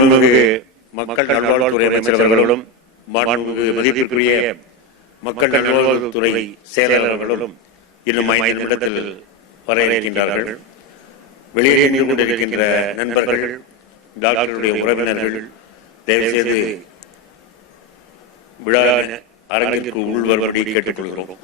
மாண்புமிகு மக்கள் நல்வாழ்வுத்துறை அமைச்சர் அவர்களும் மாண்புமிகு மதிப்பிற்குரிய மக்கள் நல்வாழ்வுத்துறை செயலர் அவர்களும் இன்னும் 5 நிமிடத்தில் வர இருக்கின்றார்கள். வெளியே நின்று கொண்டிருக்கின்ற நண்பர்கள், டாக்டருடைய உறவினர்கள் தயவுசெய்து விழா அரங்கிற்கு உள்வரும்படி கேட்டுக்கொள்கிறோம்.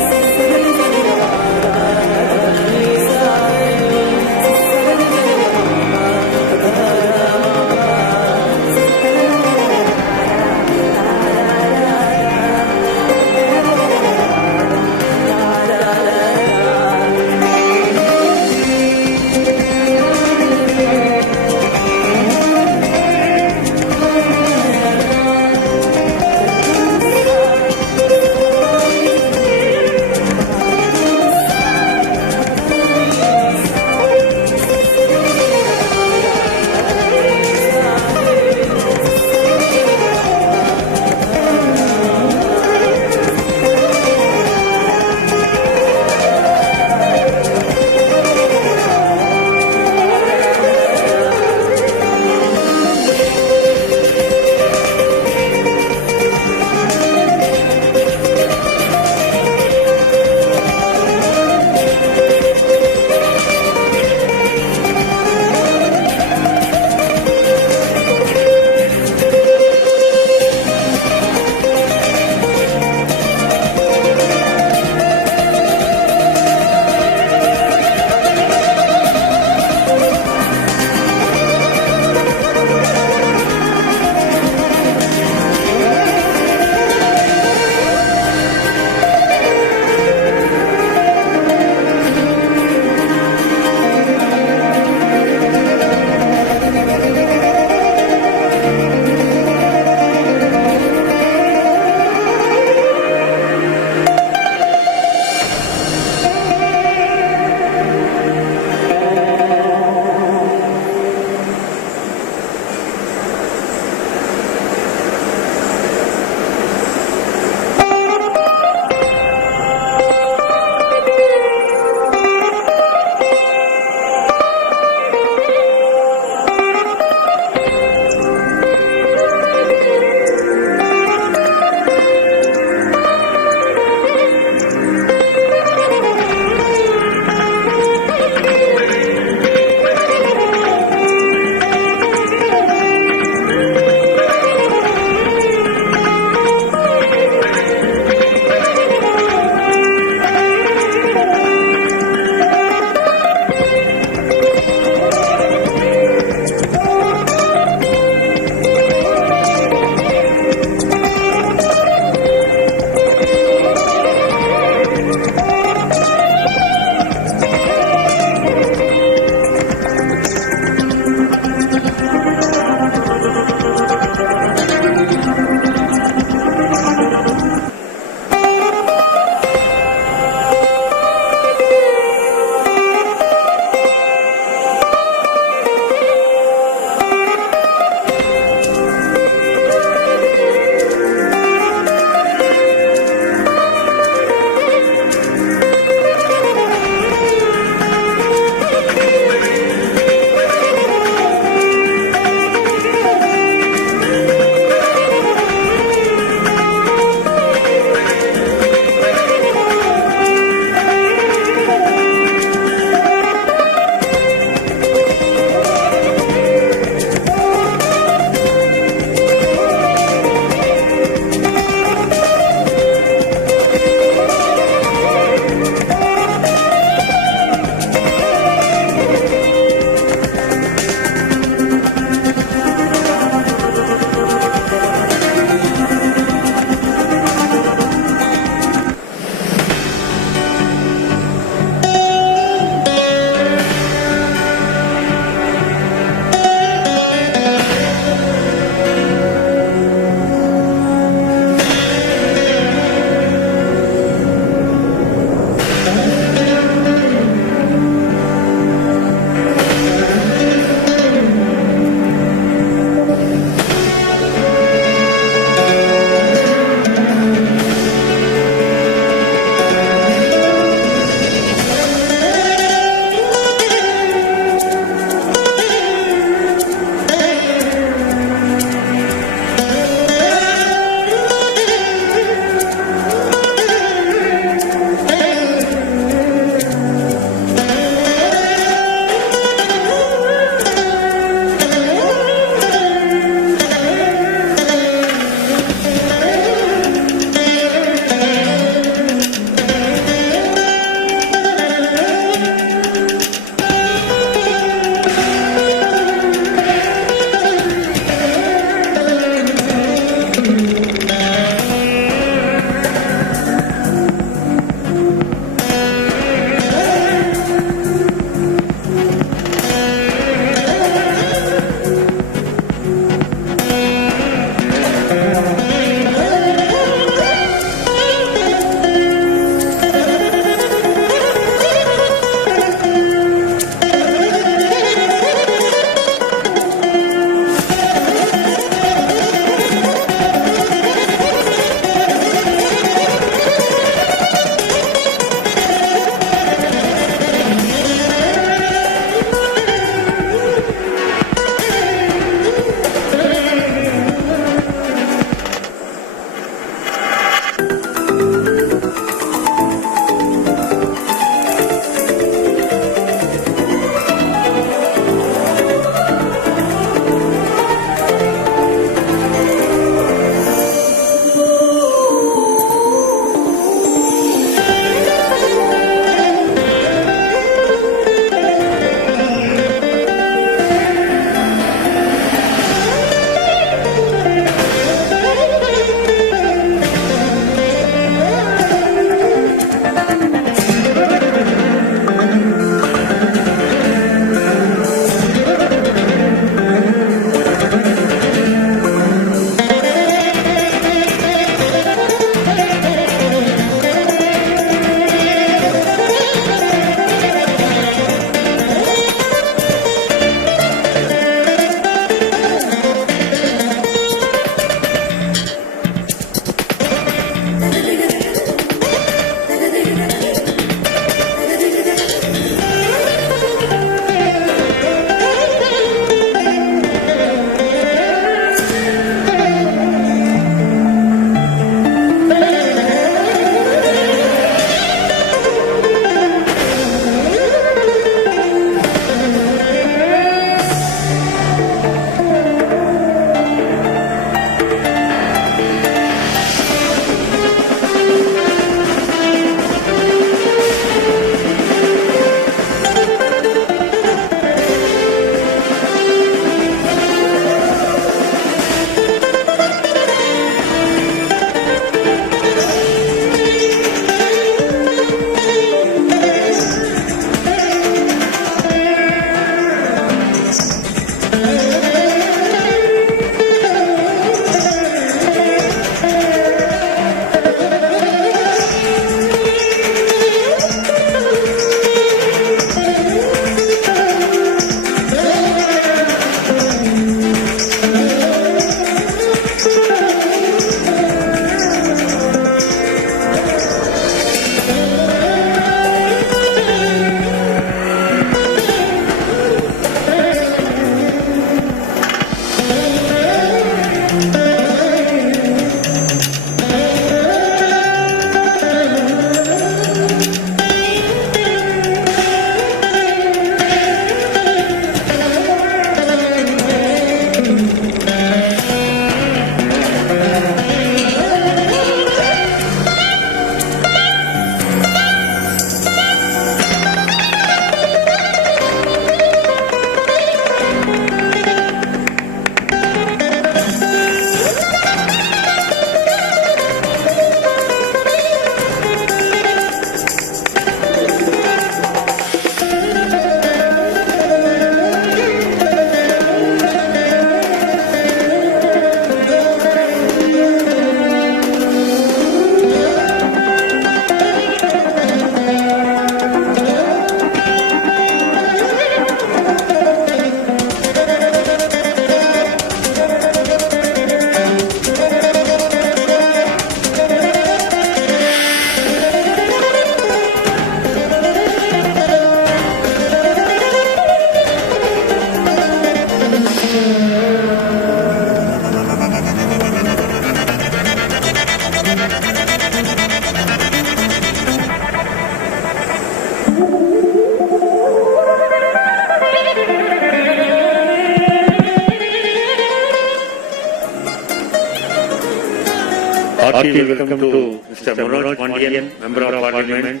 Hearty welcome to Mr. Manoj Pandian, Member of Parliament,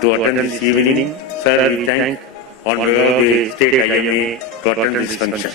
to attend this evening. Sir, we thank on behalf of the State IMA to attend this function.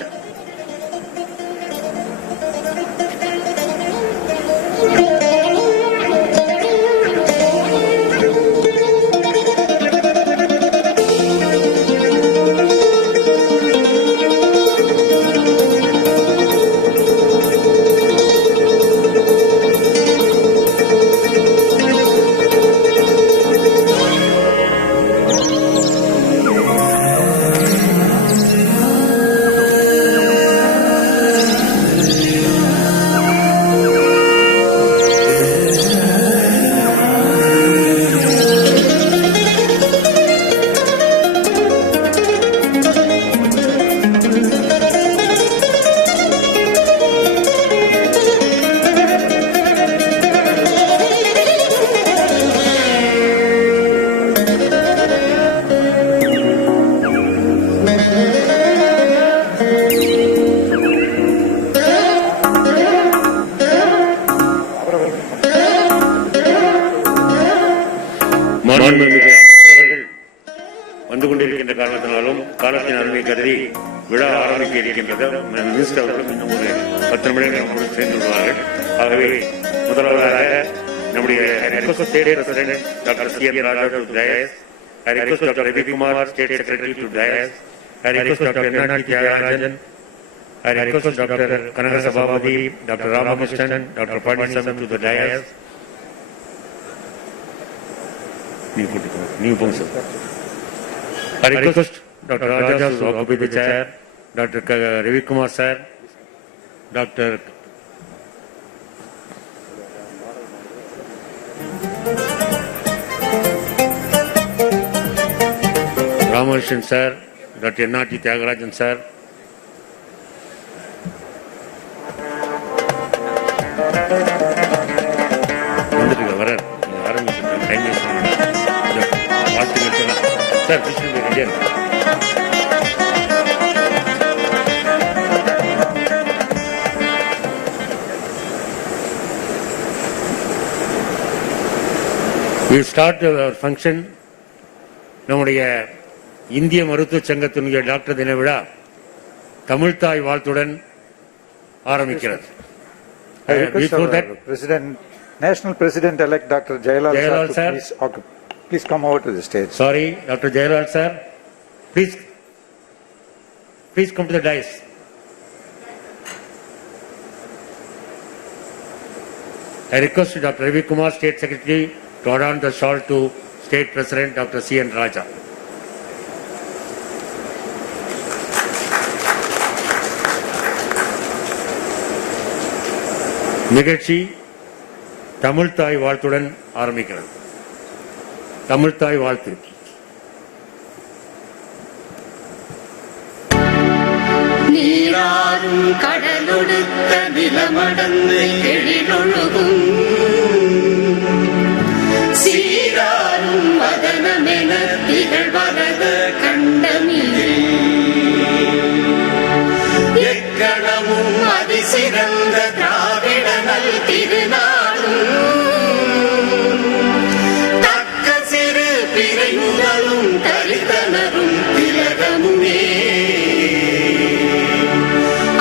மாண்புமிகு அமைச்சர்கள் வந்து கொண்டிருக்கின்ற காரணத்தினாலும் காலத்தின் அருமை கருதி விழா ஆரம்பிக்க இருக்கின்றது. மினிஸ்டர் அவர்களும் இன்னும் ஒரு 10 நிமிடங்கள் நம்மோடு சேர்ந்து வருவார்கள். ஆகவே முதலாவதாக நம்முடைய state president doctor C.N. Raja to dais, I request Dr. Ravikumar, State Secretary to dais, I request Dr. N.R. Tyagarajan, I request Dr. Kanaka Sabhavati, Dr. Ramakrishnan, Dr. Padnisam to the dais. New Council. I request Dr. Raja to occupy the chair, Dr. Ravikumar sir, Dr. Ramakrishnan sir, Dr. N.R. Tyagarajan sir, Sir, this will be Indian. We start our function. நம்முடைய இந்திய மருத்துவ சங்கத்தினுடைய doctor தின விழா தமிழ் தாய் வாழ்த்துடன் ஆரம்பிக்கிறது. Before that, National President-elect Dr. Jayalal sir, please come over to the stage. Sorry, Dr. Jayalal sir, please come to the dais. I request Dr. Ravikumar, State Secretary, to adorn the shawl to State President Dr. C.N. Raja. நிகழ்ச்சி தமிழ் தாய் வாழ்த்துடன் ஆரம்பிக்கிறது. தமிழ் தாய் வாழ்த்து. நீராறும் கடலொடுத்த நிலமடந்து எழிலொழுகும் சீராறும் வதனமென திகழ்வரத கண்டமில் எக்கணமும் அதிசிறந்த திராவிடனல் திருநாளும் தரித்தனரும் திலகமுமே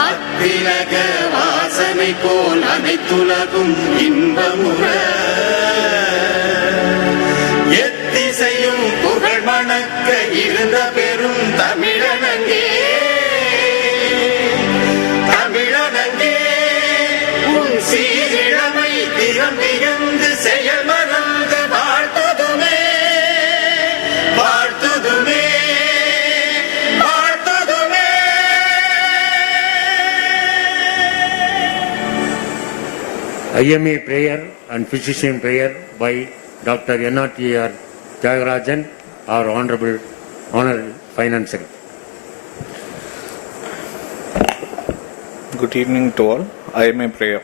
அத்திலக வாசனை போல் அனைத்துலகும் இன்பமுற எத்திசையும் புகழ் மணக்க இருந்த பெரும் தமிழனங்கே தமிழனங்கே உன் சீரிழமை திறம் மிகுந்து செயல் மறந்து வாழ்த்துதுமே IMA prayer and physician prayer by Dr. N.R. Tyagarajan, our Honorable Finance Secretary. Good evening to all. IMA prayer.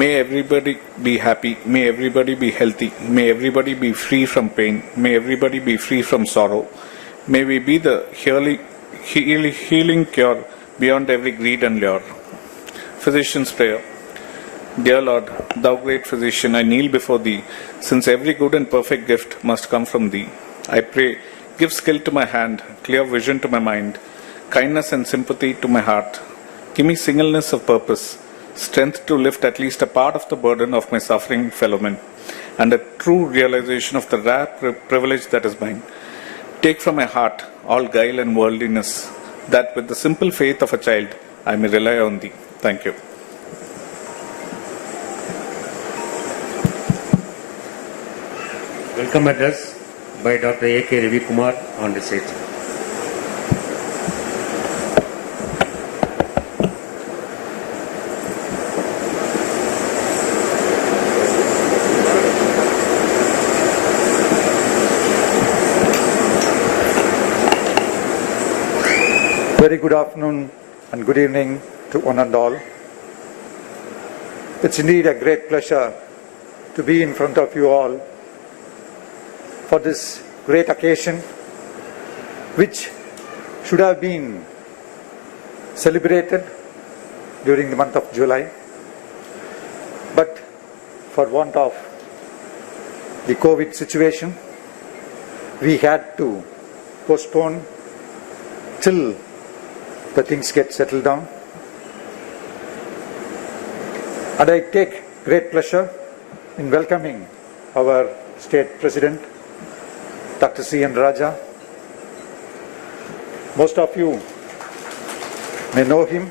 May everybody be happy. May everybody be healthy. May everybody be free from pain. May everybody be free from sorrow. May we be the healing cure beyond every greed and lure. Physician's prayer. Dear Lord, thou great physician, I kneel before thee, since every good and perfect gift must come from thee. I pray, give skill to my hand, clear vision to my mind, kindness and sympathy to my heart. Give me singleness of purpose, strength to lift at least a part of the burden of my suffering fellow men, and a true realization of the rare privilege that is mine. Take from my heart all guile and worldliness, that with the simple faith of a child I may rely on thee. Thank you. Welcome address by Dr. A.K. Ravi Kumar on the stage. Very good afternoon and good evening to one and all. It's indeed a great pleasure to be in front of you all for this great occasion, which should have been celebrated during the month of July, but for want of the COVID situation, we had to postpone till the things get settled down. And I take great pleasure in welcoming our State President, Dr. C.N. Raja. Most of you may know him,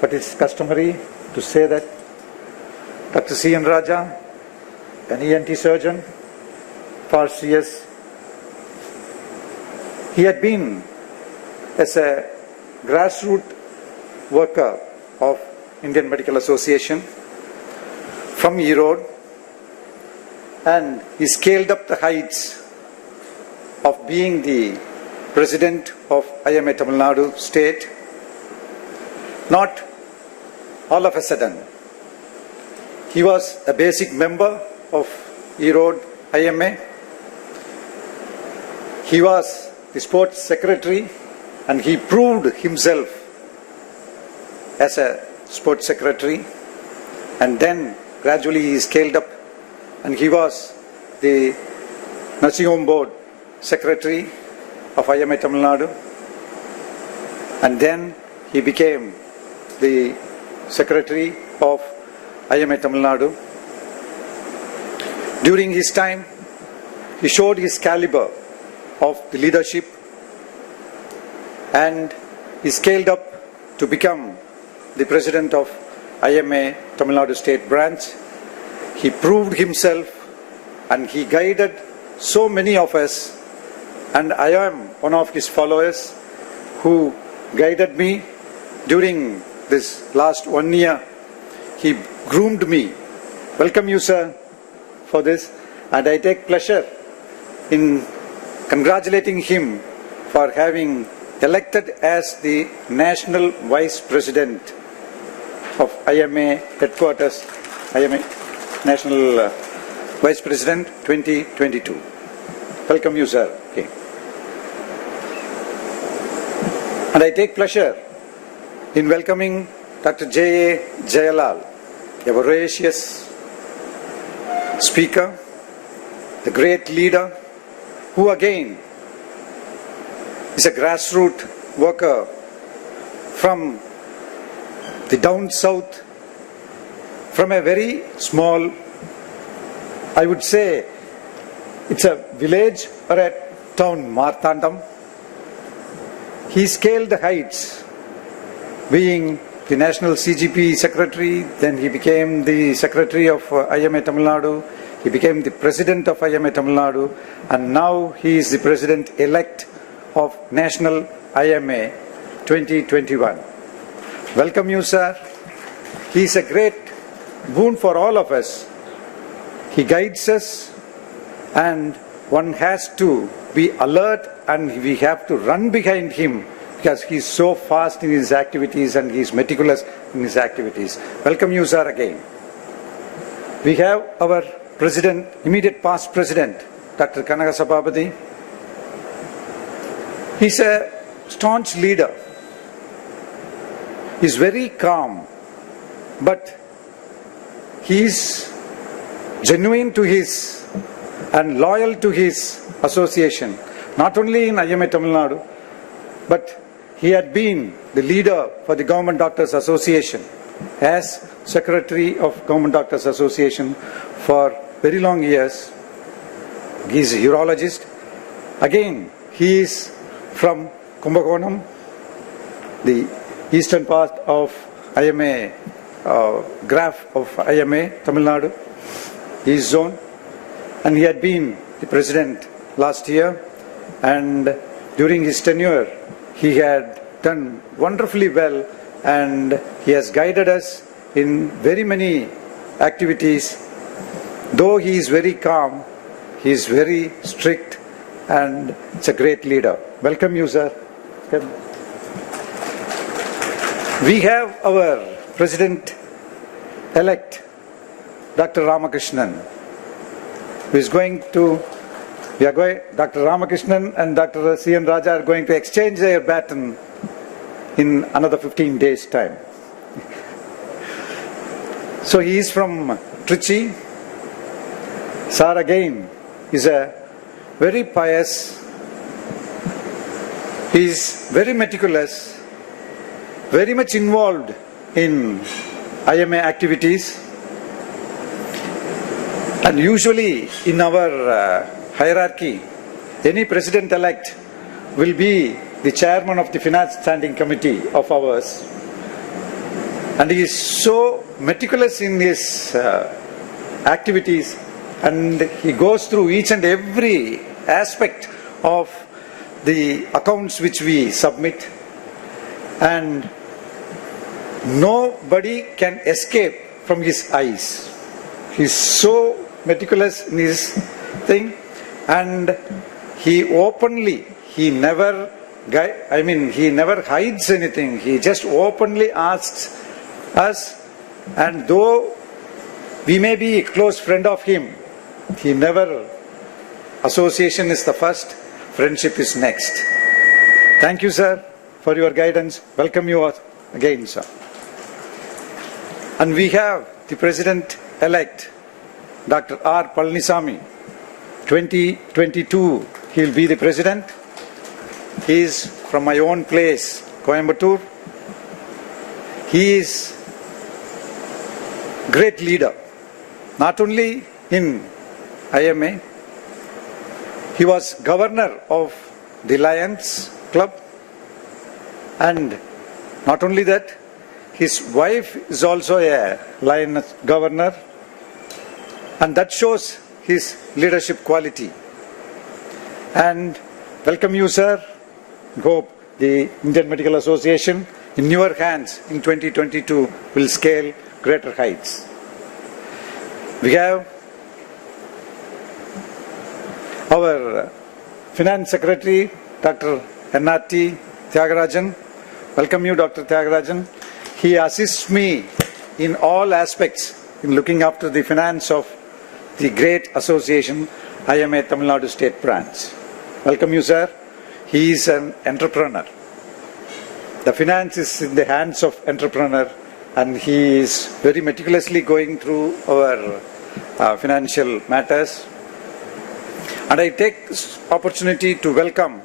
but it's customary to say that Dr. C.N. Raja, an ENT surgeon for CS, he had been as a grassroots worker of Indian Medical Association from Erode, and he scaled up the heights of being the president of IMA Tamil Nadu state, not all of a sudden. He was a basic member of Erode IMA. He was the sports secretary, and he proved himself as a sports secretary, and then gradually he scaled up and he was the nursing home board secretary of IMA Tamil Nadu, and then he became the secretary of IMA Tamil Nadu. During his time, he showed his caliber of the leadership, and he scaled up to become the president of IMA Tamil Nadu State Branch. He proved himself and he guided so many of us, and I am one of his followers who guided me during this last 1 year. He groomed me. Welcome you, sir, for this, and I take pleasure in congratulating him for having elected as the National Vice President of IMA Headquarters, IMA National Vice President 2022. Welcome you, sir. Okay. And I take pleasure in welcoming Dr. J.A. Jayalal, a voracious speaker, the great leader, who again is a grassroots worker from the down south, from a very small, I would say it's a village or a town, Marthandam. He scaled the heights, being the National CGP Secretary, then he became the Secretary of IMA Tamil Nadu, he became the President of IMA Tamil Nadu, and now he is the President-elect of National IMA 2021. Welcome you, sir. He is a great boon for all of us. He guides us, and one has to be alert and we have to run behind him because he is so fast in his activities and he is meticulous in his activities. Welcome you, sir, again. We have our President, immediate past President, Dr. Kanaga Sabapathy. He is a staunch leader. He is very calm, but he is genuine to his and loyal to his association, not only in IMA Tamil Nadu, but he had been the leader for the Government Doctors Association as Secretary of Government Doctors Association for very long years. He is a urologist. Again, he is from Kumbakonam, the eastern part of IMA, graph of IMA Tamil Nadu, his zone, and he had been the president last year, and during his tenure he had done wonderfully well, and he has guided us in very many activities. Though he is very calm, he is very strict, and it's a great leader. Welcome you, sir. We have our President-elect, Dr. Ramakrishnan, who is going to, Dr. Ramakrishnan and Dr. C.N. Raja are going to exchange their baton in another 15 days' time. So he is from Trichy. Sir again is a very pious, he is very meticulous, very much involved in IMA activities, and usually in our hierarchy, any president-elect will be the chairman of the Finance Standing Committee of ours, and he is so meticulous in his activities, and he goes through each and every aspect of the accounts which we submit, and nobody can escape from his eyes. He is so meticulous in his thing, and he openly, he never hides anything. He just openly asks us, and though we may be a close friend of him, he never, association is the first, friendship is next. Thank you, sir, for your guidance. Welcome you again, sir. And we have the President-elect, Dr. R. Palanisamy. 2022, he will be the President. He is from my own place, Coimbatore. He is great leader, not only in IMA, he was governor of the Lions Club, and not only that, his wife is also a Lions governor, and that shows his leadership quality. And welcome you, sir. Hope the Indian Medical Association in your hands in 2022 will scale greater heights. We have our Finance Secretary, Dr. N.R.T. Tyagarajan. Welcome you, Dr. Tyagarajan. He assists me in all aspects in looking after the finance of the great association, IMA Tamil Nadu State Branch. Welcome you, sir. He is an entrepreneur. The finance is in the hands of entrepreneur, and he is very meticulously going through our financial matters. And I take this opportunity to welcome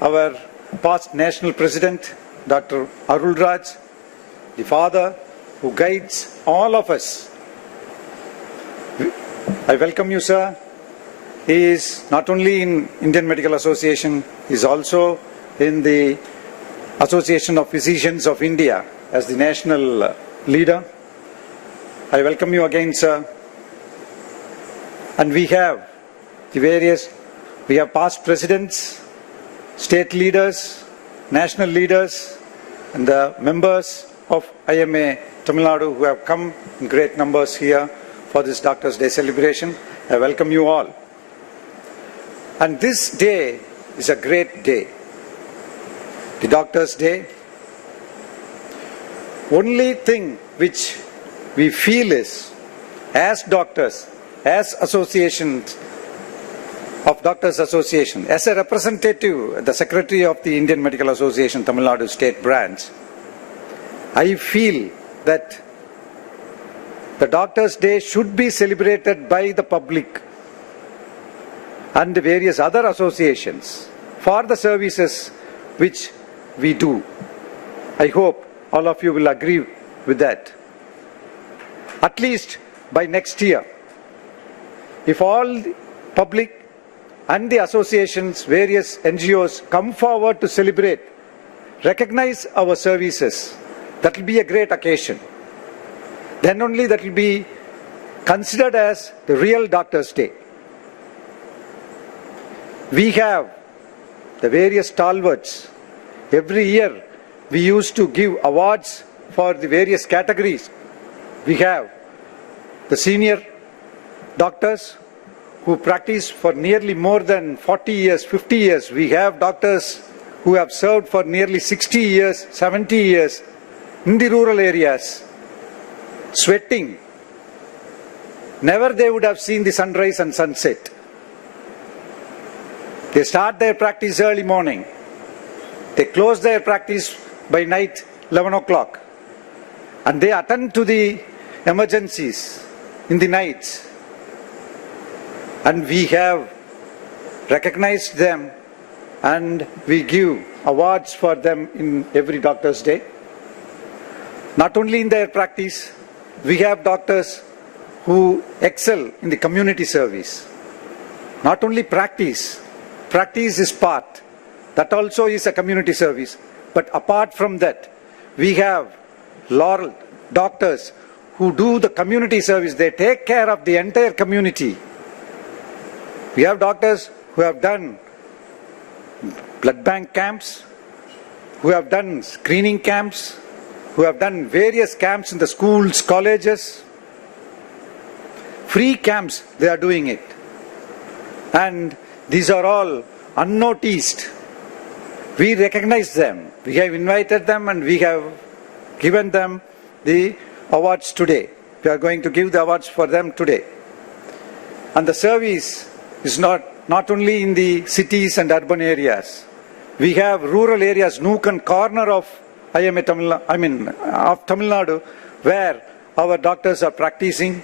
our past national president, Dr. Arul Raj, the father who guides all of us. I welcome you, sir. He is not only in Indian Medical Association, he is also in the Association of Physicians of India as the national leader. I welcome you again, sir. And we have past presidents, state leaders, national leaders, and the members of IMA Tamil Nadu who have come in great numbers here for this Doctors' Day celebration. I welcome you all. And this day is a great day. The Doctors' Day. Only thing which we feel is, as doctors, as associations of Doctors Association, as a representative, the Secretary of the Indian Medical Association Tamil Nadu State Branch, I feel that the Doctors' Day should be celebrated by the public and various other associations for the services which we do. I hope all of you will agree with that. At least by next year, if all the public and the associations, various NGOs come forward to celebrate, recognize our services, that will be a great occasion. Then only that will be considered as the real Doctors' Day. We have the various stalwarts. Every year we used to give awards for the various categories. We have the senior doctors who practice for nearly more than 40 years, 50 years. We have doctors who have served for nearly 60 years, 70 years in the rural areas, sweating. Never they would have seen the sunrise and sunset. They start their practice early morning. They close their practice by night 11 o'clock. And they attend to the emergencies in the nights. And we have recognized them and we give awards for them in every Doctor's Day. Not only in their practice, we have doctors who excel in the community service. Not only practice is part, that also is a community service. But apart from that, we have laurel doctors who do the community service. They take care of the entire community. We have doctors who have done blood bank camps, who have done screening camps, who have done various camps in the schools, colleges. Free camps, they are doing it. And these are all unnoticed. We recognize them. We have invited them and we have given them the awards today. We are going to give the awards for them today. And the service is not only in the cities and urban areas. We have rural areas, nook and corner of Tamil Nadu, where our doctors are practicing,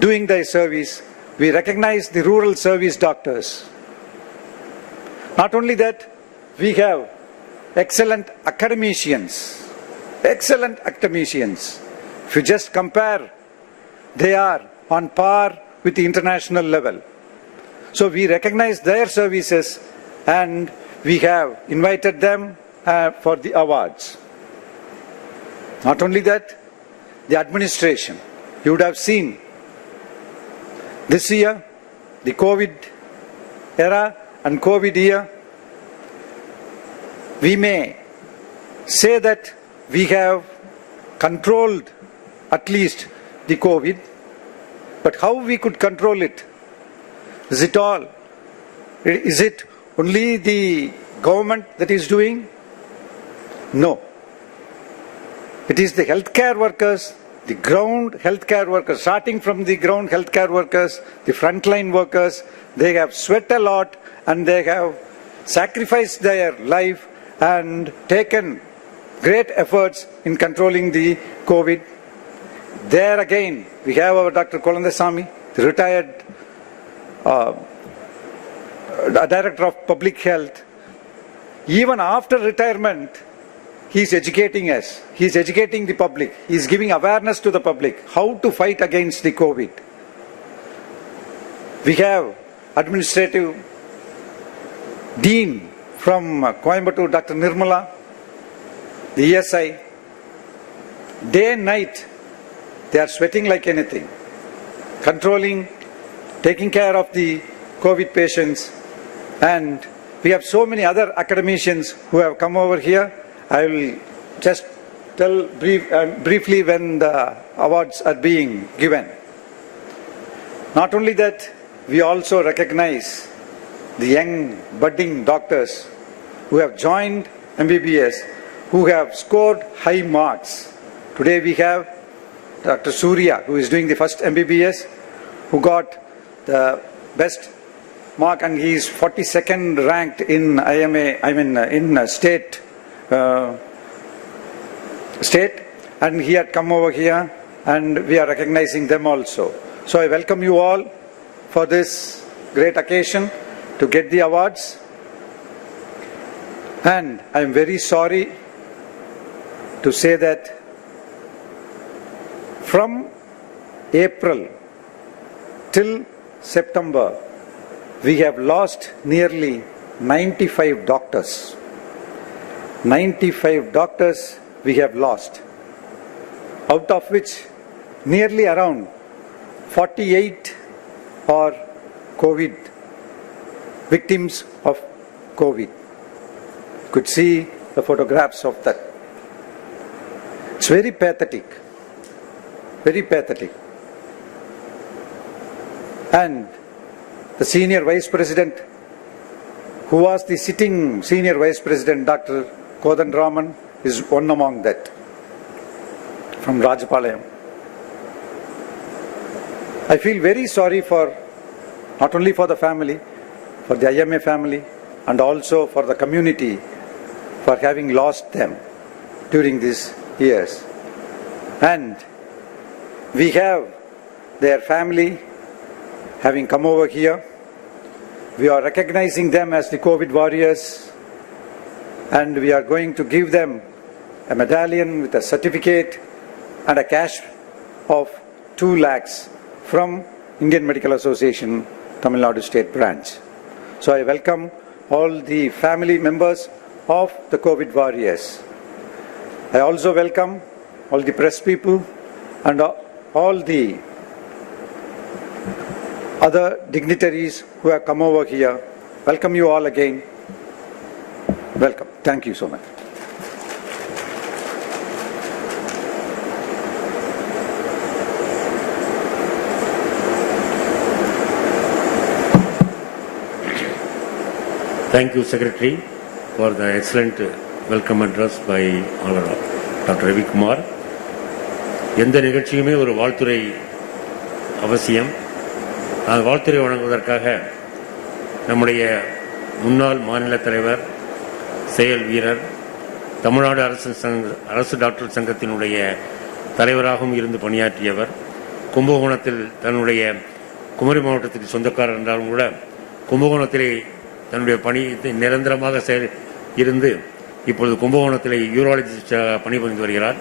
doing their service. We recognize the rural service doctors. Not only that, we have excellent academicians. Excellent academicians. If you just compare, they are on par with the international level. So we recognize their services and we have invited them for the awards. Not only that, the administration. You would have seen this year, the COVID era and COVID year, we may say that we have controlled at least the COVID, but how we could control it? Is it only the government that is doing? No. It is the healthcare workers, the ground healthcare workers, starting from the ground healthcare workers, the frontline workers. They have sweat a lot and they have sacrificed their life and taken great efforts in controlling the COVID. There again, we have our Dr. Kolandasamy, the retired Director of Public Health. Even after retirement, he is educating us. He is educating the public. He is giving awareness to the public how to fight against the COVID. We have administrative dean from Coimbatore, Dr. Nirmala, the ESI. Day and night, they are sweating like anything, controlling, taking care of the COVID patients. And we have so many other academicians who have come over here. I will just tell briefly when the awards are being given. Not only that, we also recognize the young budding doctors who have joined MBBS, who have scored high marks. Today we have Dr. Surya, who is doing the first MBBS, who got the best mark, and he is 42nd ranked in in state, and he had come over here and we are recognizing them also. So I welcome you all for this great occasion to get the awards. And I am very sorry to say that from April till September, we have lost nearly 95 doctors. 95 doctors we have lost, out of which nearly around 48 are COVID, victims of COVID. You could see the photographs of that. It's very pathetic, very pathetic. And the senior vice president, who was the sitting senior vice president, Dr. Kodanraman, is one among that, from Rajapalayam. I feel very sorry for, not only for the family, for the IMA family, and also for the community for having lost them during these years. And we have their family having come over here. We are recognizing them as the COVID warriors, and we are going to give them a medallion with a certificate and a cash of 2 lakhs from Indian Medical Association, Tamil Nadu State Branch. So I welcome all the family members of the COVID warriors. I also welcome all the press people and all the other dignitaries who have come over here. Welcome you all again. Welcome. Thank you so much. Thank you, Secretary, for the excellent welcome address by our Dr. Ravi Kumar. எந்த நிகழ்ச்சியுமே ஒரு வாழ்த்துரை அவசியம். அந்த வாழ்த்துரை வழங்குவதற்காக நம்முடைய முன்னாள் மாநில தலைவர், செயல் வீரர், தமிழ்நாடு அரசு டாக்டர் சங்கத்தினுடைய தலைவராகவும் இருந்து பணியாற்றியவர், கும்பகோணத்தில் தன்னுடைய குமரி மாவட்டத்துக்கு சொந்தக்காரர் என்றாலும் கூட கும்பகோணத்திலே தன்னுடைய பணி நிரந்தரமாக இருந்து இப்பொழுது கும்பகோணத்திலே யூராலஜிஸ்ட் பணிபுரிந்து வருகிறார்.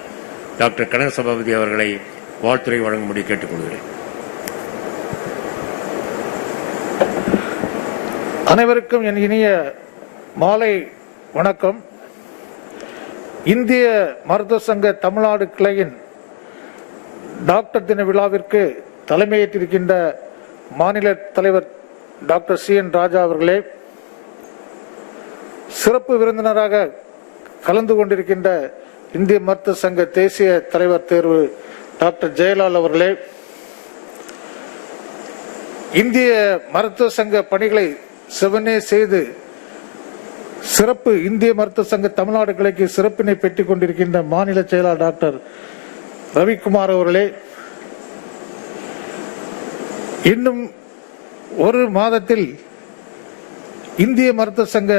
டாக்டர் கனக சபாபதி அவர்களை வாழ்த்துரை வழங்கும்படி கேட்டுக்கொள்கிறேன். அனைவருக்கும் என் இனிய மாலை வணக்கம். இந்திய மருத்துவ சங்க தமிழ்நாடு கிளையின் டாக்டர் தின விழாவிற்கு தலைமையேற்றிருக்கின்ற மாநில தலைவர் டாக்டர் CN ராஜா அவர்களே, சிறப்பு விருந்தினராக கலந்து கொண்டிருக்கின்ற இந்திய மருத்துவ சங்க தேசிய தலைவர் தேர்வு டாக்டர் ஜெயலால் அவர்களே, இந்திய மருத்துவ சங்க பணிகளை செவனே செய்து சிறப்பு இந்திய மருத்துவ சங்க தமிழ்நாடு கிளைக்கு சிறப்பினை பெற்றுக் கொண்டிருக்கின்ற மாநில செயலாளர் டாக்டர் ரவிக்குமார் அவர்களே, இன்னும் ஒரு மாதத்தில் இந்திய மருத்துவ சங்க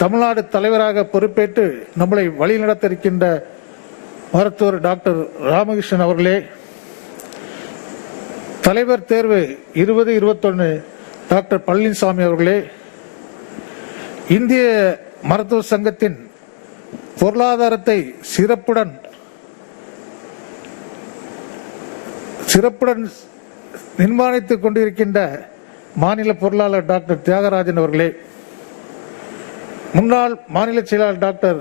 தமிழ்நாடு தலைவராக பொறுப்பேற்று நம்மளை வழிநடத்த இருக்கின்ற மருத்துவர் டாக்டர் ராமகிருஷ்ணன் அவர்களே, தலைவர் தேர்வு 2021 டாக்டர் பழனிசாமி அவர்களே, இந்திய மருத்துவ சங்கத்தின் பொருளாதாரத்தை சிறப்புடன் நிர்மாணித்துக் கொண்டிருக்கின்ற மாநில பொருளாளர் டாக்டர் தியாகராஜன் அவர்களே, முன்னாள் மாநில செயலாளர் டாக்டர்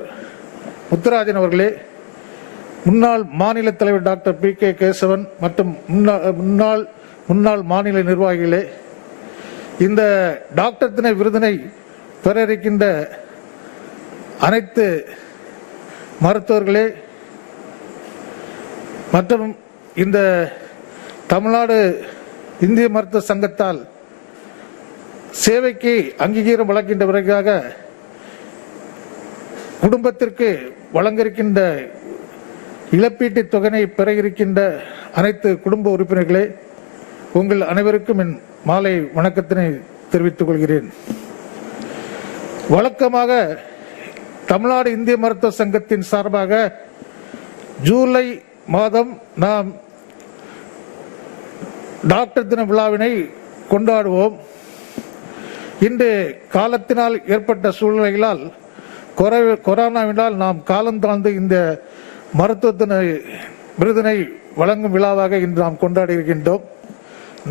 முத்துராஜன் அவர்களே, முன்னாள் மாநில தலைவர் டாக்டர் PK கேசவன் மற்றும் முன்னாள் மாநில நிர்வாகிகளே, இந்த டாக்டர் தின விருதினை பெற இருக்கின்ற அனைத்து மருத்துவர்களே மற்றும் இந்த தமிழ்நாடு இந்திய மருத்துவ சங்கத்தால் சேவைக்கு அங்கீகாரம் வழங்குகின்ற பிறகாக குடும்பத்திற்கு வழங்க இருக்கின்ற இழப்பீட்டு தொகையை பெற இருக்கின்ற அனைத்து குடும்ப உறுப்பினர்களே, உங்கள் அனைவருக்கும் என் மாலை வணக்கத்தினை தெரிவித்துக் கொள்கிறேன். வழக்கமாக தமிழ்நாடு இந்திய மருத்துவ சங்கத்தின் சார்பாக ஜூலை மாதம் நாம் டாக்டர் தின விழாவினை கொண்டாடுவோம். இன்று காலத்தினால் ஏற்பட்ட சூழ்நிலைகளால் கொரோனாவினால் நாம் காலம் தாழ்ந்து இந்த மருத்துவ விருதினை வழங்கும் விழாவாக இன்று நாம் கொண்டாடி இருக்கின்றோம்.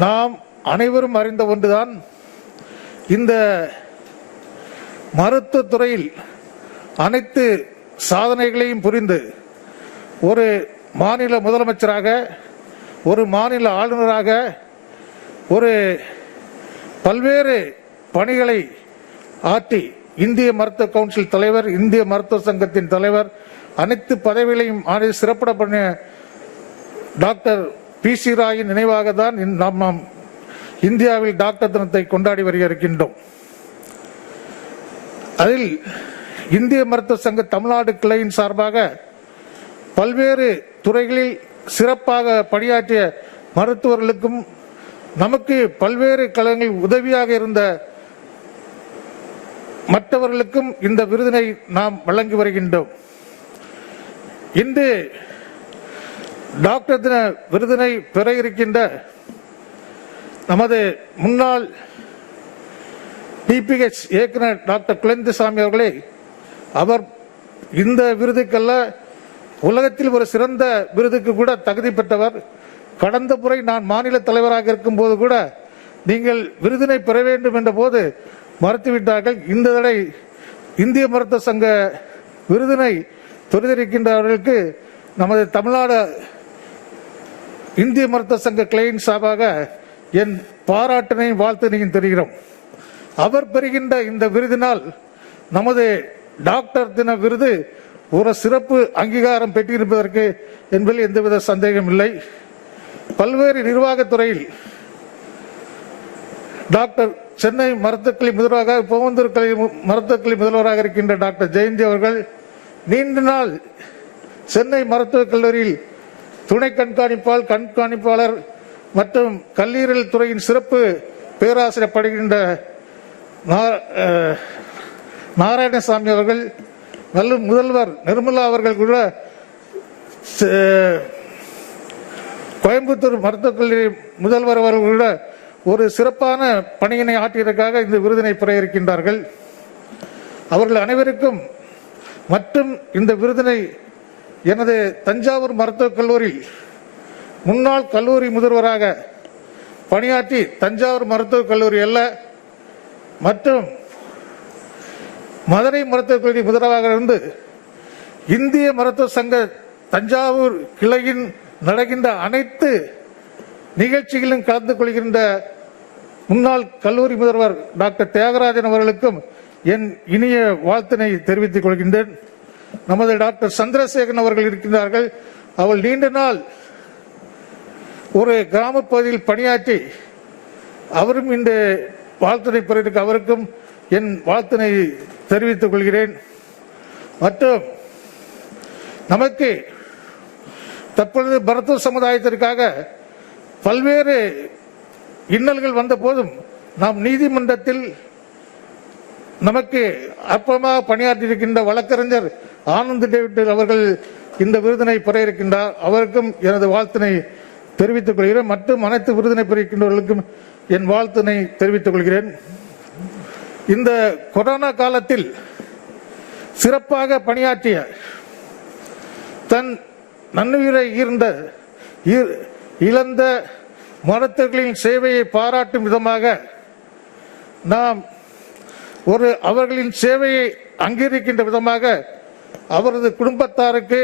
நாம் அனைவரும் அறிந்த ஒன்றுதான், இந்த மருத்துவத்துறையில் அனைத்து சாதனைகளையும் புரிந்து ஒரு மாநில முதலமைச்சராக, ஒரு மாநில ஆளுநராக, ஒரு பல்வேறு பணிகளை ஆற்றி இந்திய மருத்துவ கவுன்சில் தலைவர், இந்திய மருத்துவ சங்கத்தின் தலைவர், அனைத்து பதவிகளையும் ஆடி சிறப்பிட பண்ணிய டாக்டர் பி.சி. ராயின் நினைவாக தான் நாம் இந்தியாவில் டாக்டர் தினத்தை கொண்டாடி வருகின்றோம். அதில் இந்திய மருத்துவ சங்க தமிழ்நாடு கிளையின் சார்பாக பல்வேறு துறைகளில் சிறப்பாக பணியாற்றிய மருத்துவர்களுக்கும் நமக்கு பல்வேறு கழகங்கள் உதவியாக இருந்த மற்றவர்களுக்கும் இந்த விருதினை நாம் வழங்கி வருகின்றோம். இன்று டாக்டர் தின விருதினை பெற இருக்கின்ற நமது முன்னாள் டிபிஹெச் இயக்குனர் டாக்டர் குழந்தைசாமி அவர்களே, அவர் இந்த விருதுக்கல்ல உலகத்தில் ஒரு சிறந்த விருதுக்கு கூட தகுதி பெற்றவர். கடந்த முறை நான் மாநில தலைவராக இருக்கும் போது கூட நீங்கள் விருதினை பெற வேண்டும் என்ற போது மறுத்துவிட்டார்கள். இந்த தடவை இந்திய மருத்துவ சங்க விருதினை பெறுதிருக்கின்றவர்களுக்கு நமது தமிழ்நாடு இந்திய மருத்துவ சங்க கிளையின் சார்பாக என் பாராட்டினையும் வாழ்த்தினையும் தெரிகிறோம். அவர் பெறுகின்ற இந்த விருதினால் நமது டாக்டர் தின விருது ஒரு சிறப்பு அங்கீகாரம் பெற்றிருப்பதற்கு என்பதில் எந்தவித சந்தேகம் இல்லை. பல்வேறு நிர்வாகத்துறையில் டாக்டர் சென்னை மருத்துவக்கல்வி முதல்வராக, போவந்தூர் மருத்துவக்கல்வி முதல்வராக இருக்கின்ற டாக்டர் ஜெயந்தி அவர்கள் நீண்ட நாள் சென்னை மருத்துவக் கல்லூரியில் துணை கண்காணிப்பாளர் மற்றும் கல்லீரல் துறையின் சிறப்பு பேராசிரியர் படுகின்ற நாராயணசாமி அவர்கள், நல்ல முதல்வர் நிர்மலா அவர்கள் கூட கோயம்புத்தூர் மருத்துவக் கல்லூரி முதல்வர் அவர்கள் கூட ஒரு சிறப்பான பணியினை ஆற்றியதற்காக இந்த விருதினை பெற இருக்கின்றார்கள். அவர்கள் அனைவருக்கும் மற்றும் இந்த விருதினை எனது தஞ்சாவூர் மருத்துவக் கல்லூரி முன்னாள் கல்லூரி முதல்வராக பணியாற்றி, தஞ்சாவூர் மருத்துவக் கல்லூரி அல்ல மற்றும் மதுரை மருத்துவக் கல்லூரி முதல்வராக இருந்து இந்திய மருத்துவ சங்க தஞ்சாவூர் கிளையின் நடக்கின்ற அனைத்து நிகழ்ச்சிகளிலும் கலந்து கொள்கின்ற முன்னாள் கல்லூரி முதல்வர் டாக்டர் தியாகராஜன் அவர்களுக்கும் என் இனிய வாழ்த்தினை தெரிவித்துக் கொள்கின்றேன். நமது டாக்டர் சந்திரசேகரன் அவர்கள் இருக்கின்றார்கள். அவள் நீண்ட நாள் ஒரு கிராம பகுதியில் பணியாற்றி அவரும் இந்த வாழ்த்தினை பெறுவதற்கு அவருக்கும் என் வாழ்த்தினை தெரிவித்துக் கொள்கிறேன். மற்றும் நமக்கு தற்பொழுது மருத்துவ சமுதாயத்திற்காக பல்வேறு இன்னல்கள் வந்த போதும் நாம் நீதிமன்றத்தில் நமக்கு அற்பமாக பணியாற்றியிருக்கின்ற வழக்கறிஞர் ஆனந்த் டேவிட் அவர்கள் இந்த விருதினை பெற இருக்கின்றார். அவருக்கும் எனது வாழ்த்தினை தெரிவித்துக் கொள்கிறேன். மற்றும் அனைத்து விருதினை பெறுகின்றவர்களுக்கும் என் வாழ்த்தினை தெரிவித்துக் கொள்கிறேன். இந்த கொரோனா காலத்தில் சிறப்பாக பணியாற்றிய, தன் நன்னுயிரை இழந்த மருத்துவர்களின் சேவையை பாராட்டும் விதமாக நாம் அவர்களின் சேவையை அங்கீகரிக்கின்ற விதமாக அவரது குடும்பத்தாருக்கு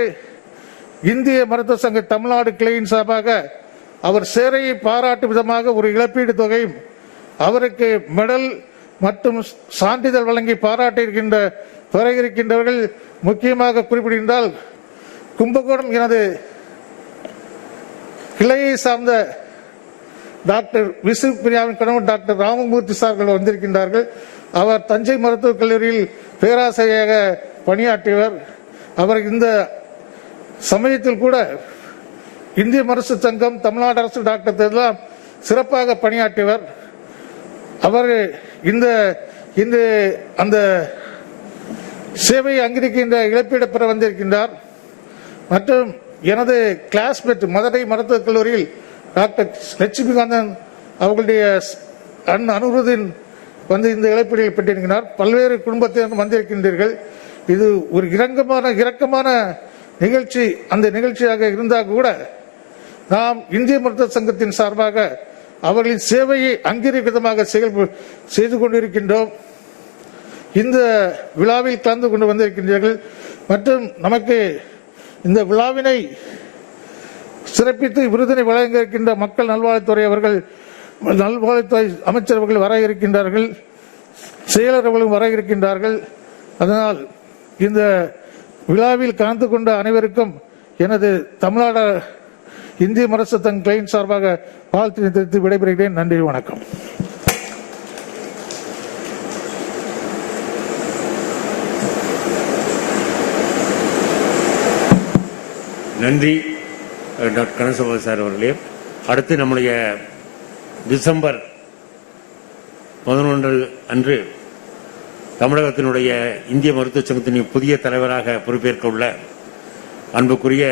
இந்திய மருத்துவ சங்க தமிழ்நாடு கிளையின் சார்பாக அவர் சேவையை பாராட்டும் விதமாக ஒரு இழப்பீடு தொகையும், அவருக்கு மெடல் மற்றும் சான்றிதழ் வழங்கி பாராட்டியிருக்கின்றவர்கள் முக்கியமாக குறிப்பிடுகின்றால் கும்பகோணம் எனது கிளையை சார்ந்த டாக்டர் விசு பிரியாவின் கணவன் டாக்டர் ராமமூர்த்தி சார்கள் வந்திருக்கின்றார்கள். அவர் தஞ்சை மருத்துவக் கல்லூரியில் பேராசிரியராக பணியாற்றியவர். அவர் இந்த சமயத்தில் கூட இந்திய மருத்துவ சங்கம், தமிழ்நாடு அரசு டாக்டர் எல்லாம் சிறப்பாக பணியாற்றியவர். அவர் இந்த அந்த சேவையை அங்கீகரிக்கின்ற இழப்பீடு பெற வந்திருக்கின்றார். மற்றும் எனது கிளாஸ்மேட் மதுரை மருத்துவக் கல்லூரியில் டாக்டர் லட்சுமிகாந்தன் அவர்களுடைய அனுருதின் வந்து இந்த இழப்பீடுகளை பெற்றிருக்கிறார். பல்வேறு குடும்பத்தினர் வந்திருக்கின்றீர்கள். இது ஒரு இரக்கமான நிகழ்ச்சி. அந்த நிகழ்ச்சியாக இருந்தால் கூட நாம் இந்திய மருத்துவ சங்கத்தின் சார்பாக அவர்களின் சேவையை அங்கீகரிக்கும் விதமாக செய்து கொண்டிருக்கின்றோம். இந்த விழாவில் கலந்து கொண்டு வந்திருக்கின்றீர்கள் மற்றும் நமக்கு இந்த விழாவினை சிறப்பித்து விருதினை வழங்க இருக்கின்ற மக்கள் நல்வாழ்வுத்துறை அமைச்சர் அவர்கள் வர இருக்கின்றார்கள், செயலர் அவர்களும் வர இருக்கின்றார்கள். அதனால் இந்த விழாவில் கலந்து கொண்ட அனைவருக்கும் எனது தமிழ்நாடு இந்திய மருத்துவ சங்க கிளையின் சார்பாக வாழ்த்து தெரிவித்து விடைபெறுகிறேன். நன்றி, வணக்கம். நன்றி டாக்டர் கணேசபாபு சார் அவர்களே. அடுத்து நம்முடைய டிசம்பர் 11 அன்று தமிழகத்தினுடைய இந்திய மருத்துவ சங்கத்தின் புதிய தலைவராக பொறுப்பேற்க உள்ள அன்புக்குரிய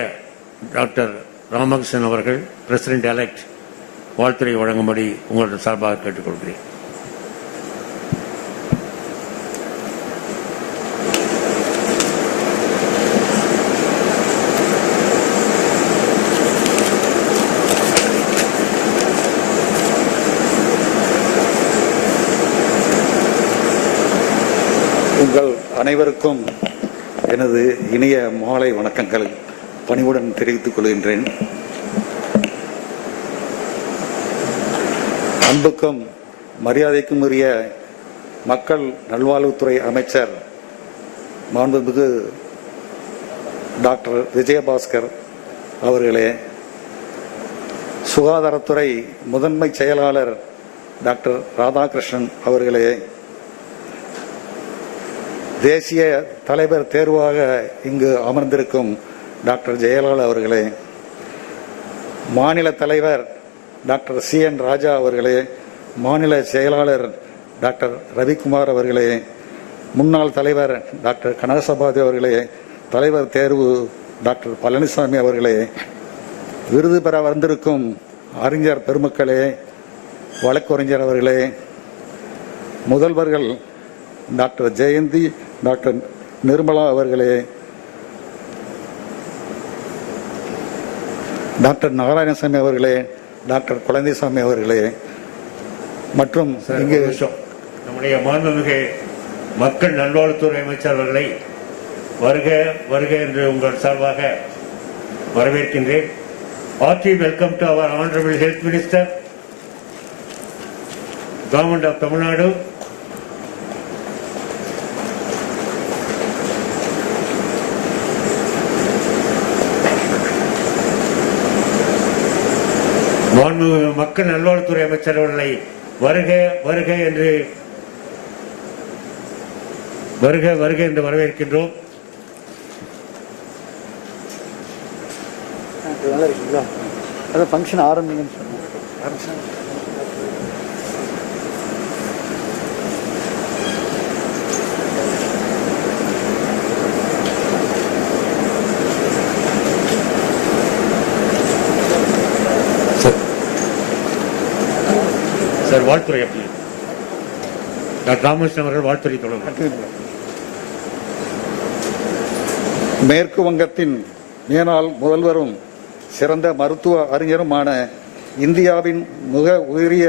டாக்டர் ராமகிருஷ்ணன் அவர்கள் பிரசிடென்ட் எலெக்ட் வாழ்த்துறை வழங்கும்படி உங்களோட சார்பாக கேட்டுக்கொள்கிறேன். உங்கள் அனைவருக்கும் எனது இனிய மாலை வணக்கங்கள் பணிவுடன் தெரிவித்துக் கொள்கின்றேன். அன்புக்கும் மரியாதைக்கும் உரிய மக்கள் நல்வாழ்வுத்துறை அமைச்சர் மாண்புமிகு டாக்டர் விஜயபாஸ்கர் அவர்களே, சுகாதாரத்துறை முதன்மை செயலாளர் டாக்டர் ராதாகிருஷ்ணன் அவர்களே, தேசிய தலைவர் தேர்வாக இங்கு அமர்ந்திருக்கும் டாக்டர் ஜெயலலிதா அவர்களே, மாநில தலைவர் டாக்டர் CN ராஜா அவர்களே, மாநில செயலாளர் டாக்டர் ரவிக்குமார் அவர்களே, முன்னாள் தலைவர் டாக்டர் கனகசபாதி அவர்களே, தலைவர் தேர்வு டாக்டர் பழனிசாமி அவர்களே, விருது பெற வந்திருக்கும் அறிஞர் பெருமக்களே, வழக்கறிஞர் அவர்களே, முதல்வர்கள் டாக்டர் ஜெயந்தி, டாக்டர் நிர்மலா அவர்களே, டாக்டர் நாராயணசாமி அவர்களே, டாக்டர் குழந்தைசாமி அவர்களே மற்றும் இங்கு நம்முடைய மாண்புமிகு மக்கள் நல்வாழ்வுத்துறை அமைச்சர் அவர்களை வருக வருக என்று உங்கள் சார்பாக வரவேற்கின்றேன். Hearty welcome to our Honorable Health Minister, Government of Tamil Nadu. மக்கள் நல்வாழ்வுத்துறை அமைச்சர் அவர்களை வருக வருக என்று வரவேற்கின்றோம். ஃபங்க்ஷன் ஆரம்பிங்க. சார் வாழ்த்துறை அப்படி டாக்டர் ராமகிருஷ்ணன் அவர்கள் வாழ்த்துறை தொடங்க. மேற்கு வங்கத்தின் மேனாள் முதல்வரும் சிறந்த மருத்துவ அறிஞருமான இந்தியாவின் மிக உயரிய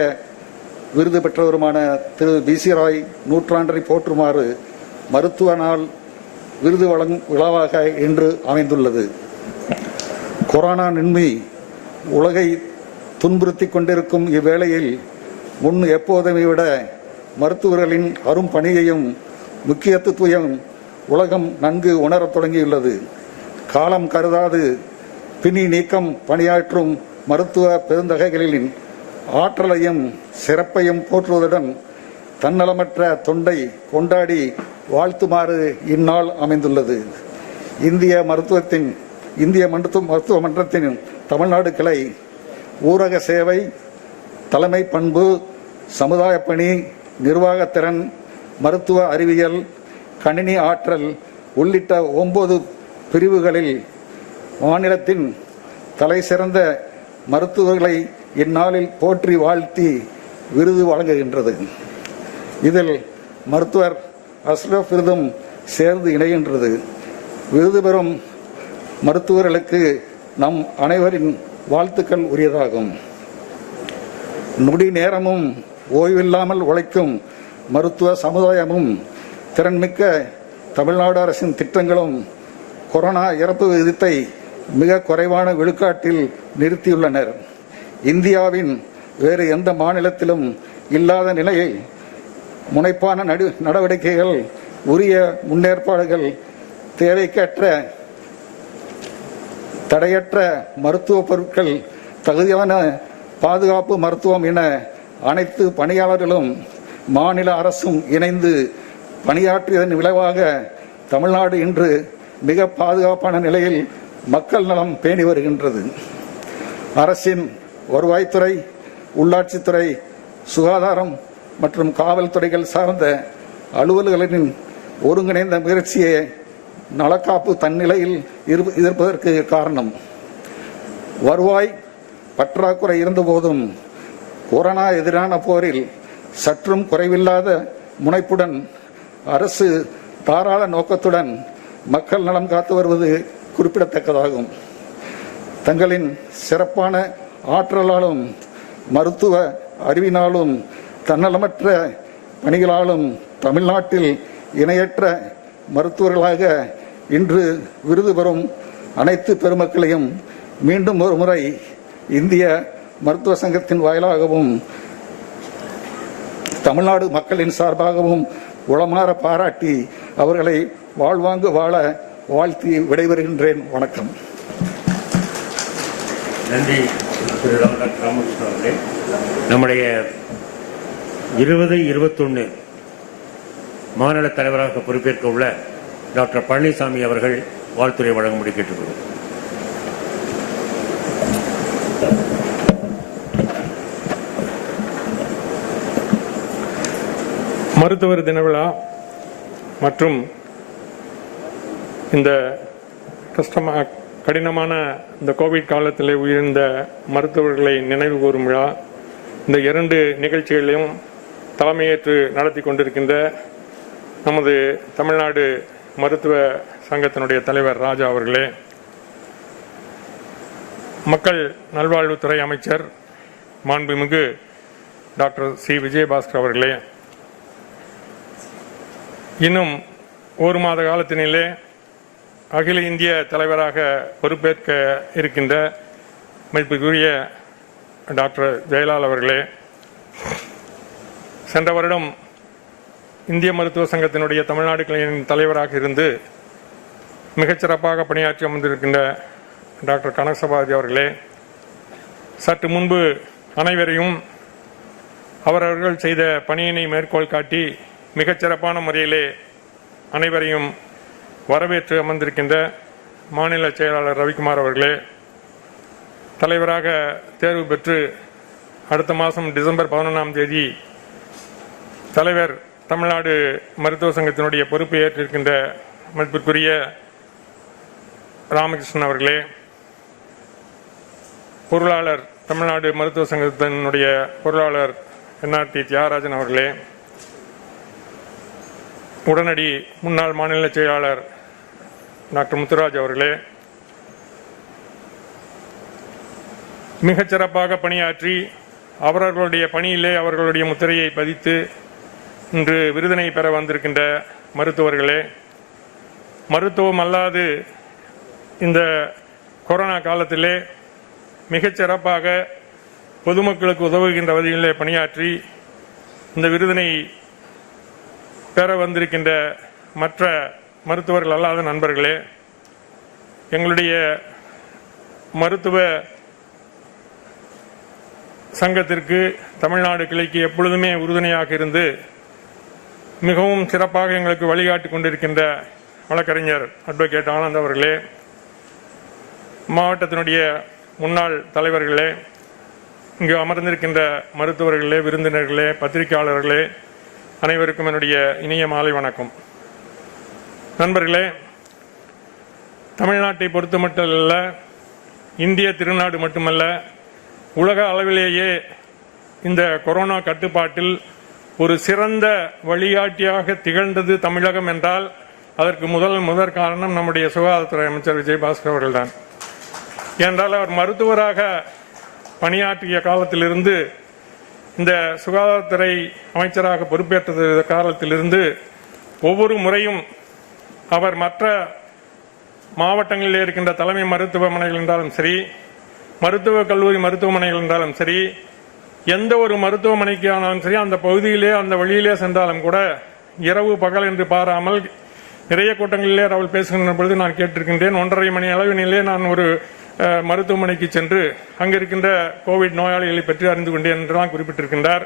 விருது பெற்றவருமான திரு BC ராய் நூற்றாண்டை போற்றுமாறு மருத்துவ நாள் விருது வழங்கும் விழாவாக இன்று அமைந்துள்ளது. கொரோனா நின்மை உலகை துன்புறுத்திக் கொண்டிருக்கும் இவ்வேளையில் முன் எப்போதுமே விட மருத்துவர்களின் அரும் பணியையும் முக்கியத்துவத்தையும் உலகம் நன்கு உணரத் தொடங்கியுள்ளது. காலம் கருதாது பிணி நீக்கம் பணியாற்றும் மருத்துவ பெருந்தகைகளின் ஆற்றலையும் சிறப்பையும் போற்றுவதுடன் தன்னலமற்ற தொண்டை கொண்டாடி வாழ்த்துமாறு இந்நாள் அமைந்துள்ளது. இந்திய மருத்துவ மன்றத்தின் தமிழ்நாடு கிளை ஊரக சேவை, தலைமை பண்பு, சமுதாய பணி, நிர்வாகத்திறன், மருத்துவ அறிவியல், கணினி ஆற்றல் உள்ளிட்ட 9 பிரிவுகளில் மாநிலத்தின் தலை சிறந்த மருத்துவர்களை இந்நாளில் போற்றி வாழ்த்தி விருது வழங்குகின்றது. இதில் மருத்துவர் அஸ்ரப் விருதும் சேர்ந்து இணைகின்றது. விருது பெறும் மருத்துவர்களுக்கு நம் அனைவரின் வாழ்த்துக்கள் உரியதாகும். நொடி நேரமும் ஓய்வில்லாமல் உழைக்கும் மருத்துவ சமுதாயமும் திறன்மிக்க தமிழ்நாடு அரசின் திட்டங்களும் கொரோனா இறப்பு விகிதத்தை மிக குறைவான விழுக்காட்டில் நிறுத்தியுள்ளனர். இந்தியாவின் வேறு எந்த மாநிலத்திலும் இல்லாத நிலையில் முனைப்பான நடவடிக்கைகள், உரிய முன்னேற்பாடுகள், தேவைக்கேற்ற தடையற்ற மருத்துவ பொருட்கள், தகுதியான பாதுகாப்பு மருத்துவம் என அனைத்து பணியாளர்களும் மாநில அரசும் இணைந்து பணியாற்றியதன் விளைவாக தமிழ்நாடு இன்று மிக பாதுகாப்பான நிலையில் மக்கள் நலம் பேணி வருகின்றது. அரசின் வருவாய்த்துறை, உள்ளாட்சித்துறை, சுகாதாரம் மற்றும் காவல்துறைகள் சார்ந்த அலுவலர்களின் ஒருங்கிணைந்த முயற்சியை நலக்காப்பு தன்னிலையில் இருப்பதற்கு காரணம். வருவாய் பற்றாக்குறை இருந்தபோதும் கொரோனா எதிரான போரில் சற்றும் குறைவில்லாத முனைப்புடன் அரசு தாராள நோக்கத்துடன் மக்கள் நலம் காத்து வருவது குறிப்பிடத்தக்கதாகும். தங்களின் சிறப்பான ஆற்றலாலும் மருத்துவ அறிவினாலும் தன்னலமற்ற பணிகளாலும் தமிழ்நாட்டில் இணையற்ற மருத்துவர்களாக இன்று விருது பெறும் அனைத்து பெருமக்களையும் மீண்டும் ஒரு முறை இந்திய மருத்துவ சங்கத்தின் வாயிலாகவும் தமிழ்நாடு மக்களின் சார்பாகவும் உளமாற பாராட்டி அவர்களை வாழ்வாங்கு வாழ வாழ்த்தி விடைபெறுகின்றேன். வணக்கம். நன்றி திரு டாக்டர் ராமகிருஷ்ணன் அவர்களே. நம்முடைய 2021 மாநில தலைவராக பொறுப்பேற்க உள்ள டாக்டர் பழனிசாமி அவர்கள் வாழ்த்துரை வழங்கும்படி கேட்டுக்கொள்கிறேன். மருத்துவர் தின விழா மற்றும் இந்த கடினமான இந்த கோவிட் காலத்தில் உயிர்ந்த மருத்துவர்களை நினைவு கூறும் விழா, இந்த 2 நிகழ்ச்சிகளையும் தலைமையேற்று நடத்தி கொண்டிருக்கின்ற நமது தமிழ்நாடு மருத்துவ சங்கத்தினுடைய தலைவர் ராஜா அவர்களே, மக்கள் நல்வாழ்வுத்துறை அமைச்சர் மாண்புமிகு டாக்டர் சி விஜயபாஸ்கர் அவர்களே, இன்னும் 1 மாத காலத்தினிலே அகில இந்திய தலைவராக பொறுப்பேற்க இருக்கின்ற மதிப்புக்குரிய டாக்டர் ஜெயலால் அவர்களே, சென்ற வருடம் இந்திய மருத்துவ சங்கத்தினுடைய தமிழ்நாடு கிளையின் தலைவராக இருந்து மிகச்சிறப்பாக பணியாற்றி அமர்ந்திருக்கின்ற டாக்டர் கனகசபாதி அவர்களே, சற்று முன்பு அனைவரையும் அவரவர்கள் செய்த பணியினை மேற்கோள் காட்டி மிகச்சிறப்பான முறையிலே அனைவரையும் வரவேற்று அமர்ந்திருக்கின்ற மாநில செயலாளர் ரவிக்குமார் அவர்களே, தலைவராக தேர்வு பெற்று அடுத்த மாதம் டிசம்பர் 11ஆம் தேதி தலைவர் தமிழ்நாடு மருத்துவ சங்கத்தினுடைய பொறுப்பை ஏற்றிருக்கின்ற மதிப்பிற்குரிய ராமகிருஷ்ணன் அவர்களே, பொருளாளர் தமிழ்நாடு மருத்துவ சங்கத்தினுடைய பொருளாளர் NRT தியாகராஜன் அவர்களே, உடனடி முன்னாள் மாநில செயலாளர் டாக்டர் முத்துராஜ் அவர்களே, மிகச்சிறப்பாக பணியாற்றி அவர்களுடைய பணியிலே அவர்களுடைய முத்திரையை பதித்து இன்று விருதினை பெற வந்திருக்கின்ற மருத்துவர்களே, மருத்துவம் அல்லாது இந்த கொரோனா காலத்திலே மிகச்சிறப்பாக பொதுமக்களுக்கு உதவுகின்ற வகையிலே பணியாற்றி இந்த விருதினை பெற வந்திருக்கின்ற மற்ற மருத்துவர்கள் அல்லாத நண்பர்களே, எங்களுடைய மருத்துவ சங்கத்திற்கு தமிழ்நாடு கிளைக்கு எப்பொழுதுமே உறுதுணையாக இருந்து மிகவும் சிறப்பாக எங்களுக்கு வழிகாட்டி கொண்டிருக்கின்ற வழக்கறிஞர் அட்வொகேட் ஆனந்த் அவர்களே, மாவட்டத்தினுடைய முன்னாள் தலைவர்களே, இங்கு அமர்ந்திருக்கின்ற மருத்துவர்களே, விருந்தினர்களே, பத்திரிகையாளர்களே, அனைவருக்கும் என்னுடைய இனிய மாலை வணக்கம். நண்பர்களே, தமிழ்நாட்டை பொறுத்தமட்டல்ல, இந்திய திருநாடு மட்டுமல்ல, உலக அளவிலேயே இந்த கொரோனா கட்டுப்பாட்டில் ஒரு சிறந்த வழிகாட்டியாக திகழ்ந்தது தமிழகம் என்றால் அதற்கு முதற் காரணம் நம்முடைய சுகாதாரத்துறை அமைச்சர் விஜயபாஸ்கர் அவர்கள்தான். ஏனென்றால் அவர் மருத்துவராக பணியாற்றிய காலத்திலிருந்து இந்த சுகாதாரத்துறை அமைச்சராக பொறுப்பேற்ற காலத்திலிருந்து ஒவ்வொரு முறையும் அவர் மற்ற மாவட்டங்களில் இருக்கின்ற தலைமை மருத்துவமனைகள் என்றாலும் சரி, மருத்துவக் கல்லூரி மருத்துவமனைகள் என்றாலும் சரி, எந்த ஒரு மருத்துவமனைக்கு ஆனாலும் சரி, அந்த பகுதியிலே அந்த வழியிலே சென்றாலும் கூட இரவு பகல் என்று பாராமல் நிறைய கூட்டங்களிலே அவர் பேசுகின்ற பொழுது நான் கேட்டிருக்கின்றேன். 1.5 மணி அளவினிலே நான் ஒரு மருத்துவமனைக்கு சென்று அங்கிருக்கின்ற கோவிட் நோயாளிகளை பற்றி அறிந்து கொண்டேன் என்றுதான் குறிப்பிட்டிருக்கின்றார்.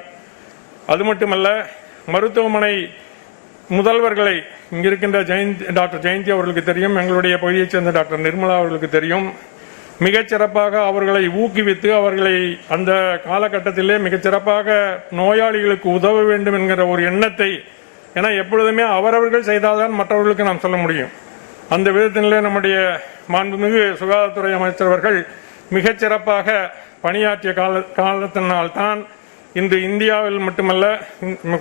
அது மட்டுமல்ல, மருத்துவமனை முதல்வர்களை இங்கிருக்கின்ற டாக்டர் ஜெயந்தி அவர்களுக்கு தெரியும், எங்களுடைய பகுதியைச் சேர்ந்த டாக்டர் நிர்மலா அவர்களுக்கு தெரியும். மிகச்சிறப்பாக அவர்களை ஊக்குவித்து அவர்களை அந்த காலகட்டத்திலே மிகச்சிறப்பாக நோயாளிகளுக்கு உதவ வேண்டும் என்கிற ஒரு எண்ணத்தை, ஏன்னா எப்பொழுதுமே அவரவர்கள் செய்தால்தான் மற்றவர்களுக்கு நாம் சொல்ல முடியும். அந்த விதத்திலே நம்முடைய மாண்புமிகு சுகாதாரத்துறை அமைச்சர் அவர்கள் மிகச்சிறப்பாக பணியாற்றிய காலத்தினால்தான் இன்று இந்தியாவில் மட்டுமல்ல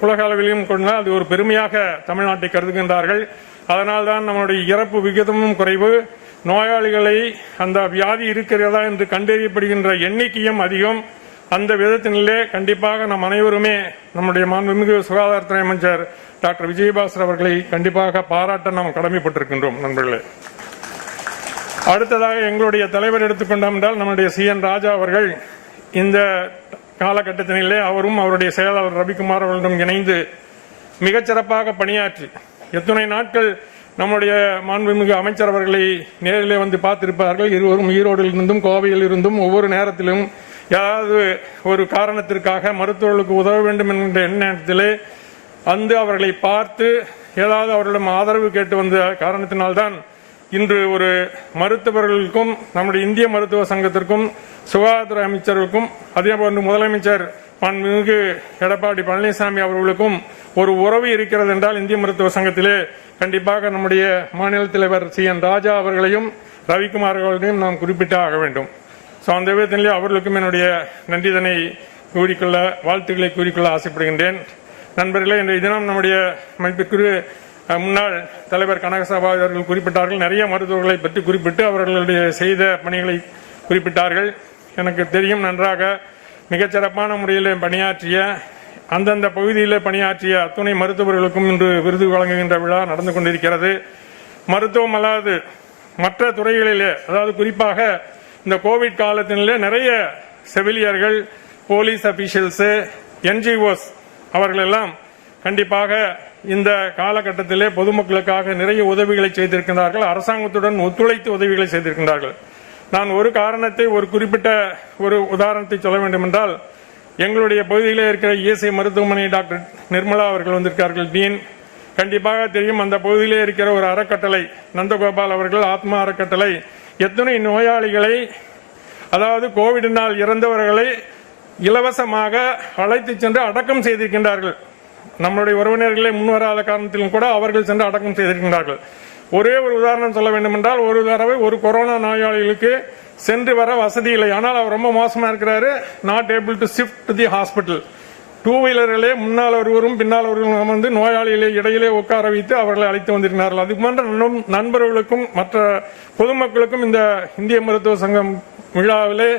உலக அளவிலும் கொண்டால் அது ஒரு பெருமையாக தமிழ்நாட்டை கருதுகின்றார்கள். அதனால்தான் நம்முடைய இறப்பு விகிதமும் குறைவு, நோயாளிகளை அந்த வியாதி இருக்கிறதா என்று கண்டறியப்படுகின்ற எண்ணிக்கையும் அதிகம். அந்த விதத்தினிலே கண்டிப்பாக நம் அனைவருமே நம்முடைய மாண்புமிகு சுகாதாரத்துறை அமைச்சர் டாக்டர் விஜயபாஸ்கர் அவர்களை கண்டிப்பாக பாராட்ட நாம் கடமைப்பட்டிருக்கின்றோம். நண்பர்களே, அடுத்ததாக எங்களுடைய தலைவர் எடுத்துக்கொண்டோம் என்றால் நம்முடைய CN ராஜா அவர்கள் இந்த காலகட்டத்தினிலே அவரும் அவருடைய செயலாளர் ரவிக்குமார் அவர்களுடன் இணைந்து மிகச்சிறப்பாக பணியாற்றி எத்தனை நாட்கள் நம்முடைய மாண்புமிகு அமைச்சர் அவர்களை நேரிலே வந்து பார்த்திருப்பார்கள். இருவரும் ஈரோடில் இருந்தும் கோவையில் இருந்தும் ஒவ்வொரு நேரத்திலும் ஏதாவது ஒரு காரணத்திற்காக மருத்துவர்களுக்கு உதவ வேண்டும் என்கின்ற எண்ணத்திலே வந்து அவர்களை பார்த்து ஏதாவது அவர்களிடம் ஆதரவு கேட்டு வந்த காரணத்தினால்தான் இன்று ஒரு மருத்துவர்களுக்கும் நம்முடைய இந்திய மருத்துவ சங்கத்திற்கும் சுகாதார அமைச்சருக்கும் அதேபோன்று முதலமைச்சர் மாண்புமிகு எடப்பாடி பழனிசாமி அவர்களுக்கும் ஒரு உறவு இருக்கிறது என்றால் இந்திய மருத்துவ சங்கத்திலே கண்டிப்பாக நம்முடைய மாநில தலைவர் CN ராஜா அவர்களையும் ரவிக்குமார் அவர்களையும் நாம் குறிப்பிட்டு ஆக வேண்டும். அந்த விதத்திலே அவர்களுக்கும் என்னுடைய நன்றிதனை கூறிக்கொள்ள, வாழ்த்துக்களை கூறிக்கொள்ள ஆசைப்படுகின்றேன். நண்பர்களே, இன்றைய தினம் நம்முடைய மதிப்பிற்குரிய முன்னாள் தலைவர் கனகசபா அவர்கள் குறிப்பிட்டார்கள். நிறைய மருத்துவர்களை பற்றி குறிப்பிட்டு அவர்களுடைய செய்த பணிகளை குறிப்பிட்டார்கள். எனக்கு தெரியும் நன்றாக மிகச்சிறப்பான முறையில் பணியாற்றிய அந்தந்த பகுதியில் பணியாற்றிய அத்துணை மருத்துவர்களுக்கும் இன்று விருது வழங்குகின்ற விழா நடந்து கொண்டிருக்கிறது. மருத்துவம் அல்லாது மற்ற துறைகளிலே, அதாவது குறிப்பாக இந்த கோவிட் காலத்திலே நிறைய செவிலியர்கள், போலீஸ் அபிஷியல்ஸ், NGOs அவர்கள் எல்லாம் கண்டிப்பாக இந்த காலகட்டத்திலே பொதுமக்களுக்காக நிறைய உதவிகளை செய்திருக்கிறார்கள். அரசாங்கத்துடன் ஒத்துழைத்து உதவிகளை செய்திருக்கிறார்கள். நான் ஒரு காரணத்தை, ஒரு குறிப்பிட்ட ஒரு உதாரணத்தை சொல்ல வேண்டும் என்றால், எங்களுடைய பகுதியில் இருக்கிற ESI மருத்துவமனை டாக்டர் நிர்மலா அவர்கள் வந்திருக்கார்கள், டீன். கண்டிப்பாக தெரியும், அந்த பகுதியிலே இருக்கிற ஒரு அறக்கட்டளை நந்தகோபால் அவர்கள் ஆத்மா அறக்கட்டளை எத்தனை நோயாளிகளை, அதாவது கோவிடினால் இறந்தவர்களை இலவசமாக அழைத்து சென்று அடக்கம் செய்திருக்கின்றார்கள். நம்முடைய உறவினர்களை முன்வராத காரணத்திலும் கூட அவர்கள் சென்று அடக்கம் செய்திருக்கின்றார்கள். ஒரே ஒரு உதாரணம் சொல்ல வேண்டும் என்றால், ஒரு தடவை ஒரு கொரோனா நோயாளிகளுக்கு சென்று வர வசதி இல்லை, ஆனால் அவர் ரொம்ப மோசமா இருக்கிறாரு, not able to shift to the hospital. 2 வீலர்களே முன்னால் ஒருவரும் பின்னால் ஒருவரும் வந்து நோயாளிகளை இடையிலே உட்கார வைத்து அவர்களை அழைத்து வந்திருக்கிறார்கள். அது போன்ற நண்பர்களுக்கும் மற்ற பொதுமக்களுக்கும் இந்த இந்திய மருத்துவ சங்கம் விழாவிலே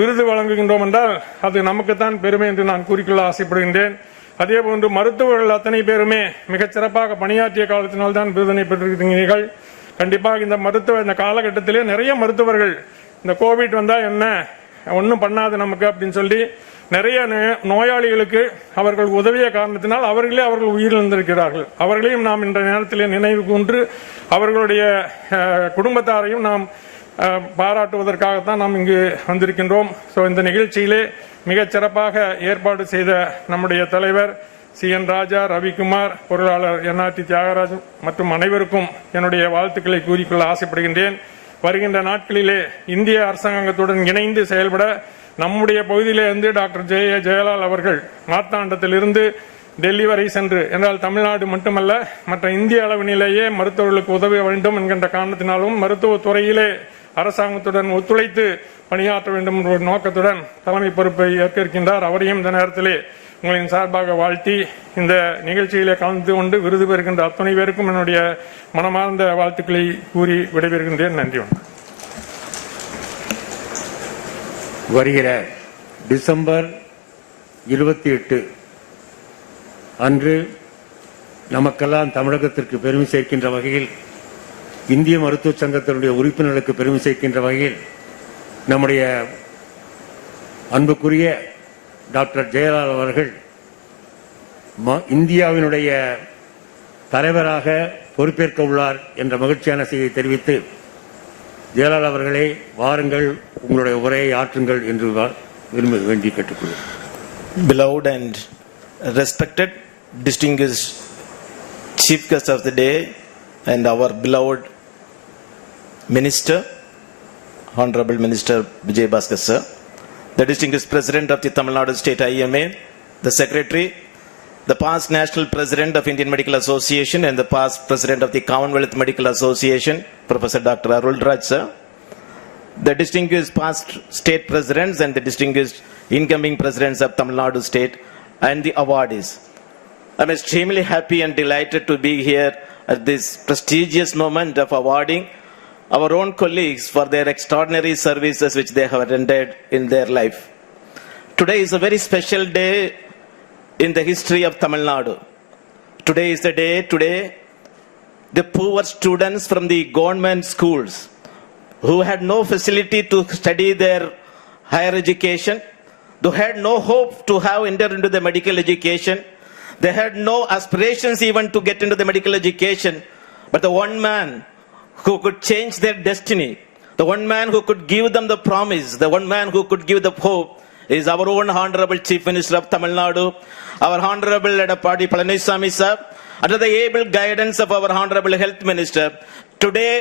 விருது வழங்குகின்றோம் என்றால் அது நமக்குத்தான் பெருமை என்று நான் கூறிக்கொள்ள ஆசைப்படுகின்றேன். அதேபோன்று மருத்துவர்கள் அத்தனை பேருமே மிகச்சிறப்பாக பணியாற்றிய காலத்தினால்தான் விருதினை பெற்றிருக்கிறீர்கள். கண்டிப்பாக இந்த காலகட்டத்திலே நிறைய மருத்துவர்கள் இந்த கோவிட் வந்தா என்ன, ஒன்றும் பண்ணாது நமக்கு அப்படின்னு சொல்லி நிறைய நோயாளிகளுக்கு அவர்கள் உதவிய காரணத்தினால் அவர்கள் உயிரிழந்திருக்கிறார்கள். அவர்களையும் நாம் இந்த நேரத்திலே நினைவு கூர்ந்து அவர்களுடைய குடும்பத்தாரையும் நாம் பாராட்டுவதற்காகத்தான் நாம் இங்கு வந்திருக்கின்றோம். இந்த நிகழ்ச்சியிலே மிகச் சிறப்பாக ஏற்பாடு செய்த நம்முடைய தலைவர் CN ராஜா, ரவிக்குமார், பொருளாளர் NRT தியாகராஜன் மற்றும் அனைவருக்கும் என்னுடைய வாழ்த்துக்களை கூறிக்கொள்ள ஆசைப்படுகின்றேன். வருகின்ற நாட்களிலே இந்திய அரசாங்கத்துடன் இணைந்து செயல்பட நம்முடைய பகுதியிலே இருந்து டாக்டர் ஜெயலால் அவர்கள் மார்த்தாண்டத்திலிருந்து டெல்லி வரை சென்று, என்றால் தமிழ்நாடு மட்டுமல்ல மற்ற இந்திய அளவிலேயே மருத்துவர்களுக்கு உதவ வேண்டும் என்கின்ற காரணத்தினாலும் மருத்துவ துறையிலே அரசாங்கத்துடன் ஒத்துழைத்து பணியாற்ற வேண்டும் என்ற ஒரு நோக்கத்துடன் தலைமை பொறுப்பை ஏற்க இருக்கின்றார். அவரையும் இந்த நேரத்திலே உங்களின் சார்பாக வாழ்த்தி இந்த நிகழ்ச்சியிலே கலந்து கொண்டு விருது பெறுகின்ற அத்தனை பேருக்கும் என்னுடைய மனமார்ந்த வாழ்த்துக்களை கூறி விடைபெறுகின்றேன். நன்றி. வருகிற டிசம்பர் 28 அன்று நமக்கெல்லாம் தமிழகத்திற்கு பெருமை சேர்க்கின்ற வகையில், இந்திய மருத்துவ சங்கத்தினுடைய உறுப்பினர்களுக்கு பெருமை சேர்க்கின்ற வகையில் நம்முடைய அன்புக்குரிய டாக்டர் ஜெயலலிதா அவர்கள் இந்தியாவினுடைய தலைவராக பொறுப்பேற்க உள்ளார் என்ற மகிழ்ச்சியான செய்தியை தெரிவித்து, ஜெயலலிதா அவர்களே வாருங்கள், உங்களுடைய உரையை ஆற்றுங்கள் என்று விரும்ப வேண்டி கேட்டுக்கொள்கிறேன். Beloved and respected, distinguished chief guest of the day and our beloved minister, Honorable Minister Vijay Bhaskar sir, the distinguished president of the Tamil Nadu State IMA, the secretary, the past national president of Indian Medical Association and the past president of the Commonwealth Medical Association, Professor Dr. Arul Raj sir, the distinguished past state presidents and the distinguished incoming presidents of Tamil Nadu State, and the awardees. I'm extremely happy and delighted to be here at this prestigious moment of awarding our own colleagues for their extraordinary services which they have rendered in their life. Today is a very special day in the history of Tamil Nadu. Today is the day, the poor students from the government schools who had no facility to study their higher education, who had no hope to have entered into the medical education, they had no aspirations even to get into the medical education, but the one man who could change their destiny, the one man who could give them the promise, the one man who could give the hope is our own Honorable Chief Minister of Tamil Nadu, our Honorable Edapadi Palaniswamy sir, under the able guidance of our Honorable Health Minister, today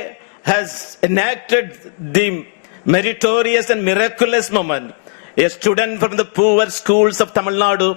has enacted the meritorious and miraculous moment. A student from the poor schools of Tamil Nadu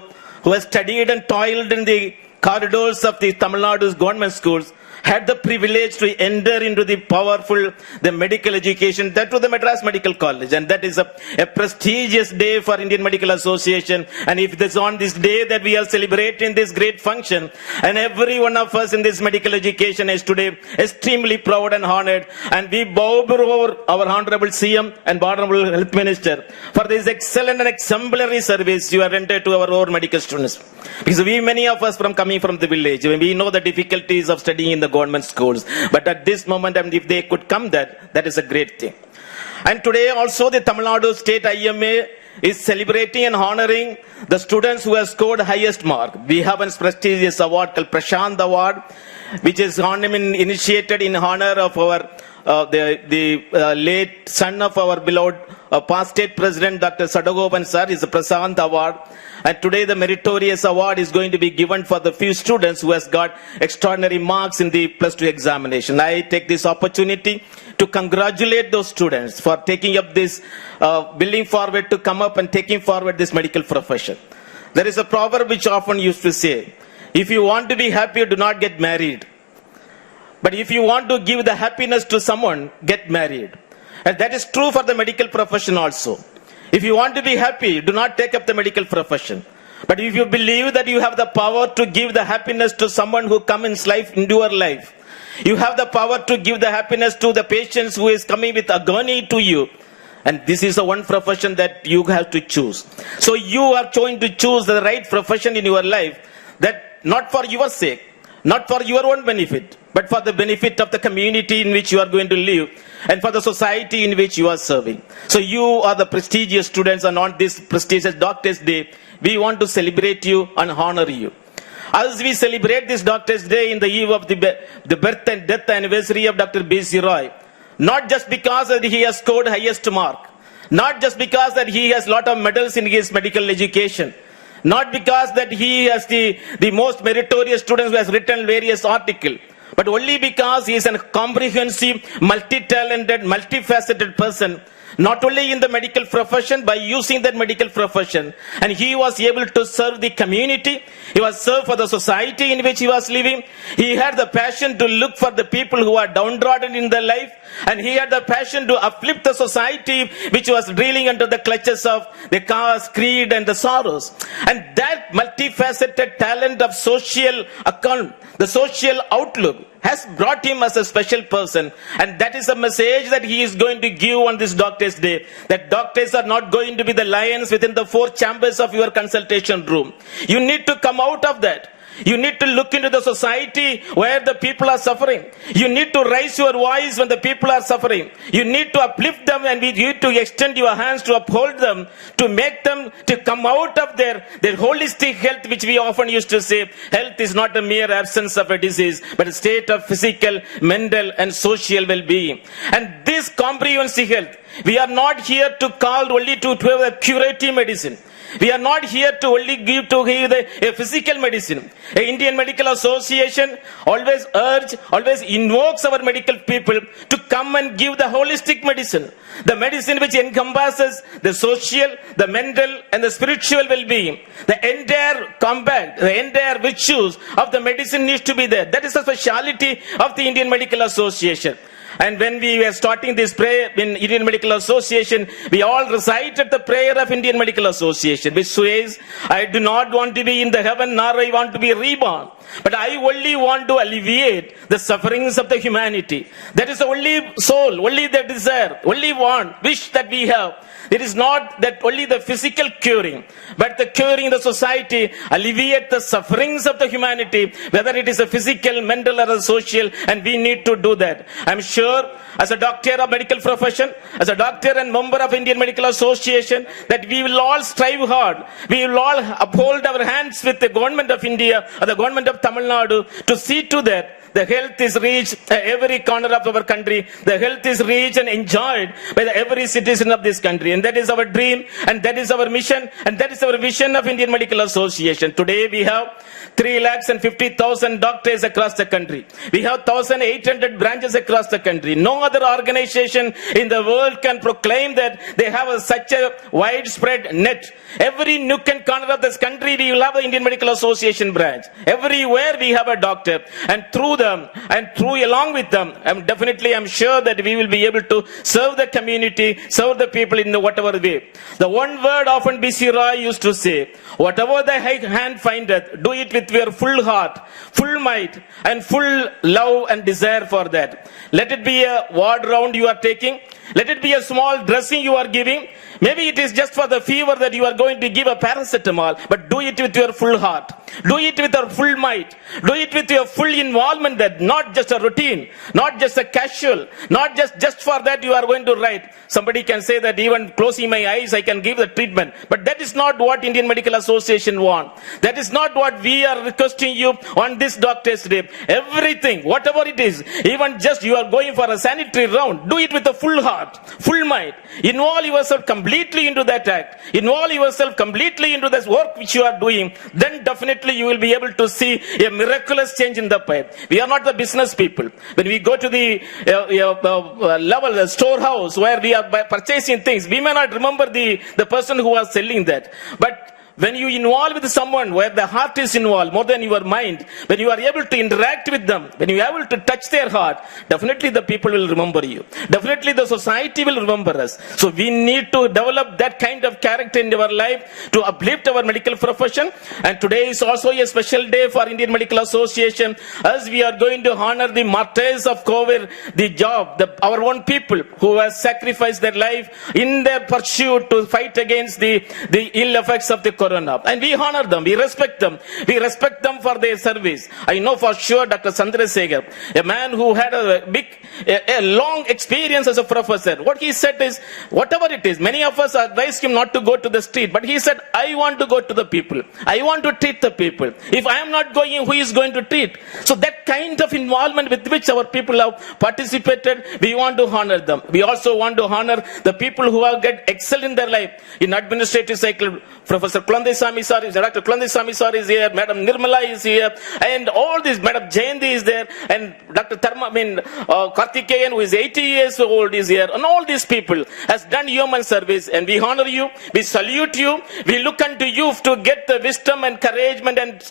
who has studied and toiled in the corridors of the Tamil Nadu's government schools had the privilege to enter into the powerful, the medical education, that to the Madras Medical College. And that is a prestigious day for Indian Medical Association. And if it is on this day that we are celebrating this great function, and every one of us in this medical education is today extremely proud and honored. And we bow before our Honorable CM and Honorable Health Minister for this excellent and exemplary service you have rendered to our own medical students. Because many of us coming from the village, we know the difficulties of studying in the government schools. But at this moment, and if they could come there, that is a great thing. And today also the Tamil Nadu State IMA is celebrating and honoring the students who have scored highest mark. We have a prestigious award called Prashant Award, which is initiated in honor of our late son of our beloved past state president Dr. Sadagopan sir is the Prashant Award. And today the meritorious award is going to be given for the few students who has got extraordinary marks in the plus 2 examination. I take this opportunity to congratulate those students for taking up this, building forward to come up and taking forward this medical profession. There is a proverb which often used to say, if you want to be happy, do not get married. But if you want to give the happiness to someone, get married. And that is true for the medical profession also. If you want to be happy, do not take up the medical profession. But if you believe that you have the power to give the happiness to someone who comes into your life, you have the power to give the happiness to the patients who is coming with agony to you. And this is the one profession that you have to choose. So you are trying to choose the right profession in your life, that not for your sake, not for your own benefit, but for the benefit of the community in which you are going to live and for the society in which you are serving. So you are the prestigious students, and on this prestigious Doctor's Day, we want to celebrate you and honor you. As we celebrate this Doctor's Day in the eve of the birth and death anniversary of Dr. B.C. Roy, not just because that he has scored highest mark, not just because that he has lot of medals in his medical education, not because that he has the most meritorious student who has written various articles, but only because he is a comprehensive, multi-talented, multifaceted person not only in the medical profession, by using that medical profession. And he was able to serve the community. He was served for the society in which he was living. He had the passion to look for the people who are downtrodden in their life. And he had the passion to uplift the society which was reeling under the clutches of the caste, creed and the sorrows. And that multifaceted talent of social account, the social outlook, has brought him as a special person. And that is a message that he is going to give on this Doctors' Day. That doctors are not going to be the lions within the four chambers of your consultation room. You need to come out of that. You need to look into the society where the people are suffering. You need to raise your voice when the people are suffering. You need to uplift them, and you need to extend your hands to uphold them, to make them to come out of their holistic health, which we often used to say, health is not a mere absence of a disease, but a state of physical, mental and social well-being. And this comprehensive health, we are not here to call only to have a curative medicine. We are not here to only give a physical medicine. The Indian Medical Association always invokes our medical people to come and give the holistic medicine. The medicine which encompasses the social, the mental and the spiritual well-being. The entire compact, the entire virtues of the medicine needs to be there. That is the speciality of the Indian Medical Association. And when we were starting this prayer in Indian Medical Association, we all recited the prayer of Indian Medical Association, which says, I do not want to be in the heaven, nor I want to be reborn, but I only want to alleviate the sufferings of the humanity. That is the only soul, only the desire, only want, wish that we have. It is not that only the physical curing, but the curing the society, alleviate the sufferings of the humanity, whether it is a physical, mental or a social, and we need to do that. I am sure as a doctor of medical profession, as a doctor and member of Indian Medical Association, that we will all strive hard. We will all uphold our hands with the government of India or the government of Tamil Nadu to see to that the health is reached at every corner of our country. The health is reached and enjoyed by every citizen of this country. And that is our dream, and that is our mission, and that is our vision of Indian Medical Association. Today we have 350,000 doctors across the country. We have 1,800 branches across the country. No other organization in the world can proclaim that they have such a widespread net. Every nook and corner of this country we will have the Indian Medical Association branch. Everywhere we have a doctor, and through them and through along with them, I'm sure that we will be able to serve the community, serve the people in whatever way. The one word often B.C. Roy used to say, whatever the hand findeth, do it with your full heart, full might and full love and desire for that. Let it be a ward round you are taking. Let it be a small dressing you are giving. Maybe it is just for the fever that you are going to give a paracetamol, but do it with your full heart. Do it with your full might. Do it with your full involvement, that not just a routine, not just a casual, not just for that you are going to write. Somebody can say that even closing my eyes I can give the treatment, but that is not what Indian Medical Association want. That is not what we are requesting you on this Doctors' Day. Everything, whatever it is, even just you are going for a sanitary round, do it with a full heart, full might. Involve yourself completely into that act. Involve yourself completely into this work which you are doing. Then definitely you will be able to see a miraculous change in the pipe. We are not the business people. When we go to the level, the storehouse where we are purchasing things, we may not remember the person who was selling that. But when you involve with someone where the heart is involved more than your mind, when you are able to interact with them, when you are able to touch their heart, definitely the people will remember you. Definitely the society will remember us. So we need to develop that kind of character in our life to uplift our medical profession. And today is also a special day for Indian Medical Association, as we are going to honor the martyrs of COVID, our own people who have sacrificed their life in their pursuit to fight against the ill effects of the corona. And we honor them, we respect them for their service. I know for sure Dr. Chandrasekhar, a man who had a long experience as a professor, what he said is, whatever it is, many of us advised him not to go to the street, but he said, I want to go to the people. I want to treat the people. If I am not going, who is going to treat? So that kind of involvement with which our people have participated, we want to honor them. We also want to honor the people who have excelled in their life in administrative cycle Professor Kulandeswamy sir is Dr. Kulandeswamy sir is here, Madam Nirmala is here, and all these, Madam Jayanti is there, and Dr. Karthikeyan, who is 80 years old, is here, and all these people has done human service, and we honor you, we salute you, we look unto you to get the wisdom, encouragement, and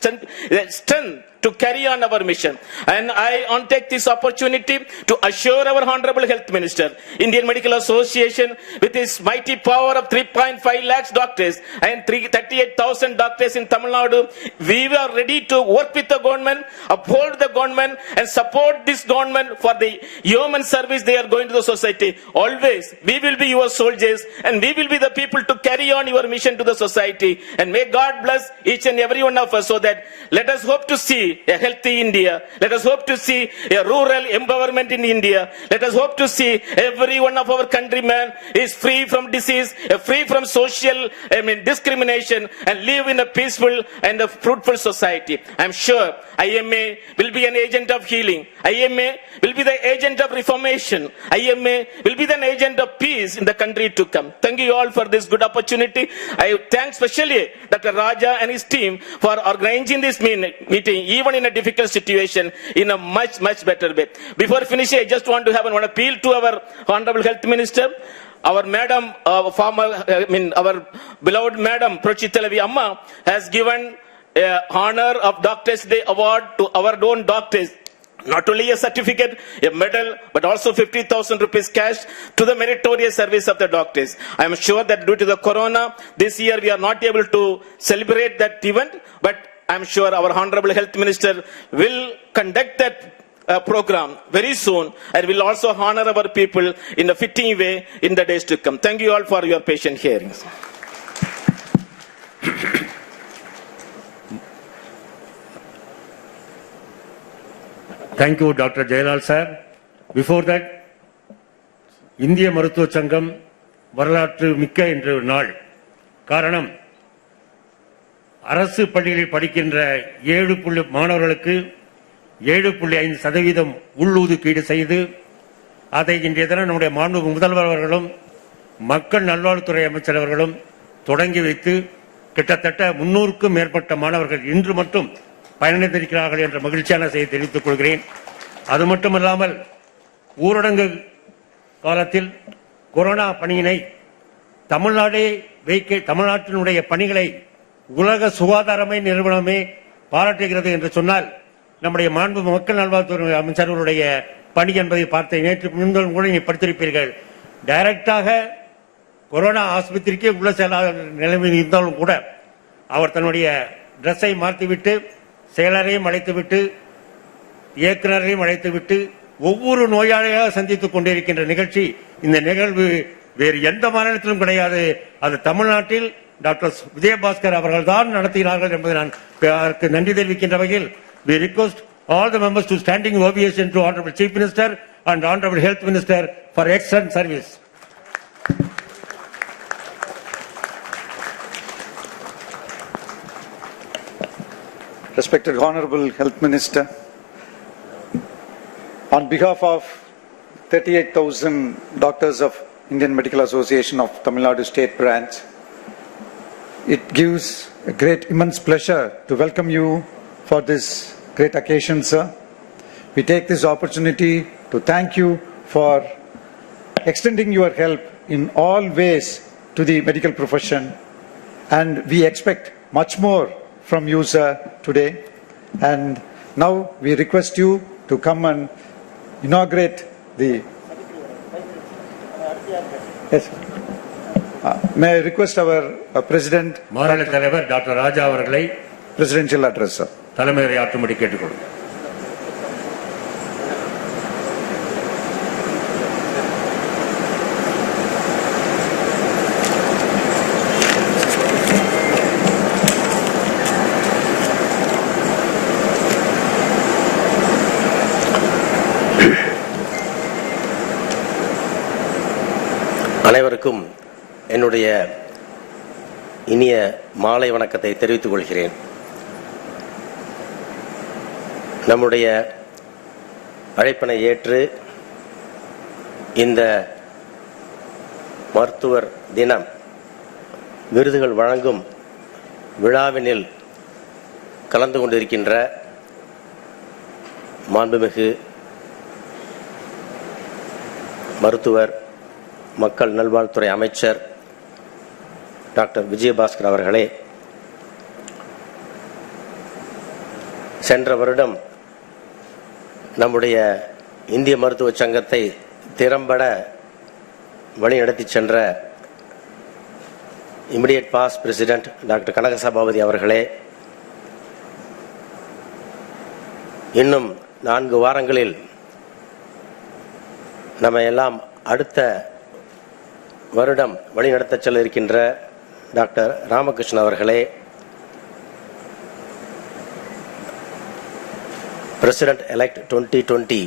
strength to carry on our mission. And I take this opportunity to assure our Honorable Health Minister, Indian Medical Association, with its mighty power of 3.5 lakhs doctors and 38,000 doctors in Tamil Nadu, we are ready to work with the government, uphold the government, and support this government for the human service they are going to the society. Always, we will be your soldiers, and we will be the people to carry on your mission to the society. And may God bless each and every one of us, so that let us hope to see a healthy India. Let us hope to see a rural empowerment in India. Let us hope to see every one of our countrymen is free from disease, free from social discrimination, and live in a peaceful and a fruitful society. I am sure IMA will be an agent of healing. IMA will be the agent of reformation. IMA will be the agent of peace in the country to come. Thank you all for this good opportunity. I thank specially Dr. Raja and his team for organizing this meeting, even in a difficult situation, in a much better way. Before finishing, I just want to have one appeal to our Honorable Health Minister. Our madam, our beloved madam Prochitalavi Amma has given honor of Doctors Day Award to our own doctors. Not only a certificate, a medal, but also 50,000 rupees cash to the meritorious service of the doctors. I am sure that due to the corona, this year we are not able to celebrate that event, but I am sure our Honorable Health Minister will conduct that program very soon, and will also honor our people in a fitting way in the days to come. Thank you all for your patient hearing. Thank you, Dr. Jayalal sir. Before that, இந்திய மருத்துவ சங்கம் வரலாற்று மிக்க என்ற நாள். காரணம், அரசு பள்ளிகளில் படிக்கின்ற 7 மாணவர்களுக்கு 7.5% உள்ளொதுக்கீடு செய்து, அதை இன்றைய தினம் நம்முடைய மாண்புமிகு முதல்வர் அவர்களும் மக்கள் நல்வாழ்வுத்துறை அமைச்சர் அவர்களும் தொடங்கி வைத்து, கிட்டத்தட்ட 300க்கும் மேற்பட்ட மாணவர்கள் இன்று மட்டும் பயனடைந்திருக்கிறார்கள் என்ற மகிழ்ச்சியான செய்தி தெரிவித்துக் கொள்கிறேன். அது மட்டுமல்லாமல், ஊரடங்கு காலத்தில் கொரோனா பணியினை தமிழ்நாட்டினுடைய பணிகளை உலக சுகாதாரமை நிறுவனமே பாராட்டுகிறது என்று சொன்னால், நம்முடைய மாண்பு மக்கள் நல்வாழ்வுத்துறை அமைச்சர்களுடைய பணி என்பதை பார்த்த நேற்று முன்கள் கூட நீ படித்திருப்பீர்கள். டைரக்டாக கொரோனா ஆஸ்பத்திரிக்கே உள்ள செயலாளர் நிலைமையில் இருந்தாலும் கூட அவர் தன்னுடைய டிரெஸ்ஸை மாற்றிவிட்டு, செயலரையும் அழைத்துவிட்டு, இயக்குநரையும் அழைத்துவிட்டு ஒவ்வொரு நோயாளியாக சந்தித்துக் கொண்டிருக்கின்ற நிகழ்ச்சி, இந்த நிகழ்வு வேறு எந்த மாநிலத்திலும் கிடையாது. அது தமிழ்நாட்டில் டாக்டர் விஜயபாஸ்கர் அவர்கள் தான் நடத்தினார்கள் என்பதை நான் நன்றி தெரிவிக்கின்ற வகையில் we request all the members to standing ovation to Honorable Chief Minister and Honorable Health Minister for excellent service. Respected Honorable Health Minister, on behalf of 38,000 doctors of Indian Medical Association of Tamil Nadu State Branch, it gives a great immense pleasure to welcome you for this great occasion, sir. We take this opportunity to thank you for extending your help in all ways to the medical profession, and we expect much more from you, sir, today. And now we request you to come and inaugurate the... Yes. May I request our President... மாநில தலைவர் doctor ராஜா அவர்களை presidential address, sir. தலைமையை ஆற்றும்படி கேட்டுக்கொள்கிறேன். அனைவருக்கும் என்னுடைய இனிய மாலை வணக்கத்தை தெரிவித்துக் கொள்கிறேன். நம்முடைய அழைப்பினை ஏற்று இந்த மருத்துவர் தினம் விருதுகள் வழங்கும் விழாவினில் கலந்து கொண்டிருக்கின்ற மாண்புமிகு மருத்துவர் மக்கள் நல்வாழ்வுத்துறை அமைச்சர் டாக்டர் விஜயபாஸ்கர் அவர்களே, சென்ற வருடம் நம்முடைய இந்திய மருத்துவ சங்கத்தை திறம்பட வழிநடத்தி சென்ற immediate past president doctor Kanagasabapathi அவர்களே, இன்னும் 4 வாரங்களில் நம்ம எல்லாம் அடுத்த வருடம் வழிநடத்த செல்ல இருக்கின்ற டாக்டர் ராமகிருஷ்ணன் அவர்களே, பிரசிடென்ட் எலெக்ட் 2020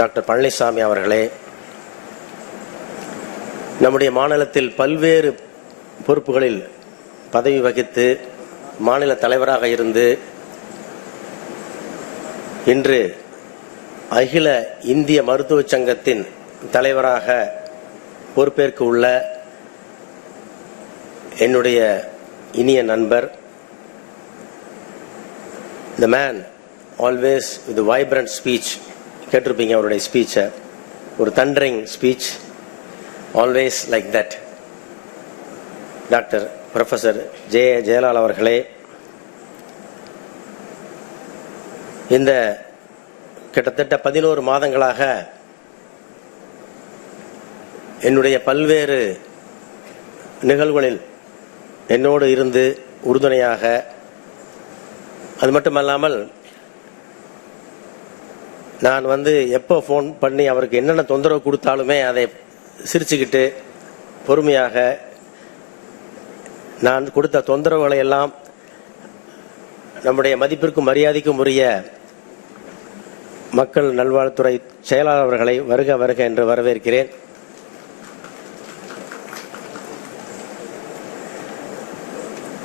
டாக்டர் பழனிசாமி அவர்களே, நம்முடைய மாநிலத்தில் பல்வேறு பொறுப்புகளில் பதவி வகித்து மாநில தலைவராக இருந்து இன்று அகில இந்திய மருத்துவ சங்கத்தின் தலைவராக பொறுப்பேற்க உள்ள என்னுடைய இனிய நண்பர், the man always with a vibrant speech, கேட்டிருப்பீங்க அவருடைய ஸ்பீச்சை, ஒரு thundering speech, always like that, doctor professor Jayalal அவர்களே, இந்த கிட்டத்தட்ட 11 மாதங்களாக என்னுடைய பல்வேறு நிகழ்வுகளில் என்னோடு இருந்து உறுதுணையாக, அது மட்டுமல்லாமல் நான் எப்போ ஃபோன் பண்ணி அவருக்கு என்னென்ன தொந்தரவு கொடுத்தாலுமே அதை சிரிச்சுக்கிட்டு பொறுமையாக நான் கொடுத்த தொந்தரவுகளை எல்லாம் நம்முடைய மதிப்பிற்கும் மரியாதைக்கும் உரிய மக்கள் நல்வாழ்வுத்துறை செயலாளர் அவர்களை வருக வருக என்று வரவேற்கிறேன்.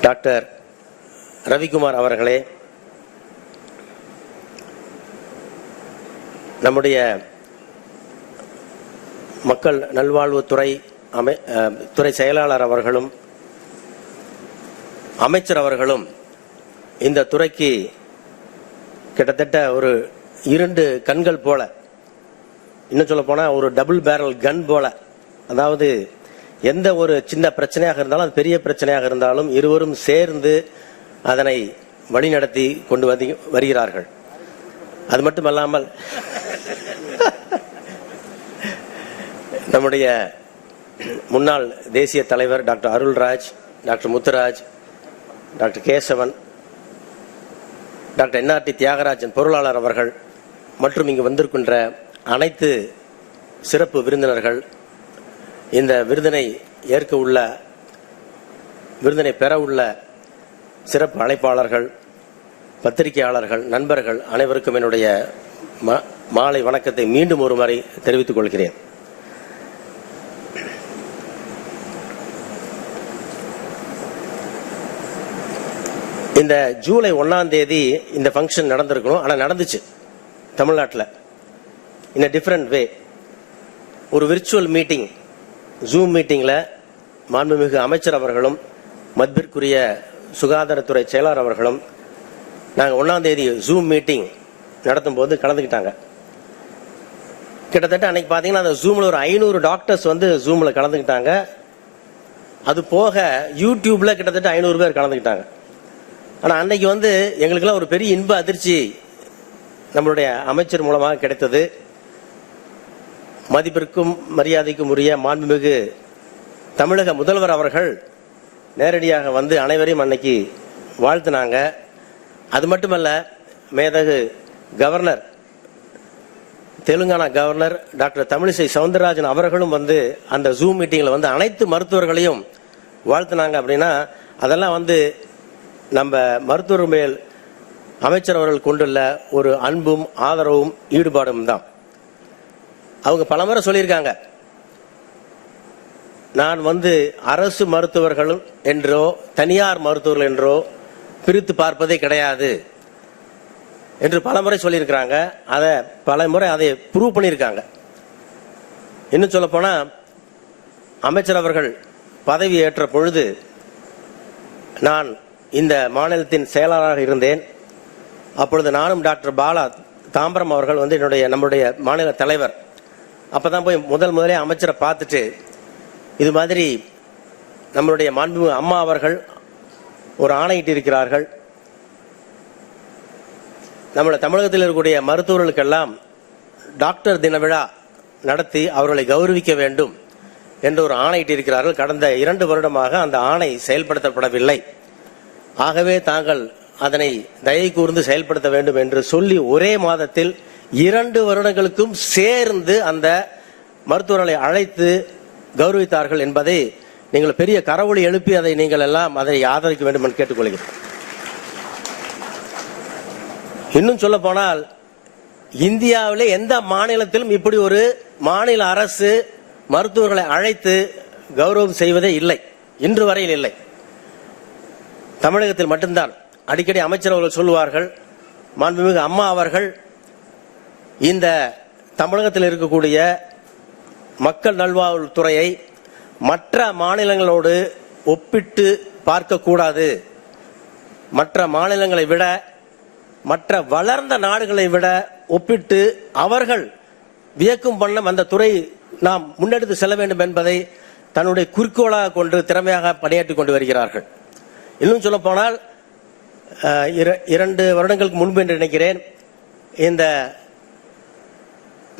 டாக்டர் ரவிக்குமார் அவர்களே, நம்முடைய மக்கள் நல்வாழ்வுத்துறை துறை செயலாளர் அவர்களும் அமைச்சர் அவர்களும் இந்த துறைக்கு கிட்டத்தட்ட ஒரு 2 கண்கள் போல, இன்னும் சொல்ல போனா ஒரு டபுள் பேரல் கன் போல, அதாவது எந்த ஒரு சின்ன பிரச்சனையாக இருந்தாலும் அது பெரிய பிரச்சனையாக இருந்தாலும் இருவரும் சேர்ந்து அதனை வழிநடத்தி கொண்டு வருகிறார்கள். அது மட்டுமல்லாமல் நம்முடைய முன்னாள் தேசிய தலைவர் doctor Arulraj, doctor Muthuraj, doctor Kesavan, doctor NRT Thiagarajan பொருளாளர் அவர்கள் மற்றும் இங்கு வந்திருக்கின்ற அனைத்து சிறப்பு விருந்தினர்கள், இந்த விருதினை ஏற்க உள்ள, விருதினை பெற உள்ள சிறப்பு அழைப்பாளர்கள், பத்திரிகையாளர்கள், நண்பர்கள் அனைவருக்கும் என்னுடைய மாலை வணக்கத்தை மீண்டும் ஒரு முறை தெரிவித்துக் கொள்கிறேன். இந்த ஜூலை 1ஆம் தேதி இந்த ஃபங்க்ஷன் நடந்திருக்கணும், ஆனால் நடந்துச்சு தமிழ்நாட்டில் இன் a different way. ஒரு விர்ச்சுவல் மீட்டிங், ஜூம் மீட்டிங்ல மாண்புமிகு அமைச்சர் அவர்களும் மதிப்பிற்குரிய சுகாதாரத்துறை செயலாளர் அவர்களும் நாங்கள் 1ஆம் தேதி ஜூம் மீட்டிங் நடத்தும் போது கலந்துக்கிட்டாங்க. கிட்டத்தட்ட அன்னைக்கு பார்த்தீங்கன்னா அந்த ஜூம்ல ஒரு 500 டாக்டர்ஸ் ஜூம்ல கலந்துக்கிட்டாங்க. அது போக யூடியூப்ல கிட்டத்தட்ட 500 பேர் கலந்துக்கிட்டாங்க. ஆனா அன்னைக்கு எங்களுக்கெல்லாம் ஒரு பெரிய இன்ப அதிர்ச்சி நம்மளுடைய அமைச்சர் மூலமாக கிடைத்தது. மதிப்பிற்கும் மரியாதைக்கும் உரிய மாண்புமிகு தமிழக முதல்வர் அவர்கள் நேரடியாக அனைவரையும் அன்னைக்கு வாழ்த்தினாங்க. அது மட்டுமல்ல, மேதகு governor, Telangana governor doctor Tamilisai Soundararajan அவர்களும் அந்த ஜூம் மீட்டிங்ல அனைத்து மருத்துவர்களையும் வாழ்த்தினாங்க. அப்படின்னா அதெல்லாம் நம்ம மருத்துவர் மேல் அமைச்சர் அவர்கள் கொண்டுள்ள ஒரு அன்பும் ஆதரவும் ஈடுபாடும் தான். அவங்க பலமுறை சொல்லியிருக்காங்க, நான் அரசு மருத்துவர்கள் என்றோ தனியார் மருத்துவர்கள் என்றோ பிரித்து பார்ப்பதே கிடையாது என்று பலமுறை சொல்லியிருக்கிறாங்க. அதை பலமுறை அதை ப்ரூவ் பண்ணியிருக்காங்க. இன்னும் சொல்ல போனா அமைச்சர் அவர்கள் பதவி ஏற்ற பொழுது நான் இந்த மாநிலத்தின் செயலாளராக இருந்தேன். அப்பொழுது நானும் டாக்டர் பாலா தாம்பரம் அவர்கள் வந்து நம்முடைய மாநில தலைவர். அப்பதான் போய் முதலே அமைச்சரை பார்த்துட்டு இது மாதிரி நம்மளுடைய மாண்புமிகு அம்மா அவர்கள் ஒரு ஆணையிட்டு இருக்கிறார்கள், நம்முடைய தமிழகத்தில் இருக்கக்கூடிய மருத்துவர்களுக்கெல்லாம் டாக்டர் தின விழா நடத்தி அவர்களை கௌரவிக்க வேண்டும் என்று ஒரு ஆணையிட்டு இருக்கிறார்கள். கடந்த 2 வருடமாக அந்த ஆணை செயல்படுத்தப்படவில்லை. ஆகவே தாங்கள் அதனை தயை கூர்ந்து செயல்படுத்த வேண்டும் என்று சொல்லி ஒரே மாதத்தில் 2 வருடங்களுக்கும் சேர்ந்து அந்த மருத்துவர்களை அழைத்து கௌரவித்தார்கள் என்பதை நீங்கள் பெரிய கரவொலி எழுப்பி அதை நீங்கள் எல்லாம் அதை ஆதரிக்க வேண்டும் என்று கேட்டுக்கொள்கிறேன். இன்னும் சொல்ல போனால் இந்தியாவிலே எந்த மாநிலத்திலும் இப்படி ஒரு மாநில அரசு மருத்துவர்களை அழைத்து கௌரவம் செய்வதே இல்லை, இன்று வரையில் இல்லை. தமிழகத்தில் மட்டும்தான். அடிக்கடி அமைச்சர் அவர்கள் சொல்லுவார்கள், மாண்புமிகு அம்மா அவர்கள் இந்த தமிழகத்தில் இருக்கக்கூடிய மக்கள் நல்வாழ்வுத்துறையை மற்ற மாநிலங்களோடு ஒப்பிட்டு பார்க்கக்கூடாது, மற்ற மாநிலங்களை விட மற்ற வளர்ந்த நாடுகளை விட ஒப்பிட்டு அவர்கள் வியக்கும் வண்ணம் அந்த துறை நாம் முன்னெடுத்து செல்ல வேண்டும் என்பதை தன்னுடைய குறிக்கோளாக கொண்டு திறமையாக பணியாற்றி கொண்டு வருகிறார்கள். இன்னும் சொல்ல போனால் 2 வருடங்களுக்கு முன்பு என்று நினைக்கிறேன், இந்த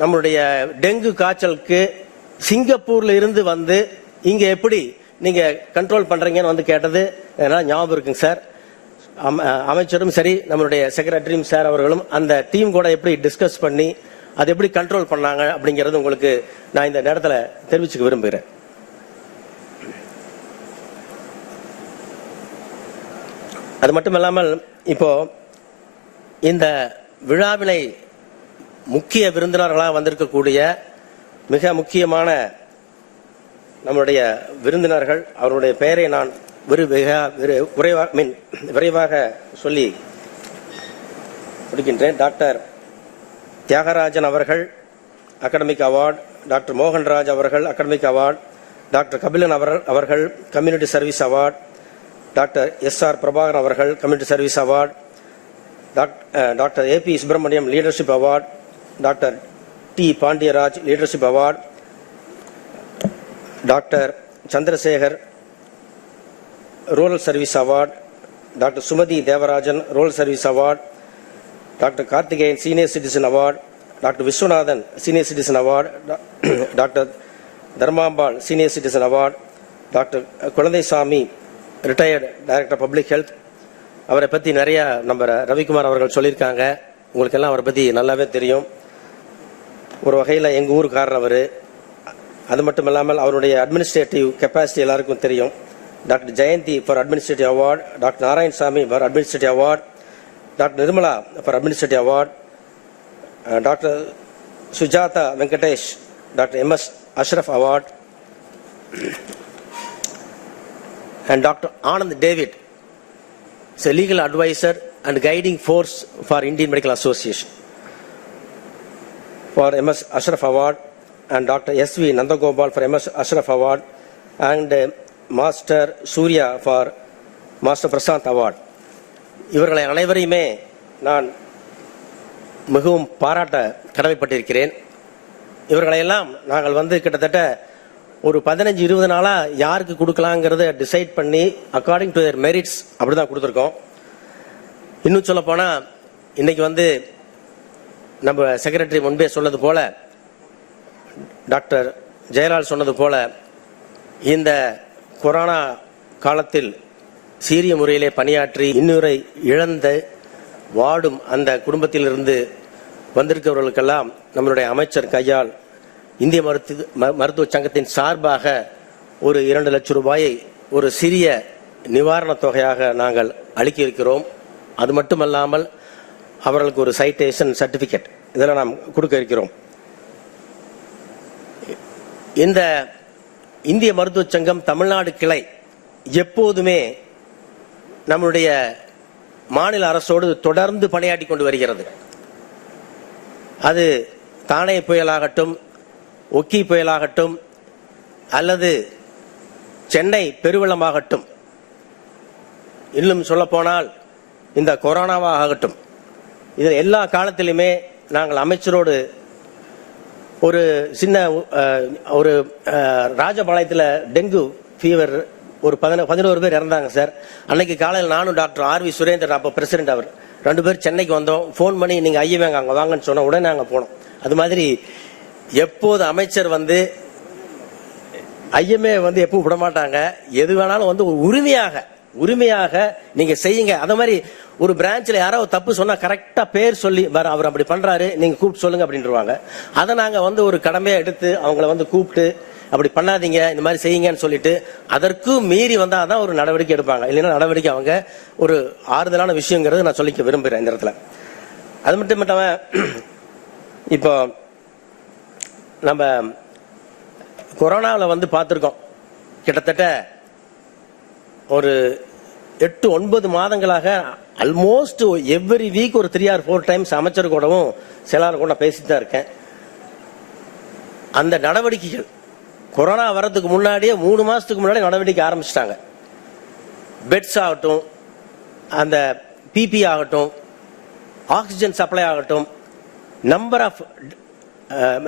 நம்முடைய டெங்கு காய்ச்சலுக்கு சிங்கப்பூர்ல இருந்து வந்து இங்க எப்படி நீங்க கண்ட்ரோல் பண்றீங்கன்னு வந்து கேட்டது ஞாபகம் இருக்குங்க சார். அமைச்சரும் சரி நம்மளுடைய செக்ரட்டரியும் சார் அவர்களும் அந்த டீம் கூட எப்படி டிஸ்கஸ் பண்ணி அதை எப்படி கண்ட்ரோல் பண்ணாங்க அப்படிங்கிறது உங்களுக்கு நான் இந்த நேரத்தில் தெரிவிச்சுக்க விரும்புகிறேன். அது மட்டும் இல்லாமல் இப்போ இந்த விழாவினை முக்கிய விருந்தினர்களாக வந்திருக்கக்கூடிய மிக முக்கியமான நம்முடைய விருந்தினர்கள், அவருடைய பெயரை நான் விரைவாக சொல்லி முடிக்கின்றேன். டாக்டர் தியாகராஜன் அவர்கள் அகாடமிக் அவார்டு, டாக்டர் மோகன்ராஜ் அவர்கள் அகாடமிக் அவார்டு, டாக்டர் கபிலன் அவர்கள் community service award, doctor S R. Prabhakaran அவர்கள் community service award, doctor A B. Subramaniam leadership award, doctor D. Pandiyaraj leadership award, doctor Chandrasekar rural service award, doctor Sumathi Devarajan rural service award, doctor Karthikeyan senior citizen award, doctor Viswanathan senior citizen award, doctor Dharmambal senior citizen award, doctor Kuzhandaisamy retired director public health. அவரை பற்றி நிறைய நம்ம ரவிக்குமார் அவர்கள் சொல்லியிருக்காங்க, உங்களுக்கெல்லாம் அவரை பற்றி நல்லாவே தெரியும். ஒரு வகையில் எங்கள் ஊருக்காரர் அவர். அது மட்டும் இல்லாமல் அவருடைய அட்மினிஸ்ட்ரேட்டிவ் கெப்பாசிட்டி எல்லாருக்கும் தெரியும். Doctor Jayanthi for administrative award, doctor Narayanasamy for administrative award, doctor Nirmala for administrative award, doctor Sujatha Venkatesh doctor M S. Ashraf award, and Dr. Anand David is a legal advisor and guiding force for Indian Medical Association for M.S. Ashraf Award, and Dr. S.V. Nandagopal for M.S. Ashraf Award, and Master Surya for Master Prasant Award. இவர்களை அனைவரையுமே நான் மிகவும் பாராட்ட கடமைப்பட்டிருக்கிறேன். இவர்களையெல்லாம் நாங்கள் கிட்டத்தட்ட ஒரு 15-20 நாளா யாருக்கு கொடுக்கலாங்கிறத டிசைட் பண்ணி அக்கார்டிங் டு தேர் மெரிட்ஸ் அப்படிதான் கொடுத்துருக்கோம். இன்னும் சொல்ல போனா இன்னைக்கு நம்ம செக்ரட்டரி முன்பே சொன்னது போல, டாக்டர் ஜெயலால் சொன்னது போல, இந்த கொரோனா காலத்தில் சீரிய முறையிலே பணியாற்றி இன்னுரை இழந்து வாடும் அந்த குடும்பத்திலிருந்து வந்திருக்கிறவர்களுக்கெல்லாம் நம்மளுடைய அமைச்சர் கையால் இந்திய மருத்துவ சங்கத்தின் சார்பாக ஒரு 2 லட்சம் ரூபாயை ஒரு சிறிய நிவாரணத் தொகையாக நாங்கள் அளிக்க இருக்கிறோம். அது மட்டுமல்லாமல் அவர்களுக்கு ஒரு சைட்டேஷன் சர்டிபிகேட் இதெல்லாம் நாம் கொடுக்க இருக்கிறோம். இந்த இந்திய மருத்துவ சங்கம் தமிழ்நாடு கிளை எப்போதுமே நம்முடைய மாநில அரசோடு தொடர்ந்து பணியாற்றி கொண்டு வருகிறது. அது தானே புயலாகட்டும், ஒக்கி புயலாகட்டும், அல்லது சென்னை பெருவெள்ளமாகட்டும், இன்னும் சொல்ல போனால் இந்த கொரோனாவாக ஆகட்டும், இது எல்லா காலத்திலுமே நாங்கள் அமைச்சரோடு ஒரு சின்ன ஒரு ராஜபாளையத்தில் டெங்கு ஃபீவர் ஒரு 11 பேர் இறந்தாங்க சார். அன்னைக்கு காலையில் நானும் டாக்டர் R.V. சுரேந்தர், அப்போ பிரசிடென்ட், அவர் 2 பேர் சென்னைக்கு வந்தோம். ஃபோன் பண்ணி நீங்கள் ஐயவேங்க அங்கே வாங்கன்னு சொன்ன உடனே நாங்கள் போனோம். அது மாதிரி எப்போது அமைச்சர் வந்து ஐயமே வந்து எப்பவும் விட மாட்டாங்க. எது வேணாலும் வந்து ஒரு உரிமையாக நீங்க செய்யுங்க. அது மாதிரி ஒரு பிரான்ச்ல யாரோ தப்பு சொன்னா கரெக்டா பேர் சொல்லி அவர் அப்படி பண்றாரு, நீங்க கூப்பிட்டு சொல்லுங்க அப்படின்றாங்க. அதை நாங்க வந்து ஒரு கடமையா எடுத்து அவங்கள வந்து கூப்பிட்டு அப்படி பண்ணாதீங்க, இந்த மாதிரி செய்யுங்கன்னு சொல்லிட்டு அதற்கும் மீறி வந்தாதான் ஒரு நடவடிக்கை எடுப்பாங்க. இல்லைன்னா நடவடிக்கை அவங்க ஒரு ஆறுதலான விஷயங்கிறது நான் சொல்லிக்க விரும்புகிறேன் இந்த இடத்துல. அது மட்டும் இல்லாம இப்போ நம்ம கொரோனாவில் வந்து பார்த்துருக்கோம், கிட்டத்தட்ட ஒரு 8-9 மாதங்களாக ஆல்மோஸ்ட் எவ்ரி வீக் ஒரு 3 or 4 டைம்ஸ் அமைச்சர் கூடவும் செயலாளர் கூட பேசிட்டு தான் இருக்கேன். அந்த நடவடிக்கைகள் கொரோனா வர்றதுக்கு முன்னாடியே 3 மாசத்துக்கு முன்னாடி நடவடிக்கை ஆரம்பிச்சிட்டாங்க. பெட்ஸ் ஆகட்டும், அந்த பிபி ஆகட்டும், ஆக்சிஜன் சப்ளை ஆகட்டும், நம்பர் ஆஃப்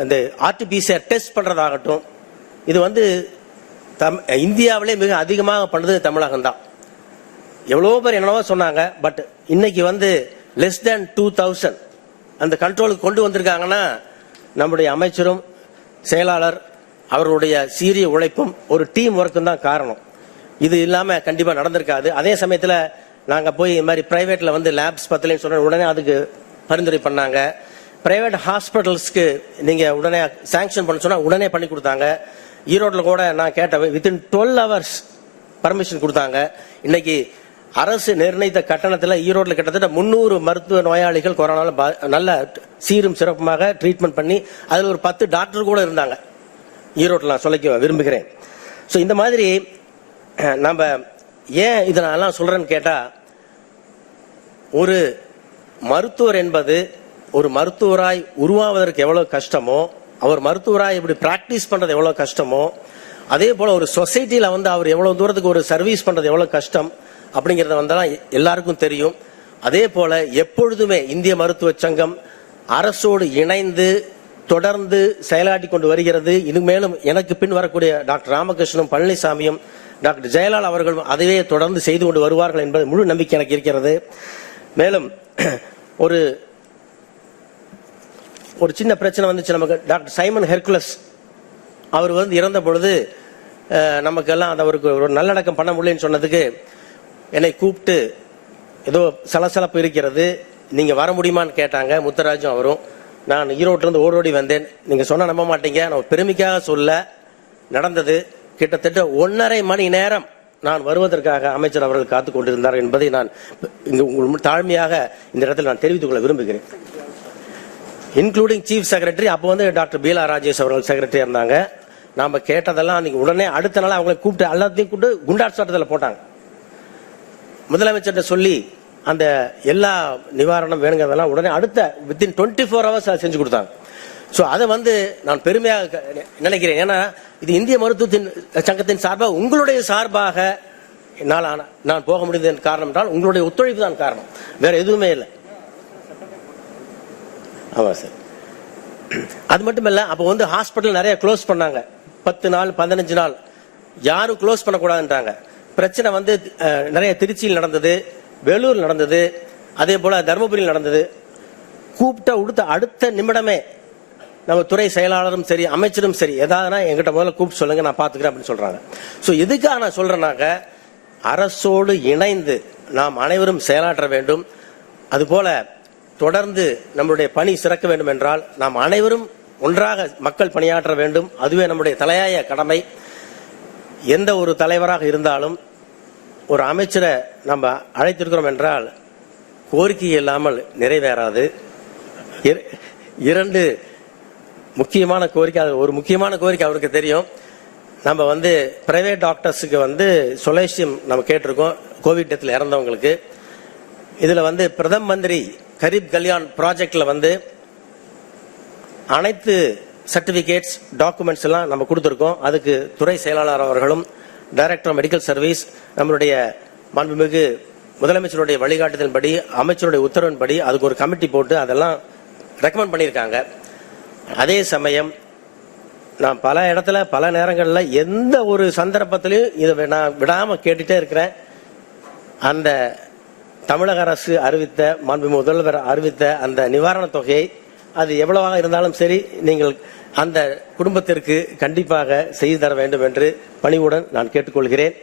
இந்த RT-PCR டெஸ்ட் பண்றதாகட்டும், இது வந்து இந்தியாவிலே மிக அதிகமாக பண்ணது தமிழகம் தான். எவ்வளோ பேர் என்னவோ சொன்னாங்க, பட் இன்னைக்கு வந்து லெஸ் தேன் 2000 அந்த கண்ட்ரோலுக்கு கொண்டு வந்திருக்காங்கன்னா நம்முடைய அமைச்சரும் செயலாளர் அவருடைய சீரிய உழைப்பும் ஒரு டீம் ஒர்க்கும் தான் காரணம். இது இல்லாம கண்டிப்பா நடந்திருக்காது. அதே சமயத்தில் நாங்க போய் இந்த மாதிரி பிரைவேட்ல வந்து லேப்ஸ் பத்தலைன்னு சொன்ன உடனே அதுக்கு பரிந்துரை பண்ணாங்க. பிரைவேட் ஹாஸ்பிட்டல்ஸ்க்கு நீங்க உடனே சாங்ஷன் பண்ண சொன்னா உடனே பண்ணி கொடுத்தாங்க. ஈரோட்டில் கூட நான் கேட்டேன், வித்தின் 12 hours பர்மிஷன் கொடுத்தாங்க. இன்னைக்கு அரசு நிர்ணயித்த கட்டணத்தில் ஈரோட்டில் கிட்டத்தட்ட 300 மருத்துவ நோயாளிகள் கொரோனாவில் நல்ல சீரும் சிறப்புமாக ட்ரீட்மெண்ட் பண்ணி அதில் ஒரு 10 டாக்டர் கூட இருந்தாங்க ஈரோட்டில். நான் சொல்லிக்க விரும்புகிறேன். ஸோ இந்த மாதிரி நம்ம ஏன் இதை நான் சொல்றேன்னு கேட்டா, ஒரு மருத்துவர் என்பது ஒரு மருத்துவராய் உருவாவதற்கு எவ்வளவு கஷ்டமோ, அவர் மருத்துவராய் இப்படி பிராக்டிஸ் பண்றது எவ்வளவு கஷ்டமோ, அதே போல ஒரு சொசைட்டில வந்து அவர் எவ்வளவு தூரத்துக்கு ஒரு சர்வீஸ் பண்றது எவ்வளவு கஷ்டம் அப்படிங்கறத வந்தாலும் எல்லாருக்கும் தெரியும். அதே போல எப்பொழுதுமே இந்திய மருத்துவ சங்கம் அரசோடு இணைந்து தொடர்ந்து செயலாற்றி கொண்டு வருகிறது. இனிமேலும் எனக்கு பின் வரக்கூடிய டாக்டர் ராமகிருஷ்ணனும் பழனிசாமியும் டாக்டர் ஜெயலலிதா அவர்களும் அதுவே தொடர்ந்து செய்து கொண்டு வருவார்கள் என்பது முழு நம்பிக்கை எனக்கு இருக்கிறது. மேலும் ஒரு சின்ன பிரச்சனை வந்துச்சு நமக்கு. டாக்டர் சைமன் ஹெர்குலஸ் அவர் வந்து இறந்த பொழுது நமக்கெல்லாம் அவருக்கு ஒரு நல்லடக்கம் பண்ண முடியலன்னு சொன்னதுக்கு என்னை கூப்பிட்டு ஏதோ சலசலப்பு இருக்கிறது, நீங்க வர முடியுமான்னு கேட்டாங்க. முத்தராஜும் அவரும். நான் ஈரோட்டிலிருந்து ஓடோடி வந்தேன். நீங்க சொன்ன நம்ப மாட்டீங்க, நான் பெருமைக்காக சொல்ல நடந்தது. கிட்டத்தட்ட 1.5 மணி நேரம் நான் வருவதற்காக அமைச்சர் அவர்கள் காத்துக் கொண்டிருந்தார் என்பதை நான் உங்கள் தாழ்மையாக இந்த இடத்தில் நான் தெரிவித்துக் கொள்ள விரும்புகிறேன். இன்க்ளூடிங் சீஃப் செக்ரட்டரி, அப்போ வந்து டாக்டர் பீலா ராஜேஷ் அவர்கள் செக்ரட்டரியா இருந்தாங்க. நாம கேட்டதெல்லாம் அன்னைக்கு உடனே அடுத்த நாள் அவங்களை கூப்பிட்டு எல்லாத்தையும் கூப்பிட்டு குண்டாட் சாட்டத்தில் போட்டாங்க. முதலமைச்சர்கிட்ட சொல்லி அந்த எல்லா நிவாரணம் வேணுங்கிறதெல்லாம் உடனே அடுத்த வித்தின் 24 hours செஞ்சு கொடுத்தாங்க. ஸோ அதை வந்து நான் பெருமையாக நினைக்கிறேன். ஏன்னா இது இந்திய மருத்துவத்தின் சங்கத்தின் சார்பாக உங்களுடைய சார்பாக நான் போக முடிந்ததன் காரணம் என்றால் உங்களுடைய ஒத்துழைப்பு தான் காரணம், வேற எதுவுமே இல்லை. ஆமா சார். அது மட்டும் இல்ல, அப்போ வந்து ஹாஸ்பிட்டல் நிறைய க்ளோஸ் பண்ணாங்க. 10 நாள் 15 நாள் யாரும் க்ளோஸ் பண்ணக்கூடாதுன்றாங்க. பிரச்சனை வந்து நிறைய திருச்சியில் நடந்தது, வேலூர் நடந்தது, அதே போல தருமபுரியில் நடந்தது. கூப்பிட்ட அடுத்த நிமிடமே நம்ம துறை செயலாளரும் சரி அமைச்சரும் சரி ஏதாவதுனா எங்கிட்ட முதல்ல கூப்பிட்டு சொல்லுங்க, நான் பாத்துக்கிறேன் அப்படின்னு சொல்றாங்க. ஸோ எதுக்காக நான் சொல்றேன்னாக்க, அரசோடு இணைந்து நாம் அனைவரும் செயலாற்ற வேண்டும். அதுபோல தொடர்ந்து நம்மளுடைய பணி சிறக்க வேண்டும் என்றால் நாம் அனைவரும் ஒன்றாக மக்கள் பணியாற்ற வேண்டும். அதுவே நம்முடைய தலையாய கடமை. எந்த ஒரு தலைவராக இருந்தாலும் ஒரு அமைச்சரை நம்ம அழைத்திருக்கிறோம் என்றால் கோரிக்கை இல்லாமல் நிறைவேறாது. 2 முக்கியமான கோரிக்கை, ஒரு முக்கியமான கோரிக்கை அவருக்கு தெரியும். நம்ம வந்து பிரைவேட் டாக்டர்ஸுக்கு வந்து சொலேசியம் நம்ம கேட்டிருக்கோம் கோவிட் டெத்தில் இறந்தவங்களுக்கு. இதுல வந்து பிரதம மந்திரி கரீப் கல்யாண் ப்ராஜெக்ட்ல வந்து அனைத்து சர்டிபிகேட்ஸ் டாக்குமெண்ட்ஸ் எல்லாம் நம்ம கொடுத்துருக்கோம். அதுக்கு துறை செயலாளர் அவர்களும் டைரக்டர் ஆஃப் மெடிக்கல் சர்வீஸ் நம்மளுடைய மாண்புமிகு முதலமைச்சருடைய வழிகாட்டுதலின்படி, அமைச்சருடைய உத்தரவின்படி அதுக்கு ஒரு கமிட்டி போட்டு அதெல்லாம் ரெக்கமெண்ட் பண்ணியிருக்காங்க. அதே சமயம் நான் பல இடத்துல பல நேரங்களில் எந்த ஒரு சந்தர்ப்பத்திலையும் இதை நான் விடாம கேட்டுட்டே இருக்கிறேன். அந்த தமிழக அரசு அறிவித்த, மாண்புமிகு முதல்வர் அறிவித்த அந்த நிவாரண தொகையை அது எவ்வளவாக இருந்தாலும் சரி, நீங்கள் அந்த குடும்பத்திற்கு கண்டிப்பாக செய்து தர வேண்டும் என்று பணிவுடன் நான் கேட்டுக்கொள்கிறேன்.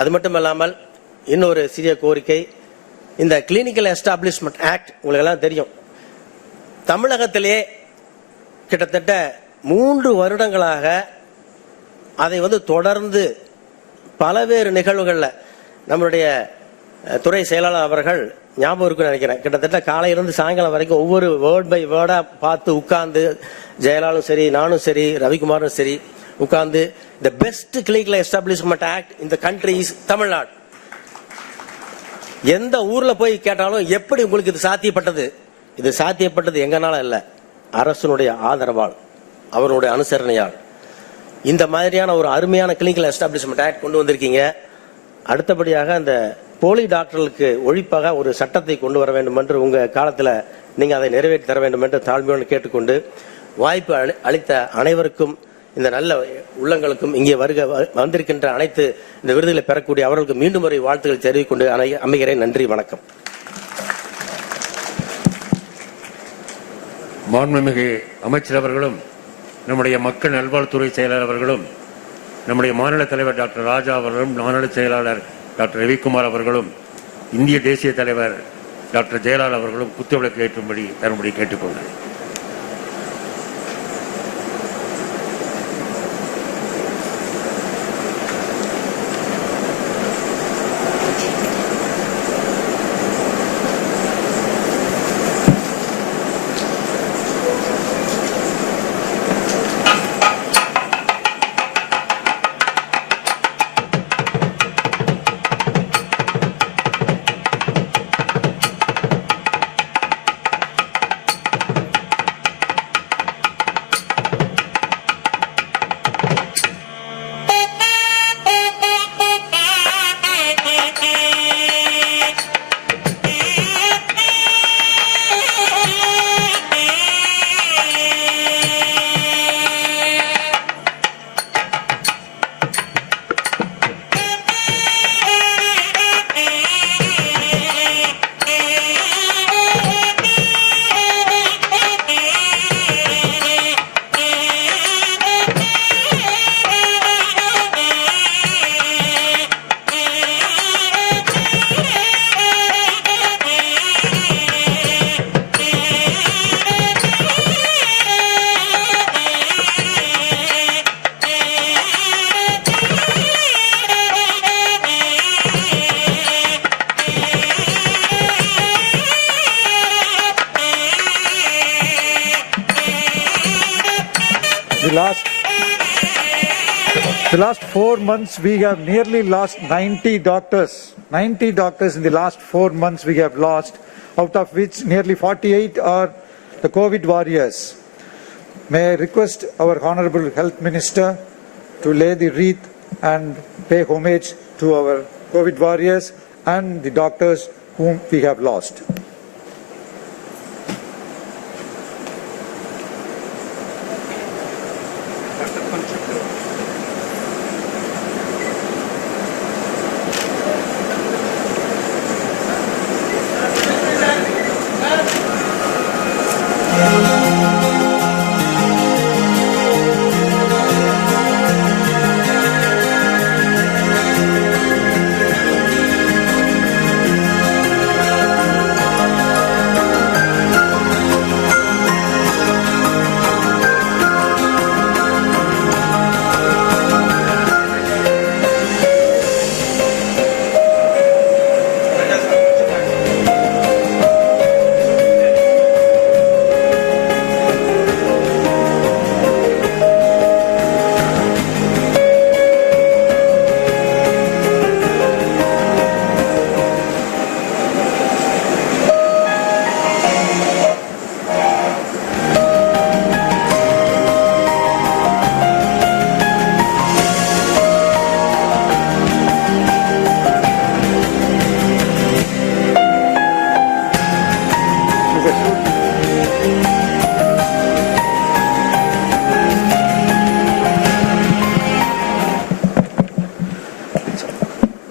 அது மட்டுமல்லாமல் இன்னொரு சிறிய கோரிக்கை, இந்த கிளினிக்கல் எஸ்டாப்ளிஷ்மெண்ட் ஆக்ட் உங்களுக்கு எல்லாம் தெரியும். தமிழகத்திலே கிட்டத்தட்ட 3 வருடங்களாக அதை தொடர்ந்து பல்வேறு நிகழ்வுகள்ல நம்மளுடைய துறை செயலாளர் அவர்கள் ஞாபகம் இருக்குன்னு நினைக்கிறேன், கிட்டத்தட்ட காலையிலிருந்து சாயங்காலம் வரைக்கும் ஒவ்வொரு வேர்ட் பை வேர்டா பார்த்து உட்கார்ந்து, ஜெயலாலும் சரி, நானும் சரி, ரவிக்குமாரும் சரி, உட்கார்ந்து the best clinical establishment act இந்த கண்ட்ரி இஸ் தமிழ்நாடு. எந்த ஊர்ல போய் கேட்டாலும் எப்படி உங்களுக்கு இது சாத்தியப்பட்டது? இது சாத்தியப்பட்டது எங்கனால இல்ல, அரசனுடைய ஆதரவால், அவருடைய அனுசரணையால். இந்த மாதிரியான ஒரு அருமையான கிளினிக்கல் எஸ்டாப்ளிஷ்மெண்ட் ஆக்ட் கொண்டு வந்திருக்கீங்க. அடுத்தபடியாக அந்த போலி டாக்டர்களுக்கு ஒழிப்பாக ஒரு சட்டத்தை கொண்டு வர வேண்டும் என்று உங்க காலத்தில் நீங்க அதை நிறைவேற்றி தர வேண்டும் என்று தாழ்மையோடு கேட்டுக்கொண்டு, வாய்ப்பு அளித்த அனைவருக்கும், இந்த நல்ல உள்ளங்களுக்கும், இங்கே வந்திருக்கின்ற அனைத்து இந்த விருதுகளை பெறக்கூடிய அவர்களுக்கு மீண்டும் ஒரு வாழ்த்துக்களை தெரிவிக்கொண்டு அமைகிறேன். நன்றி, வணக்கம். மாண்புமிகு அமைச்சர் அவர்களும், நம்முடைய மக்கள் நல்வாழ்வுத்துறை செயலாளர் அவர்களும், நம்முடைய மாநில தலைவர் டாக்டர் ராஜா அவர்களும், மாநில செயலாளர் டாக்டர் ரவிக்குமார் அவர்களும், இந்திய தேசிய தலைவர் டாக்டர் ஜெயலால் அவர்களும் குத்துவிளக்கு ஏற்றும்படி தரும்படி கேட்டுக்கொள்கிறேன். The last 4 months we have nearly lost 90 doctors. 90 doctors in the last 4 months we have lost, out of which nearly 48 are the COVID warriors. May I request our Honorable Health Minister to lay the wreath and pay homage to our COVID warriors and the doctors whom we have lost.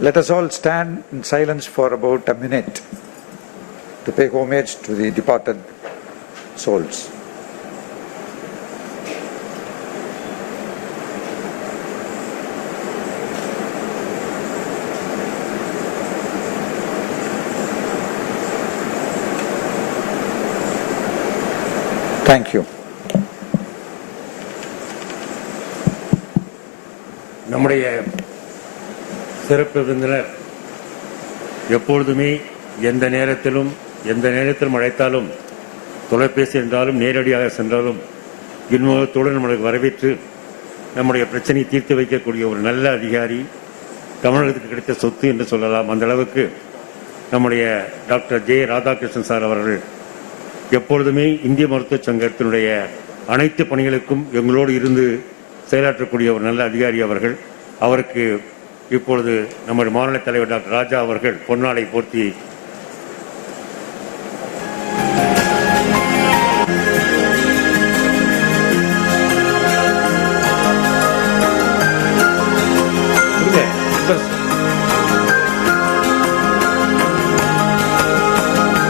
Let us all stand in silence for about a minute to pay homage to the departed souls. Thank you. நம்முடைய சிறப்பு விருந்தினர் எப்பொழுதுமே எந்த நேரத்திலும் அழைத்தாலும் தொலைபேசி என்றாலும் நேரடியாக சென்றாலும் இன்முகத்தோடு நம்மளுக்கு வரவேற்று நம்முடைய பிரச்சனையை தீர்த்து வைக்கக்கூடிய ஒரு நல்ல அதிகாரி, தமிழகத்துக்கு கிடைத்த சொத்து என்று சொல்லலாம். அந்த அளவுக்கு நம்முடைய டாக்டர் ஜே ராதாகிருஷ்ணன் சார் அவர்கள் எப்பொழுதுமே இந்திய மருத்துவ சங்கத்தினுடைய அனைத்து பணிகளுக்கும் எங்களோடு இருந்து செயலாற்றக்கூடிய ஒரு நல்ல அதிகாரி அவர்கள். அவருக்கு இப்பொழுது நம்முடைய மாநில தலைவர் டாக்டர் ராஜா அவர்கள் பொன்னாடை போர்த்தி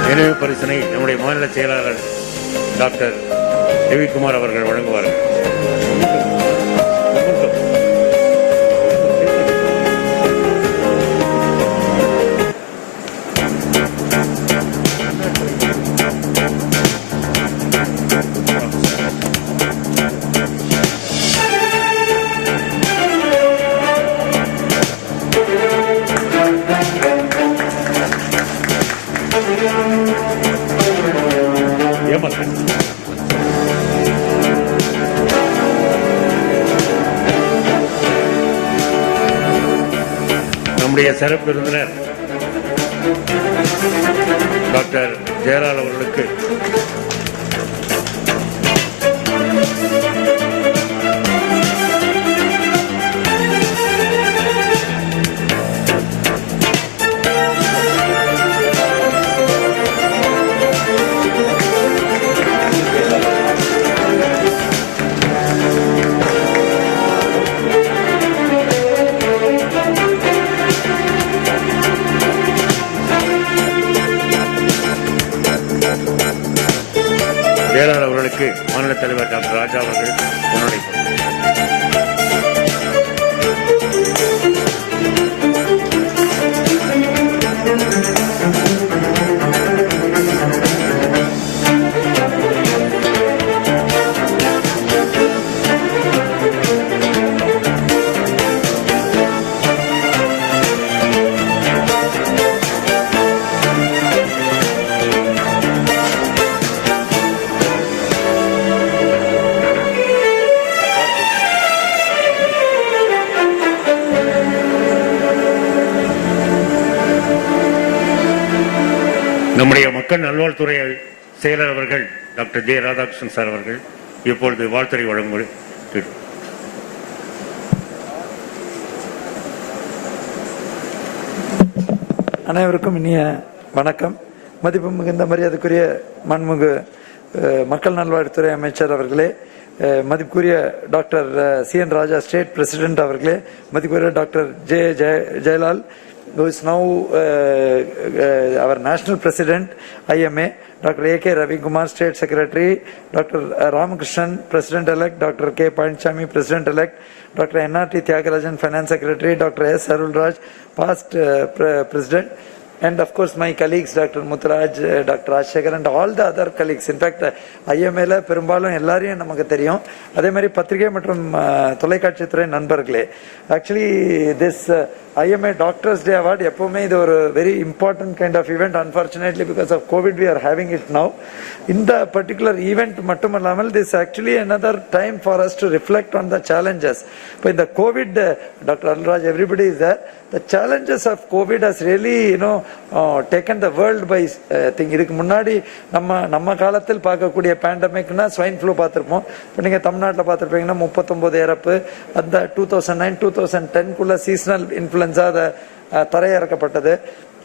நினைவு பரிசினை நம்முடைய மாநில செயலாளர் டாக்டர் ரவிக்குமார் அவர்கள் வழங்குவார்கள். நம்முடைய சிறப்பு விருந்தினர் டாக்டர் ஜெயலால் அவர்களுக்கு மாநில தலைவர் டாக்டர் ராஜா அவர்கள் முன்னாடி நம்முடைய மக்கள் நல்வாழ்வுத்துறை செயலர் அவர்கள் டாக்டர் ஜே ராதாகிருஷ்ணன் சார் அவர்கள் இப்பொழுது வாழ்த்துறை வழங்குவது. அனைவருக்கும் இனிய வணக்கம். மதிப்பு மிகுந்த மரியாதைக்குரிய மாண்புமிகு மக்கள் நல்வாழ்வுத்துறை அமைச்சர் அவர்களே, மதிப்புக்குரிய டாக்டர் CN ராஜா ஸ்டேட் பிரசிடென்ட் அவர்களே, மதிப்புக்குரிய doctor Jayalal who is now our national president IMA, Dr. AK Ravikumar state secretary, Dr. Ramakrishnan president elect, Dr. K Panchami president elect, Dr. NRT Tyagarajan finance secretary, Dr. S Arulraj past president, and of course my colleagues Dr. Mutaraj, Dr. Rajshekhar and all the other colleagues. In fact IMA ல பெரும்பாலும் எல்லாரையும் நமக்கு தெரியும். அதே மாதிரி பத்திரிகை மற்றும் தொலைக்காட்சி துறை நண்பர்களே, actually this IMA Doctors Day Award எப்பவுமே இது ஒரு very important kind of event. Unfortunately because of COVID we are having it now. இந்த particular event மட்டுமல்லாமல் this actually another time for us to reflect on the challenges. இப்போ இந்த COVID, Dr. Arulraj, everybody is there. The challenges of COVID has really taken the world by thing. இதுக்கு முன்னாடி நம்ம காலத்தில் பார்க்கக்கூடிய பேண்டமிக்னா swine flu பார்த்திருப்போம். இப்போ நீங்க தமிழ்நாட்டில் பார்த்திருப்பீங்கன்னா 39 இறப்பு. அந்த 2009-2010 சீசனல் இன்ஃபுளுன்சா தரையிறக்கப்பட்டது.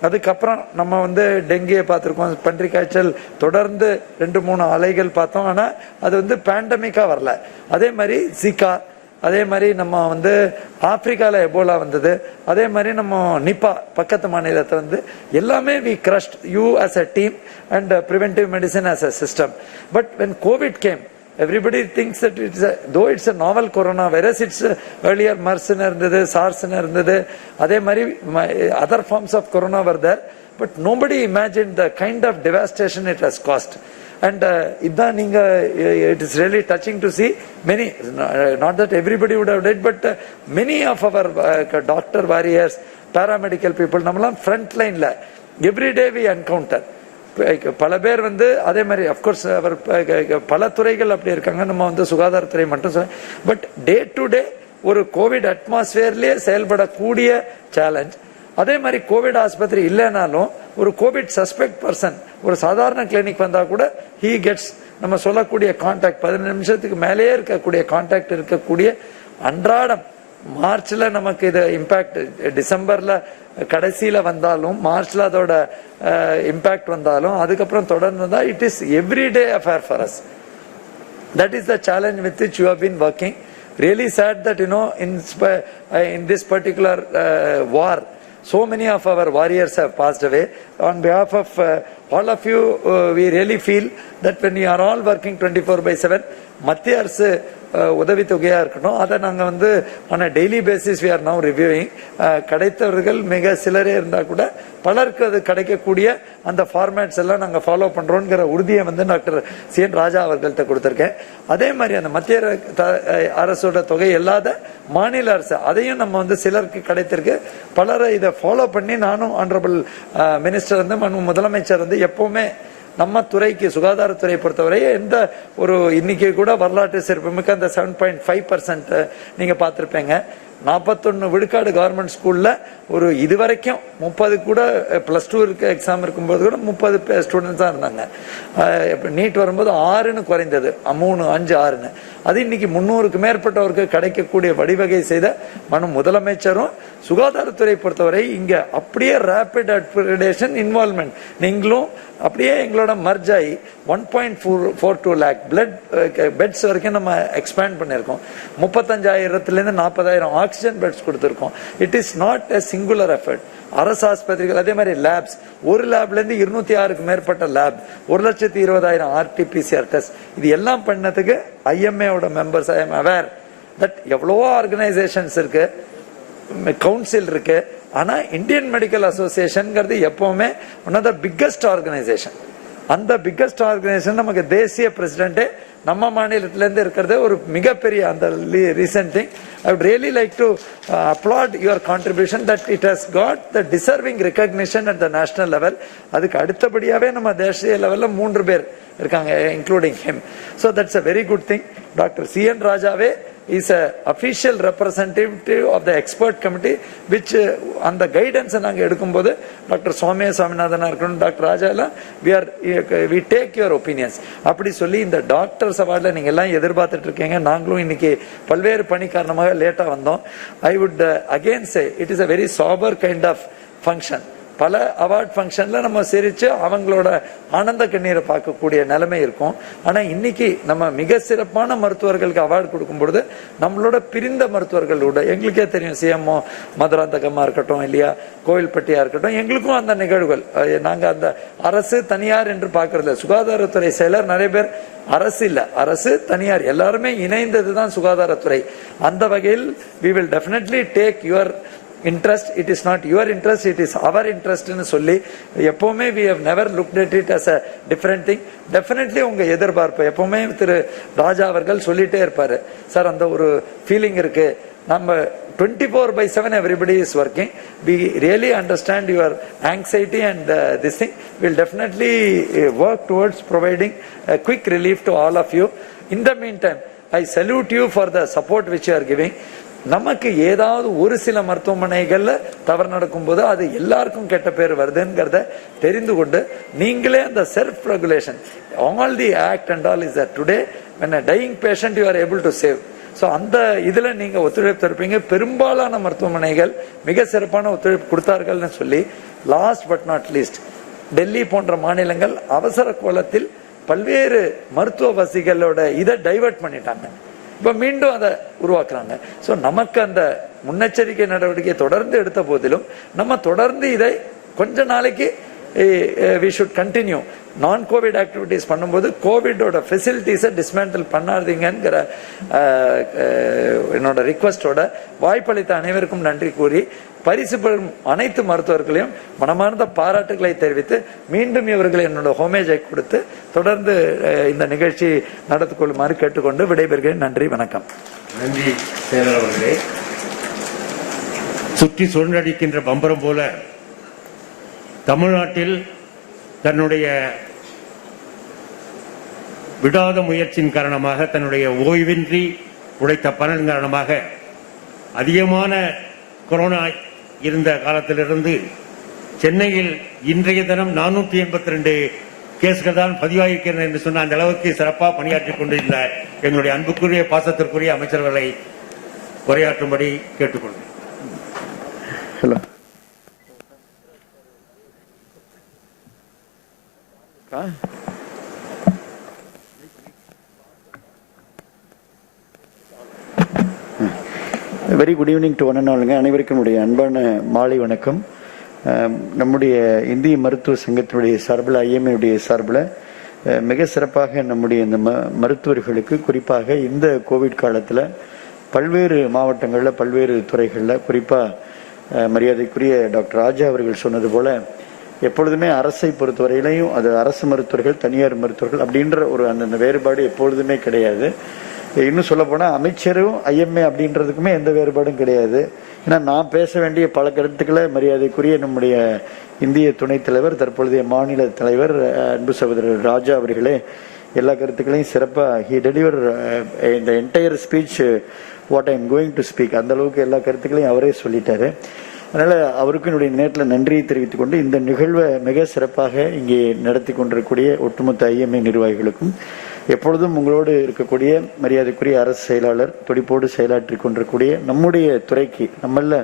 அதுக்கப்புறம் நம்ம டெங்கியை பார்த்திருக்கோம், பன்றி காய்ச்சல், தொடர்ந்து 2-3 அலைகள் பார்த்தோம். ஆனா அது பேண்டமிக்கா வரல. அதே மாதிரி ஜிகா, அதே மாதிரி நம்ம வந்து ஆப்பிரிக்கால எபோலா வந்தது, அதே மாதிரி நம்ம நிப்பா பக்கத்து மாநிலத்தை வந்து எல்லாமே we crushed you as a team and preventive medicine as a system. But when COVID came, everybody thinks that though it's a novel coronavirus, it's earlier MERS இருந்தது, SARS இருந்தது, அதே மாதிரி other forms of corona were there, but nobody imagined the kind of devastation it has caused. And it is really touching to see many, not that everybody would have died, but many of our doctor warriors, paramedical people, நம்மலாம் front line ல every day we encounter. பல பேர் வந்து அதே மாதிரி of course அவர் பல துறைகள் அப்படி இருக்காங்க, நம்ம வந்து சுகாதாரத்துறை மட்டும் சொல்ல, பட் டே டு டே ஒரு கோவிட் அட்மாஸ்பியர்லயே செயல்படக்கூடிய சேலஞ்ச். அதே மாதிரி கோவிட் ஆஸ்பத்திரி இல்லைனாலும் ஒரு கோவிட் சஸ்பெக்ட் பர்சன் ஒரு சாதாரண கிளினிக் வந்தா கூட ஹீ கெட்ஸ் நம்ம சொல்லக்கூடிய கான்டாக்ட் 15 நிமிஷத்துக்கு மேலேயே இருக்கக்கூடிய கான்டாக்ட் இருக்கக்கூடிய அன்றாடம். மார்ச்ல நமக்கு இது இம்பாக்ட் டிசம்பர்ல கடைசியில வந்தாலும் மார்ச்ல அதோட இம்பாக்ட் வந்தாலும் அதுக்கப்புறம் தொடர்ந்து தான் it is everyday affair for us. That is the challenge with which you have been working. Really sad that in this particular war, so many of our warriors have passed away. On behalf of all of you, we really feel that when you are all working 24/7, மத்திய அரசு உதவித்தொகையா இருக்கட்டும், அதை நாங்க வந்து on a daily basis we are now reviewing. கிடைத்தவர்கள் மிக சிலரே இருந்தா கூட பலருக்கு அது கிடைக்கக்கூடிய அந்த ஃபார்மேட்ஸ் எல்லாம் நாங்க ஃபாலோ பண்றோம்ங்கிற உறுதியை வந்து டாக்டர் சிஎன் ராஜா அவர்கள்ட்ட கொடுத்திருக்கேன். அதே மாதிரி அந்த மத்திய அரசோட தொகை இல்லாத மாநில அரசு அதையும் நம்ம வந்து சிலருக்கு கிடைத்திருக்கு. பலரை இதை ஃபாலோ பண்ணி நானும் ஆனரபிள் மினிஸ்டர் வந்து முதலமைச்சர் வந்து எப்பவுமே நம்ம துறைக்கு சுகாதாரத்துறை பொறுத்தவரை எந்த ஒரு இன்னைக்கு கூட வரலாற்று சிறப்புமிக்க அந்த 7.5% நீங்க பார்த்திருப்பீங்க. 41 விழுக்காடு கவர்மெண்ட் ஸ்கூல்ல ஒரு இதுவரைக்கும் 30 கூட +2 எக்ஸாம் இருக்கும்போது கூட 30 ஸ்டூடெண்ட்ஸ் தான் இருந்தாங்க. நீட் வரும்போது 6ன்னு குறைந்தது, 3, 5, 6ன்னு. அது இன்னைக்கு 300க்கு மேற்பட்டவருக்கு கிடைக்கக்கூடிய வழிவகை செய்த முதலமைச்சரும் சுகாதாரத்துறை பொறுத்தவரை இங்க அப்படியே ரேபிட் அப்கிரேடேஷன் இன்வால்வ்மெண்ட் நீங்களும் அப்படியே எங்களோட மர்ஜ் ஆகி 1.42 lakh பெட்ஸ் வரைக்கும் நம்ம எக்ஸ்பேண்ட் பண்ணிருக்கோம். 35,000 40,000 ஆக்சிஜன் பெட்ஸ் கொடுத்திருக்கோம். It is not a singular effort. அரசு ஆஸ்பத்திரிகள் அதே மாதிரி லேப்ஸ், ஒரு லேப்ல இருந்து 206க்கு மேற்பட்ட லேப், 1,20,000 RT-PCR டெஸ்ட், இது எல்லாம் பண்ணதுக்கு IMA-ஓட members. I am aware that எவ்வளவோ ஆர்கனைசேஷன்ஸ் இருக்கு, கவுன்சில் இருக்கு, ஆனா இந்தியன் மெடிக்கல் அசோசியேஷன்ங்கிறது எப்பவுமே one of the biggest organisation. அந்த பிக்கஸ்ட் ஆர்கனைசேஷன் நமக்கு தேசிய பிரசிடென்டே நம்ம மாநிலத்தில இருந்து இருக்கிறது ஒரு மிகப்பெரிய அந்த recent thing. I would really like to applaud your contribution that it has got the deserving recognition at the national level. அதுக்கு அடுத்தபடியாவே நம்ம தேசிய லெவல்ல 3 பேர் இருக்காங்க, including him. So that's a very good thing. Doctor C N ராஜாவே is a official representative of the expert committee which அந்த guidance நாங்க எடுக்கும்போது டாக்டர் சுவாமிநாதனா இருக்கணும், டாக்டர் ராஜா எல்லாம் we take your opinions அப்படி சொல்லி இந்த டாக்டர்ஸ் அவார்ட்ல நீங்க எல்லாம் எதிர்பார்த்துட்டு இருக்கீங்க. நாங்களும் இன்னைக்கு பல்வேறு பணி காரணமாக லேட்டா வந்தோம். I would again say it is a very sober kind of function. பல அவார்ட் ஃபங்க்ஷன்ல நம்ம சிரிச்சு அவங்களோட ஆனந்த கண்ணீரை பார்க்கக்கூடிய நிலைமை இருக்கும். ஆனா இன்னைக்கு நம்ம மிக சிறப்பான மருத்துவர்களுக்கு அவார்டு கொடுக்கும் பொழுது நம்மளோட பிரிந்த மருத்துவர்களோட எங்களுக்கே தெரியும், சிஎம்ஓ மதுராந்தகமா இருக்கட்டும் இல்லையா, கோவில்பட்டியா இருக்கட்டும், எங்களுக்கும் அந்த நிகழ்வுகள் நாங்க அந்த அரசு தனியார் என்று பார்க்கறதில்ல. சுகாதாரத்துறை செயலர் நிறைய பேர் அரசு இல்ல, அரசு தனியார் எல்லாருமே இணைந்ததுதான் சுகாதாரத்துறை. அந்த வகையில் we will definitely take your interest. It is not your interest, it is our interest ன்னு சொல்லி எப்பவுமே we have never looked at it as a different thing. Definitely உங்க எதிர்பார்ப்பு எப்பவுமே திரு ராஜா அவர்கள் சொல்லிட்டே இருப்பாரு, சார் அந்த ஒரு ஃபீலிங் இருக்கு, நம்ம 24/7 everybody is working. We really understand your anxiety and this thing. We'll definitely work towards providing a quick relief to all of you. In the meantime, I salute you for the support which you are giving. நமக்கு ஏதாவது ஒரு சில மருத்துவமனைகள்ல தவறு நடக்கும் போது அது எல்லாருக்கும் கெட்ட பேர் வருதுங்கிறத தெரிந்து கொண்டு நீங்களே அந்த self regulation, all the act and all is that today when a dying patient you are able to save. So அந்த இதுல நீங்க ஒத்துழைப்பு இருப்பீங்க. பெரும்பாலான மருத்துவமனைகள் மிக சிறப்பான ஒத்துழைப்பு கொடுத்தார்கள்னு சொல்லி, last but not least, Delhi போன்ற மாநிலங்கள் அவசர கோலத்தில் பல்வேறு மருத்துவ வசதிகளோட இதை டைவர்ட் பண்ணிட்டாங்க. இப்ப மீண்டும் அதை உருவாக்குறாங்க. ஸோ நமக்கு அந்த முன்னெச்சரிக்கை நடவடிக்கை தொடர்ந்து எடுத்த போதிலும் நம்ம தொடர்ந்து இதை கொஞ்ச நாளைக்கு we should continue நான் கோவிட் ஆக்டிவிட்டிஸ் பண்ணும்போது கோவிடோட ஃபெசிலிட்டிஸை டிஸ்மேண்டில் பண்ணாதீங்கிற என்னோட ரிக்வஸ்டோட வாய்ப்பளித்த அனைவருக்கும் நன்றி கூறி பரிசு பெறும் அனைத்து மருத்துவர்களையும் மனமார்ந்த பாராட்டுகளை தெரிவித்து மீண்டும் இவர்கள் என்னோட ஹோமேஜை கொடுத்து தொடர்ந்து இந்த நிகழ்ச்சி நடத்தி கொள்ளுமாறு கேட்டுக்கொண்டு விடைபெறுகிறேன். நன்றி, வணக்கம். நன்றி செயலர் அவர்களே. சுற்றி சுழன்றடிக்கின்ற பம்பரம் போல தமிழ்நாட்டில் தன்னுடைய விடாத முயற்சியின் காரணமாக, தன்னுடைய ஓய்வின்றி உழைத்த பலன் காரணமாக அதிகமான கொரோனா இருந்த காலத்திலிருந்து சென்னையில் இன்றைய தினம் 482 கேஸ்கள் தான் பதிவாகியிருக்கிறது என்று சொன்ன அந்த அளவுக்கு சிறப்பாக பணியாற்றிக் கொண்டிருந்த எங்களுடைய அன்புக்குரிய பாசத்திற்குரிய அமைச்சர்களை உரையாற்றும்படி கேட்டுக்கொள்கிறேன். Hello. Very good evening to one and all. அனைவருக்கும் என்னுடைய அன்பான மாலை வணக்கம். நம்முடைய இந்திய மருத்துவ சங்கத்தினுடைய சார்பில், ஐஎம்ஏடைய சார்பில் மிக சிறப்பாக நம்முடைய இந்த மருத்துவர்களுக்கு, குறிப்பாக இந்த கோவிட் காலத்தில் பல்வேறு மாவட்டங்களில் பல்வேறு துறைகளில், குறிப்பாக மரியாதைக்குரிய டாக்டர் ராஜா அவர்கள் சொன்னது போல, எப்பொழுதுமே அரசை பொறுத்தவரையிலையும் அது அரசு மருத்துவர்கள், தனியார் மருத்துவர்கள் அப்படின்ற ஒரு அந்த வேறுபாடு எப்பொழுதுமே கிடையாது. இன்னும் சொல்ல போனா அமைச்சரும் ஐஎம்ஏ அப்படின்றதுக்குமே எந்த வேறுபாடும் கிடையாது. ஏன்னா நான் பேச வேண்டிய பல கருத்துக்களை மரியாதைக்குரிய நம்முடைய இந்திய துணைத் தலைவர், தற்பொழுதைய மாநில தலைவர் அன்பு சகோதரர் ராஜா அவர்களே எல்லா கருத்துக்களையும் சிறப்பாக ஹி டெலிவர் இந்த entire speech what I am going to speak, அந்த அளவுக்கு எல்லா கருத்துக்களையும் அவரே சொல்லிட்டாரு. அதனால அவருக்கு என்னுடைய நேரத்தில் நன்றியை தெரிவித்துக் கொண்டு இந்த நிகழ்வை மிக சிறப்பாக இங்கே நடத்தி கொண்டிருக்கக்கூடிய ஒட்டுமொத்த ஐஎம்ஏ நிர்வாகிகளுக்கும், எப்பொழுதும் உங்களோடு இருக்கக்கூடிய மரியாதைக்குரிய அரசு செயலாளர், துடிப்போடு செயலாற்றி கொண்டிருக்கூடிய நம்முடைய துறைக்கு, நம்மள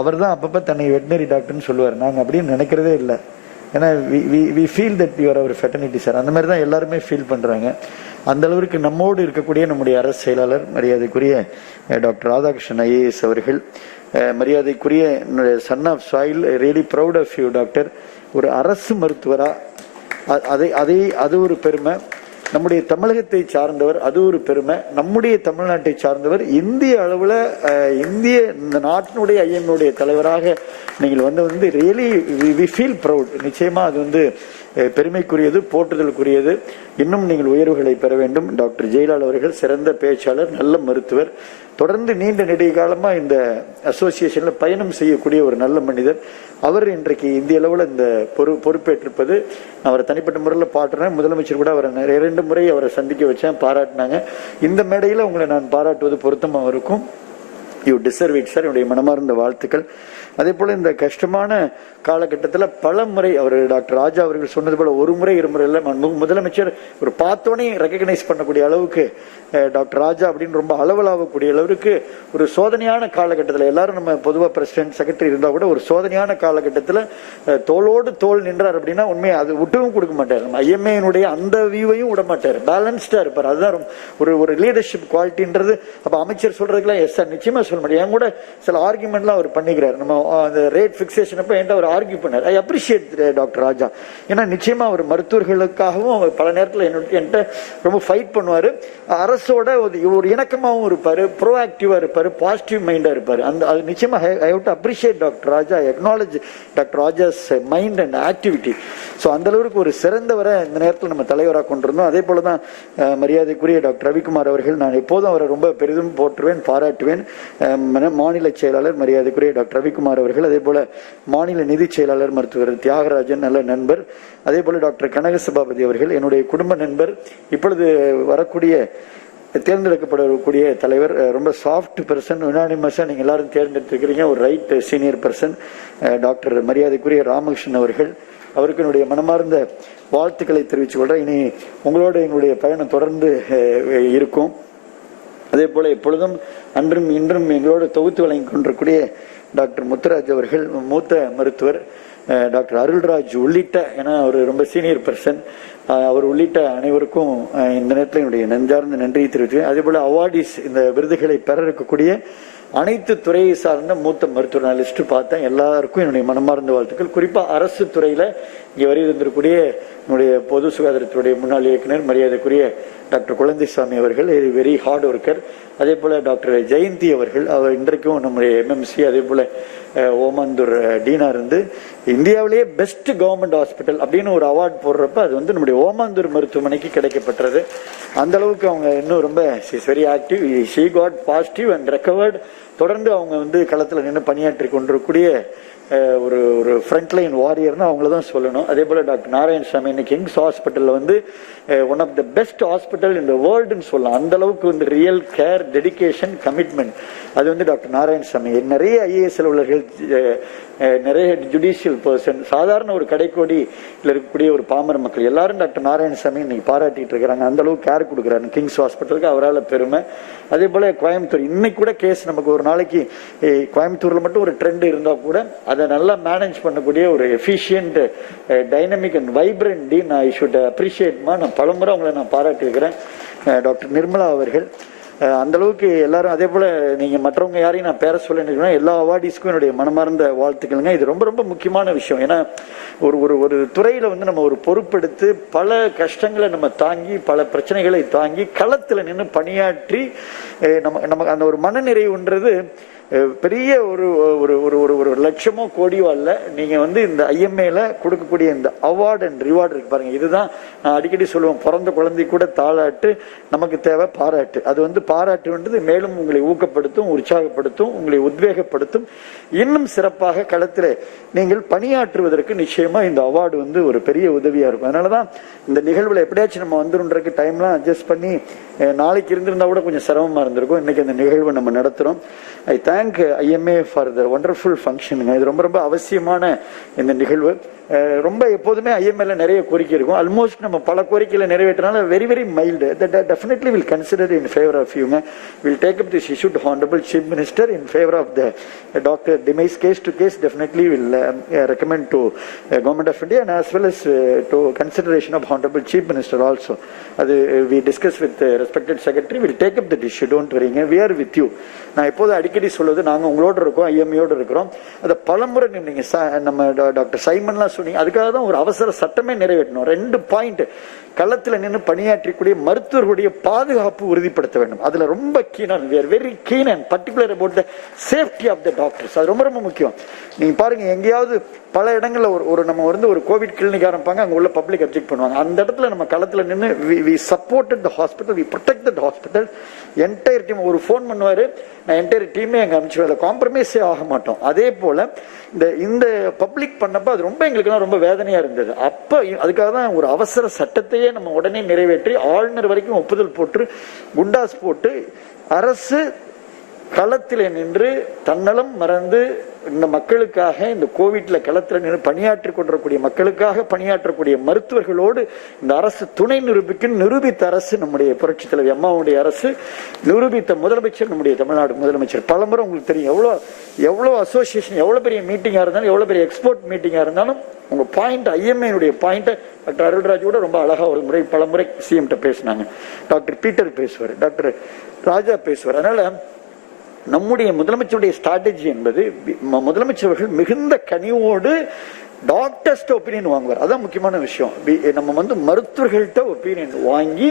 அவர் தான் அப்பப்போ தன்னை வெட்டினரி டாக்டர்னு சொல்லுவார். நாங்கள் அப்படின்னு நினைக்கிறதே இல்லை. ஏன்னா we feel that you are our fraternity sir, அந்த மாதிரி தான் எல்லாருமே ஃபீல் பண்ணுறாங்க. அந்த அளவிற்கு நம்மோடு இருக்கக்கூடிய நம்முடைய அரசு செயலாளர் மரியாதைக்குரிய டாக்டர் ராதாகிருஷ்ணன் ஐஏஎஸ் அவர்கள், மரியாதைக்குரிய son of soil, really proud of you doctor. ஒரு அரசு மருத்துவரா அது ஒரு பெருமை. நம்முடைய தமிழகத்தை சார்ந்தவர், அது ஒரு பெருமை. நம்முடைய தமிழ்நாட்டை சார்ந்தவர், இந்திய அளவில் இந்திய இந்த நாட்டினுடைய ஐஎம்ஏடைய தலைவராக நீங்கள் வந்து ரியலி வி ஃபீல் ப்ரௌட். நிச்சயமா அது பெருமைக்குரியது, போற்றுதலுக்குரியது. இன்னும் நீங்கள் உயர்வுகளை பெற வேண்டும். டாக்டர் ஜெயலலிதா அவர்கள் சிறந்த பேச்சாளர், நல்ல மருத்துவர், தொடர்ந்து நீண்ட நெடிய காலமா இந்த அசோசியேஷன்ல பயணம் செய்யக்கூடிய ஒரு நல்ல மனிதர். அவர் இன்றைக்கு இந்திய அளவில் இந்த பொறுப்பேற்றிருப்பது, அவரை தனிப்பட்ட முறையில் பாட்டுறேன். முதலமைச்சர் கூட அவரை 2 முறை அவரை சந்திக்க வச்சேன், பாராட்டினாங்க. இந்த மேடையில் உங்களை நான் பாராட்டுவது பொருத்தமாக இருக்கும். யூ டிசர்வ் இட் சார், என்னுடைய மனமார்ந்த வாழ்த்துக்கள். அதே போல இந்த கஷ்டமான காலகட்டத்தில் பல முறை அவர் டாக்டர் ராஜா அவர்கள் சொன்னது போல ஒரு முறை 2 முறை இல்லை, முதலமைச்சர் ஒரு பார்த்தோன்னே ரெகக்னைஸ் பண்ணக்கூடிய அளவுக்கு டாக்டர் ராஜா அப்படின்னு ரொம்ப அளவலாகக்கூடிய அளவுக்கு ஒரு சோதனையான காலகட்டத்தில், எல்லாரும் நம்ம பொதுவாக பிரசிடென்ட் செக்ரட்டரி இருந்தால் கூட ஒரு சோதனையான காலகட்டத்தில் தோளோடு தோல் நின்றார் அப்படின்னா உண்மையை அது விட்டவும் கொடுக்க மாட்டார். நம்ம ஐஎம்ஏனுடைய அந்த வியூவையும் விட மாட்டார், பேலன்ஸ்டா இருப்பார். அதுதான் ஒரு லீடர்ஷிப் குவாலிட்டின்றது. அப்போ அமைச்சர் சொல்றதுக்குலாம் எஸ் சார் நிச்சயமா சொல்ல முடியும். என் கூட சில ஆர்குமெண்ட்லாம் அவர் பண்ணிக்கிறார். நம்ம அந்த ரேட் பிக்சேஷன் அப்ப என்கிட்ட அவர் ஆர்கியூ பண்ணார். ஐ அப்ரிஷியேட் டாக்டர் ராஜா. ஏன்னா நிச்சயமா அவர் மருத்துவர்களுக்காகவும் பல நேரத்தில் என்கிட்ட ரொம்ப ஃபைட் பண்ணுவாரு. அரசோட ஒரு இணக்கமாகவும் இருப்பாரு, ப்ரோஆக்டிவா இருப்பாரு, பாசிட்டிவ் மைண்டா இருப்பாரு. அது நிச்சயமா I have to appreciate doctor Raja, acknowledge doctor Raja's mind and activity. So அந்த அளவுக்கு ஒரு சிறந்தவரை இந்த நேரத்தில் நம்ம தலைவராக கொண்டிருந்தோம். அதே போலதான் மரியாதைக்குரிய டாக்டர் ரவிக்குமார் அவர்கள், நான் எப்போதும் அவரை ரொம்ப பெரிதும் போற்றுவேன், பாராட்டுவேன். மாநில செயலாளர் மரியாதைக்குரிய டாக்டர் ரவிக்குமார் அவர்கள், அதே போல மாநில நிதி செயலாளர் மருத்துவர் தியாகராஜன், நல்ல நண்பர். அதே போல டாக்டர் கனக சபாபதி அவர்கள் என்னுடைய குடும்ப நண்பர், இப்பொழுது வரக்கூடிய தேர்ந்தெடுக்கப்படக்கூடிய தலைவர், ரொம்ப சாஃப்ட் பர்சன், யுனானிமஸா நீங்க எல்லாரும் தேர்ந்தெடுத்திருக்கிறீங்க, ஒரு ரைட் சீனியர் பர்சன் டாக்டர் மரியாதைக்குரிய ராமகிருஷ்ணன் அவர்கள். அவருக்கு என்னுடைய மனமார்ந்த வாழ்த்துக்களை தெரிவித்துக் கொள்றேன். இனி உங்களோட எங்களுடைய பயணம் தொடர்ந்து இருக்கும். அதே போல எப்பொழுதும் அன்றும் இன்றும் எங்களோடு தொகுத்து வழங்கி கொண்டிருக்கூடிய டாக்டர் முத்துராஜ் அவர்கள், மூத்த மருத்துவர், டாக்டர் அருள்ராஜ் உள்ளிட்ட, ஏன்னா அவர் ரொம்ப சீனியர் பர்சன், அவர் உள்ளிட்ட அனைவருக்கும் இந்த நேரத்தில் என்னுடைய நெஞ்சார்ந்த நன்றியை தெரிவிக்கிறேன். அதே போல அவார்டிஸ் இந்த விருதுகளை பெற இருக்கக்கூடிய அனைத்து துறையை சார்ந்த மூத்த மருத்துவர் நான் லிஸ்ட் பார்த்தேன். எல்லாருக்கும் என்னுடைய மனமார்ந்த வாழ்த்துக்கள். குறிப்பாக அரசு துறையில இங்கே வரி வந்திருக்கக்கூடிய என்னுடைய பொது சுகாதாரத்துடைய முன்னாள் இயக்குனர் மரியாதைக்குரிய டாக்டர் குழந்தைசாமி அவர்கள் வெரி ஹார்ட் ஒர்க்கர். அதே போல டாக்டர் ஜெயந்தி அவர்கள், அவர் இன்றைக்கும் நம்முடைய எம்எம்சி, அதே போல ஓமாந்தூர் டீனா இருந்து இந்தியாவிலேயே பெஸ்ட் கவர்மெண்ட் ஹாஸ்பிட்டல் அப்படின்னு ஒரு அவார்டு போடுறப்ப அது வந்து நம்முடைய ஓமாந்தூர் மருத்துவமனைக்கு கிடைக்கப்பட்டது. அந்த அளவுக்கு அவங்க இன்னும் ரொம்ப very active. She got positive and recovered. தொடர்ந்து அவங்க வந்து களத்தில் நின்று பணியாற்றி கொண்டிருக்கக்கூடிய ஒரு ஒரு ஃப்ரண்ட்லைன் வாரியர்னு அவங்கள தான் சொல்லணும். அதே போல டாக்டர் நாராயணசாமி இன்னைக்கு கிங்ஸ் ஹாஸ்பிட்டல்ல வந்து one of the best hospital இந்த வேர்ல்டுன்னு சொல்லலாம். அந்த அளவுக்கு வந்து ரியல் கேர், டெடிகேஷன், கமிட்மெண்ட் அது வந்து டாக்டர் நாராயணசாமி. நிறைய ஐஏஎஸ் அலுவலர்கள், நிறைய ஜுடிஷியல் பர்சன், சாதாரண ஒரு கடைக்கோடியில் இருக்கக்கூடிய ஒரு பாமர மக்கள் எல்லாரும் டாக்டர் நாராயணசாமி இன்னைக்கு பாராட்டிட்டு இருக்கிறாங்க. அந்த அளவுக்கு கேர் கொடுக்குறாரு கிங்ஸ் ஹாஸ்பிட்டலுக்கு, அவரால் பெருமை. அதே போல கோயம்புத்தூர் இன்னைக்கு கூட கேஸ் நமக்கு ஒரு நாளைக்கு கோயம்புத்தூர்ல மட்டும் ஒரு ட்ரெண்ட் இருந்தா கூட அதை நல்லா மேனேஜ் பண்ணக்கூடிய ஒரு efficient, dynamic and vibrant team. I should அப்ரிஷியேட்மா. நான் பலமுறை அவங்களை நான் பாராட்டியிருக்கிறேன். டாக்டர் நிர்மலா அவர்கள் அந்த அளவுக்கு எல்லாரும், அதே போல நீங்க மற்றவங்க யாரையும் நான் பேர சொல்ல, எல்லா அவார்டிஸ்க்கும் என்னுடைய மனமார்ந்த வாழ்த்துக்களுங்க. இது ரொம்ப ரொம்ப முக்கியமான விஷயம். ஏன்னா ஒரு ஒரு ஒரு துறையில வந்து நம்ம ஒரு பொறுப்பெடுத்து பல கஷ்டங்களை நம்ம தாங்கி, பல பிரச்சனைகளை தாங்கி களத்துல நின்று பணியாற்றி நமக்கு அந்த ஒரு மனநிறைவுன்றது பெரிய ஒரு ஒரு ஒரு ஒரு ஒரு லட்சமோ கோடியோ அல்ல. நீங்க வந்து இந்த ஐஎம்ஏல கொடுக்கக்கூடிய இந்த அவார்டு அண்ட் ரிவார்டு இருக்கு பாருங்க, இதுதான் நான் அடிக்கடி சொல்லுவேன். பிறந்த குழந்தை கூட தாளாட்டு, நமக்கு தேவை பாராட்டு. அது வந்து பாராட்டுன்றது மேலும் உங்களை ஊக்கப்படுத்தும், உற்சாகப்படுத்தும், உங்களை உத்வேகப்படுத்தும். இன்னும் சிறப்பாக களத்தில் நீங்கள் பணியாற்றுவதற்கு நிச்சயமா இந்த அவார்டு வந்து ஒரு பெரிய உதவியா இருக்கும். அதனாலதான் இந்த நிகழ்வுல எப்படியாச்சும் நம்ம வந்துருன்றதுக்கு டைம்லாம் அட்ஜஸ்ட் பண்ணி, நாளைக்கு இருந்திருந்தா கூட கொஞ்சம் சிரமமா இருந்திருக்கும். இன்னைக்கு அந்த நிகழ்வை நம்ம நடத்துறோம். I thank IMA for the wonderful ஃபங்க்ஷனுங்க. இது ரொம்ப ரொம்ப அவசியமான இந்த நிகழ்வு. ரொம்ப எப்போதுமே ஐஎம்ஏல நிறைய கோரிக்கை இருக்கும். ஆல்மோஸ்ட் நம்ம பல கோரிக்கைகளை நிறைவேற்றினால very very mild. Definitely will consider in favour of யூங்க. Will take up this issue to honourable chief minister in favour of the doctor demise. Case to case definitely will recommend to government of India and as well as to consideration of honourable chief minister also. அது we discuss with respected secretary. Will take up that issue. Don't வரிங்க, we are with you. நான் எப்போது அடிக்கடி சொல்வது, நாங்கள் உங்களோட இருக்கோம், ஐஎம்ஏயோடு இருக்கிறோம். அதை பலமுறை நீங்க நம்ம டாக்டர் சைமன்லாம் சொன்னீங்க. அதுக்காக தான் ஒரு அவசர சட்டமே நிறைவேற்றணும். 2 பாயிண்ட். களத்தில் நின்று பணியாற்றக்கூடிய மருத்துவர்களுடைய பாதுகாப்பு உறுதிப்படுத்த வேண்டும். அதுல ரொம்ப கீனா, we are very keen and particular about the safety of the doctors. அது ரொம்ப ரொம்ப முக்கியம். நீங்க பாருங்க, எங்கேயாவது பல இடங்கள்ல ஒரு நம்ம வந்து ஒரு கோவிட் கிளினிக் ஆரம்பிப்பாங்க, அங்க உள்ள பப்ளிக் அப்ஜெக்ட் பண்ணுவாங்க. அந்த இடத்துல நம்ம களத்துல நின்று we supported the hospital, we protected the hospital. Entire team ஒரு ஃபோன் பண்ணுவாரு, நான் என்டையர் டீமே அங்க அனுப்பிச்சு காம்ப்ரமைஸே ஆக மாட்டோம். அதே போல இந்த பப்ளிக் பண்ணப்ப அது ரொம்ப எங்களுக்கெல்லாம் ரொம்ப வேதனையா இருந்தது. அப்ப அதுக்காக தான் ஒரு அவசர சட்டத்தையே நம்ம உடனே நிறைவேற்றி ஆளுநர் வரைக்கும் ஒப்புதல் போட்டு குண்டாஸ் போட்டு அரசு களத்தில் நின்று தன்னலம் மறந்து இந்த மக்களுக்காக, இந்த கோவிட்ல களத்தில் நின்று பணியாற்றி கொண்டிருக்கூடிய மக்களுக்காக பணியாற்றக்கூடிய மருத்துவர்களோடு இந்த அரசு துணை நிரூபித்த அரசு நம்முடைய புரட்சி தலைவி அம்மாவுடைய அரசு, நிரூபித்த முதலமைச்சர் நம்முடைய தமிழ்நாடு முதலமைச்சர். பலமுறை உங்களுக்கு தெரியும் எவ்வளவு அசோசியேஷன், எவ்வளவு பெரிய மீட்டிங்கா இருந்தாலும், எவ்வளவு பெரிய எக்ஸ்போர்ட் மீட்டிங்கா இருந்தாலும், உங்க பாயிண்ட் ஐஎம்ஏனுடைய பாயிண்ட் டாக்டர் அருள்ராஜ் கூட ரொம்ப அழகா ஒரு முறை பலமுறை சிஎம் பேசினாங்க. டாக்டர் பீட்டர் பேசுவார், டாக்டர் ராஜா பேசுவார். அதனால நம்முடைய முதலமைச்சருடைய ஸ்ட்ராட்டஜி என்பது, முதலமைச்சர்கள் மிகுந்த கனிவோடு டாக்டர்ஸ் ஒப்பீனியன் வாங்குவார். அதான் முக்கியமான விஷயம். நம்ம வந்து மருத்துவர்கள்ட்ட ஒப்பீனியன் வாங்கி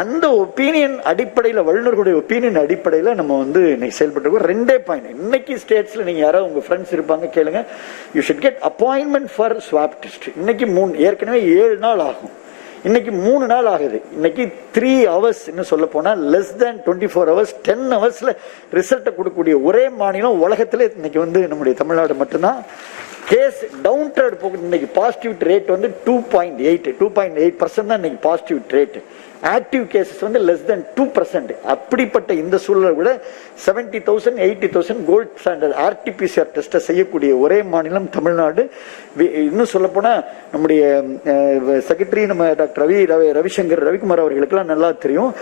அந்த ஒப்பீனியன் அடிப்படையில், வல்லுநர்களுடைய ஒப்பீனியன் அடிப்படையில் நம்ம வந்து இன்னைக்கு செயல்பட்டு 2 பாயிண்ட். இன்னைக்கு ஸ்டேட்ஸ்ல நீங்க யாராவது உங்க ஃப்ரெண்ட்ஸ் இருப்பாங்க, கேளுங்க. You should get appointment for swap test. இன்னைக்கு 3, ஏற்கனவே 7 நாள் ஆகும். இன்னைக்கு 3 நாள் ஆகுது. இன்னைக்கு 3 hours சொல்ல போனா லெஸ் தேன் 24 hours, 10 hoursல ரிசல்ட்டை கொடுக்கக்கூடிய ஒரே மாநிலம் உலகத்திலே இன்னைக்கு வந்து நம்முடைய தமிழ்நாடு மட்டும்தான். கேஸ் டவுன் ட்ரெண்ட் போகுது. இன்னைக்கு பாசிட்டிவிட்டி ரேட் வந்து 2.8% தான் இன்னைக்கு பாசிட்டிவிட்டி ரேட். ஆக்டிவ் கேசஸ் வந்து லெஸ் தென் 2%. அப்படிப்பட்ட இந்த சூழலை விட 70,000 80,000 கோல்ட் ஸ்டாண்டர்ட் ஆர்டிபிசிஆர் டெஸ்ட் செய்யக்கூடிய ஒரே மாநிலம் தமிழ்நாடு. இன்னும் சொல்ல போனா நம்முடைய செக்ரட்டரி நம்ம டாக்டர் ரவிசங்கர் ரவிக்குமார் அவர்களுக்கெல்லாம் நல்லா தெரியும்.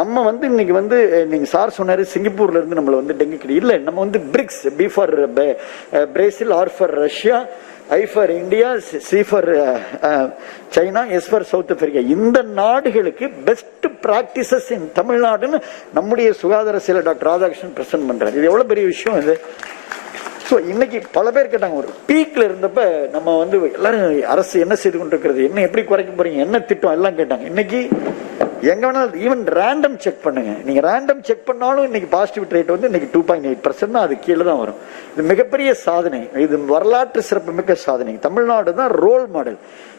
நம்ம வந்து இன்னைக்கு வந்து நீங்க சார் சொன்னாரு, சிங்கப்பூர்ல இருந்து நம்மள வந்து டெங்கு கிடையாது இல்ல, நம்ம வந்து BRICS, B for Brazil, R for Russia, Asia, I for India, C for China, S for South Africa. இந்த நாடுகளுக்கு பெஸ்ட் பிராக்டிசஸ் இன் தமிழ்நாடுன்னு நம்முடைய சுகாதார செயலர் டாக்டர் ராதாகிருஷ்ணன் பிரசன்ட் பண்றாரு. இது எவ்வளவு பெரிய விஷயம் இது. ஸோ இன்னைக்கு பல பேர் கேட்டாங்க, ஒரு பீக்ல இருந்தப்ப நம்ம வந்து எல்லாரும் அரசு என்ன செய்து கொண்டிருக்கிறது, என்ன எப்படி குறைக்க போறீங்க, என்ன திட்டம் எல்லாம் கேட்டாங்க. இன்னைக்கு எங்க வேணாலும் ஈவன் ரேண்டம் செக் பண்ணுங்க, நீங்க ரேண்டம் செக் பண்ணாலும் இன்னைக்கு பாசிட்டிவ் ரேட் வந்து இன்னைக்கு 2.8% தான், அது கீழே தான் வரும். இது மிகப்பெரிய சாதனை, இது வரலாற்று சிறப்பு மிக்க சாதனை. தமிழ்நாடு தான் ரோல் மாடல்,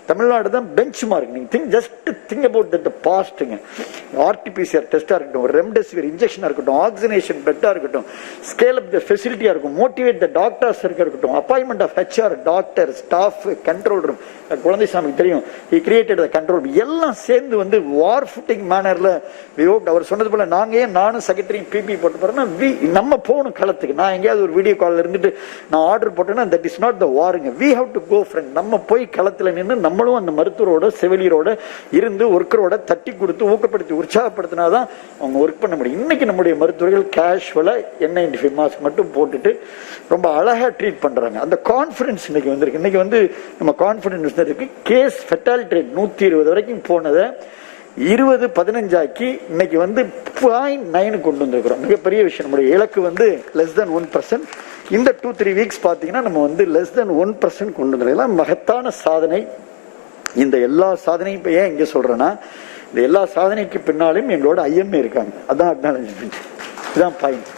தமிழ்நாடு தான் பெஞ்ச் மார்க். நீங்க ஜஸ்ட் திங்க் அபவுட் தட் பாஸ்ட்ங்க. ஆர்டிபிசிஆர் டெஸ்டா இருக்கட்டும், ரெம்டெசிவிர் இன்ஜெக்ஷனா இருக்கட்டும், ஆக்சிஜனேஷன் பெட்டா இருக்கட்டும், ஸ்கேல் அப் த ஃபெசிலிட்டியா இருக்கும், மோட்டிவேட் த டாக்டர்ஸ் இருக்கட்டும், appointment of HR, doctor, staff, control room. குழந்தைசாமிக்கு தெரியும், he created the control room. எல்லாம் சேர்ந்து வந்து வார் ஃபுட்டிங் மேனர்ல அவர் சொன்னது போல நானும் செக்ரட்டரியும் பிபி போட்டு போறோம்னா நம்ம போகணும் களத்துக்கு. நான் எங்கேயாவது ஒரு வீடியோ கால் இருந்துட்டு நான் ஆர்டர் போட்டேன்னா தட் இஸ் நாட் த வாருங்க. We have to go friend. நம்ம போய் களத்துல நின்று நம்மளும் அந்த மருத்துவரோட செவிலியரோட இருந்து ஒர்க்கரோட தட்டி கொடுத்து ஊக்கப்படுத்தி உற்சாகப்படுத்தினாதான் அவங்க ஒர்க் பண்ண முடியும். இன்னைக்கு நம்முடைய மருத்துவர்கள் கேஷுவலா N95 மாஸ்க் மட்டும் போட்டுட்டு ரொம்ப அழகா ட்ரீட் பண்றாங்க. அந்த கான்பிடன்ஸ் இன்னைக்கு வந்திருக்கு. இன்னைக்கு வந்து நம்ம கான்பிடன்ஸ் இருக்கு. கேஸ் ஃபெட்டாலிட்டி ரேட் 120 வரைக்கும் போனதை 20-15 ஆக்கி இன்னைக்கு வந்து 0.9 கொண்டு வந்திருக்கிறோம். மிகப்பெரிய விஷயம். நம்முடைய இலக்கு வந்து லெஸ் தென் 1%. இந்த 2-3 வீக்ஸ் பாத்தீங்கன்னா நம்ம வந்து லெஸ் தென் 1% கொண்டு வந்துடலாம். மகத்தான சாதனை. இந்த எல்லா சாதனையும் இப்ப ஏன் இங்க சொல்றேன்னா, இந்த எல்லா சாதனைக்கு பின்னாலும் எங்களோட IMA இருக்காங்க. அதான் அக்னாலஜ்மெண்ட், இதுதான் பாயிண்ட்.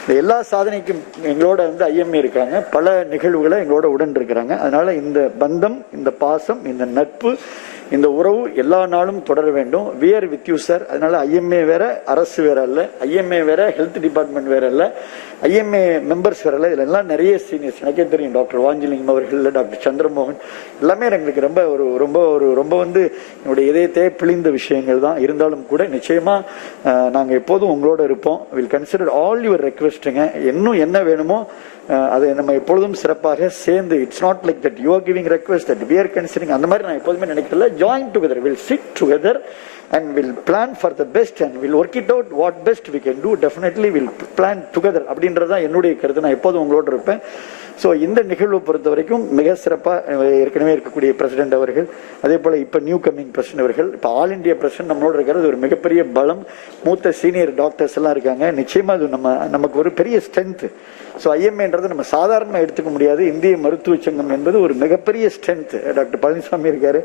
இந்த எல்லா சாதனைக்கும் எங்களோட வந்து IMA இருக்காங்க. பல நிகழ்வுகளை எங்களோட உடன் இருக்கிறாங்க. அதனால இந்த பந்தம், இந்த பாசம், இந்த நட்பு, இந்த உறவு எல்லா நாளும் தொடர வேண்டும். we are with you sir. அதனால IMA வேற, அரசு வேற அல்ல, IMA வேற, ஹெல்த் டிபார்ட்மெண்ட் வேற அல்ல, IMA மெம்பர்ஸ் வேற இல்ல. இதெல்லாம் நிறைய சீனியர்ஸ் எனக்கே தெரியும். டாக்டர் வாஞ்சலிங்கம் அவர்கள், டாக்டர் சந்திரமோகன், எல்லாமே எங்களுக்கு ரொம்ப வந்து என்னுடைய இதயத்தை பிழிந்த விஷயங்கள் தான். இருந்தாலும் கூட நிச்சயமா நாங்க எப்போதும் உங்களோட இருப்போம். வில் கன்சிடர் ஆல் யுவர் ரெக்வெஸ்ட்டுங்க. இன்னும் என்ன வேணுமோ அதை நம்ம எப்பொழுதும் சிறப்பாக சேர்ந்து, it's not like that you are giving request that we are considering, அந்த மாதிரி நான் எப்போதுமே நினைக்கல. Join together, will sit together and we'll plan for the best and we'll work it out what best we can do. Definitely we'll plan together அப்படின்றதான் என்னுடைய கருத்து. நான் எப்போதும் உங்களோட இருப்பேன். ஸோ இந்த நிகழ்வு பொறுத்த வரைக்கும் மிக சிறப்பாக ஏற்கனவே இருக்கக்கூடிய பிரசிடென்ட் அவர்கள், அதே போல இப்ப நியூ கமிங் பிரசிடென்ட் அவர்கள், இப்ப ஆல் இண்டியா பிரசிடென்ட் நம்மளோட இருக்கிறது ஒரு மிகப்பெரிய பலம். மூத்த சீனியர் டாக்டர்ஸ் எல்லாம் இருக்காங்க. நிச்சயமா அது நமக்கு ஒரு பெரிய ஸ்ட்ரென்த். ஸோ IMAன்றது நம்ம சாதாரணமாக எடுத்துக்க முடியாது. இந்திய மருத்துவ சங்கம் என்பது ஒரு மிகப்பெரிய ஸ்ட்ரென்த். டாக்டர் பழனிசாமி இருக்காரு,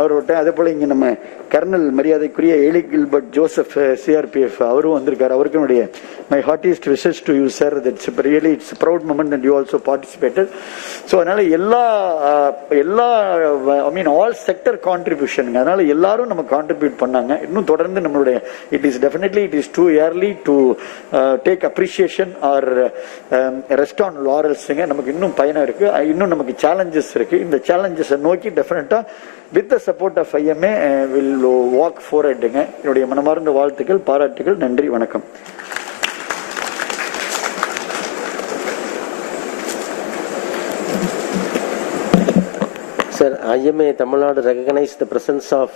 அவரோட. அதே போல இங்க நம்ம கர்னல் மரியாதைக்குரிய எலி கில்பர்ட் ஜோசப் CRPF அவரும் வந்திருக்காரு. அவருக்கு என்னுடைய my heartiest wishes to you sir. That's really it's proud moment and you also participated. So அதனால எல்லா I mean all sector contribution, அதனால எல்லாரும் நம்ம கான்ட்ரிபியூட் பண்ணாங்க. இன்னும் தொடர்ந்து நம்மளுடைய it is too early to take appreciation or rest on லாரல்ஸ்ங்க. நமக்கு இன்னும் பயணம் இருக்கு, இன்னும் நமக்கு சேலஞ்சஸ் இருக்கு. இந்த சேலஞ்சஸை நோக்கி டெஃபினட்டா with the support of IMA will walk ஃபார்வர்டுங்க. என்னுடைய மனமார்ந்த வாழ்த்துக்கள், பாராட்டுகள். நன்றி, வணக்கம். Sir, IMA Tamil Nadu recognized the presence of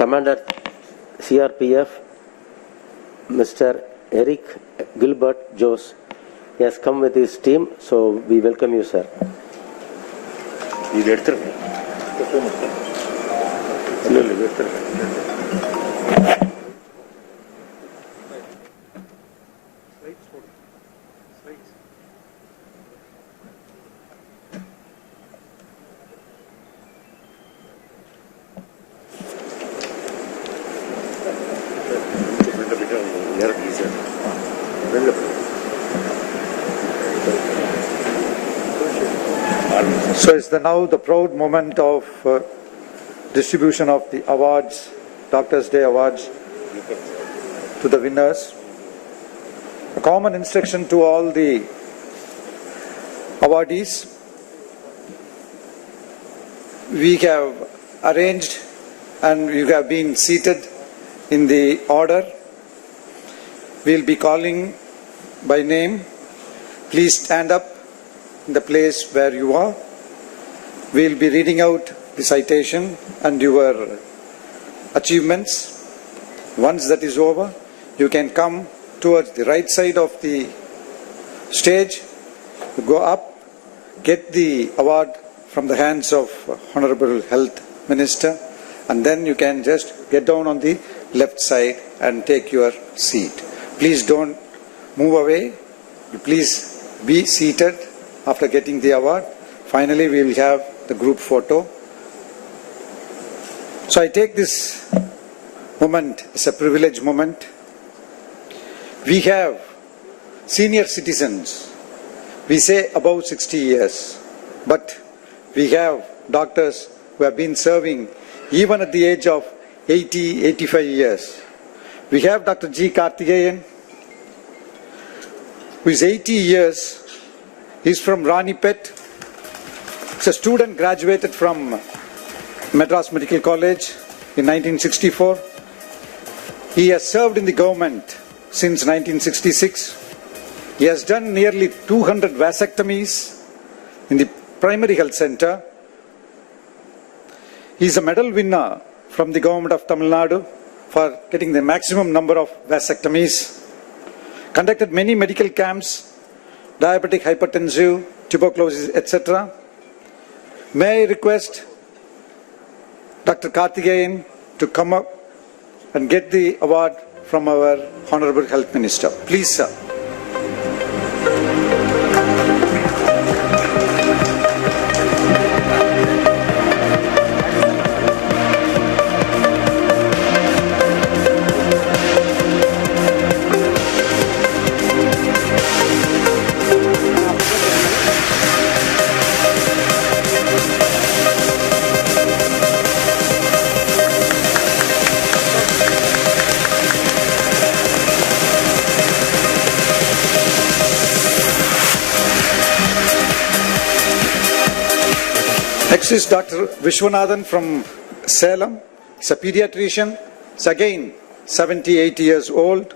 Commander CRPF, Mr. Eric Gilbert Jose. He has come with his team, so we welcome you, sir. இது எடுத்துருங்க. So it's now the proud moment of distribution of the awards, Doctors' Day awards to the winners. A common instruction to all the awardees. We have arranged and you have been seated in the order. We'll be calling by name. Please stand up in the place where you are. We'll be reading out the citation and your achievements. Once that is over, you can come towards the right side of the stage, go up, get the award from the hands of Honorable Health Minister, and then you can just get down on the left side and take your seat. Please don't move away. Please be seated after getting the award. Finally, we will have the group photo. So I take this moment as a privileged moment. We have senior citizens. We say above 60 years, but we have doctors who have been serving even at the age of 80, 85 years. We have Dr. G. Karthikeyan, who is 80 years. He is from Ranipet. He's a student graduated from Madras Medical College in 1964. He has served in the government since 1966. He has done nearly 200 vasectomies in the primary health center. He is a medal winner from the government of Tamil Nadu for getting the maximum number of vasectomies. Conducted many medical camps, diabetic, hypertensive, tuberculosis, etc. May I request Dr. Karthikeyan to come up and get the award from our Honorable Health Minister. Please, sir. Next is Dr. Vishwanathan from Salem. He's a pediatrician. He's again 78 years old.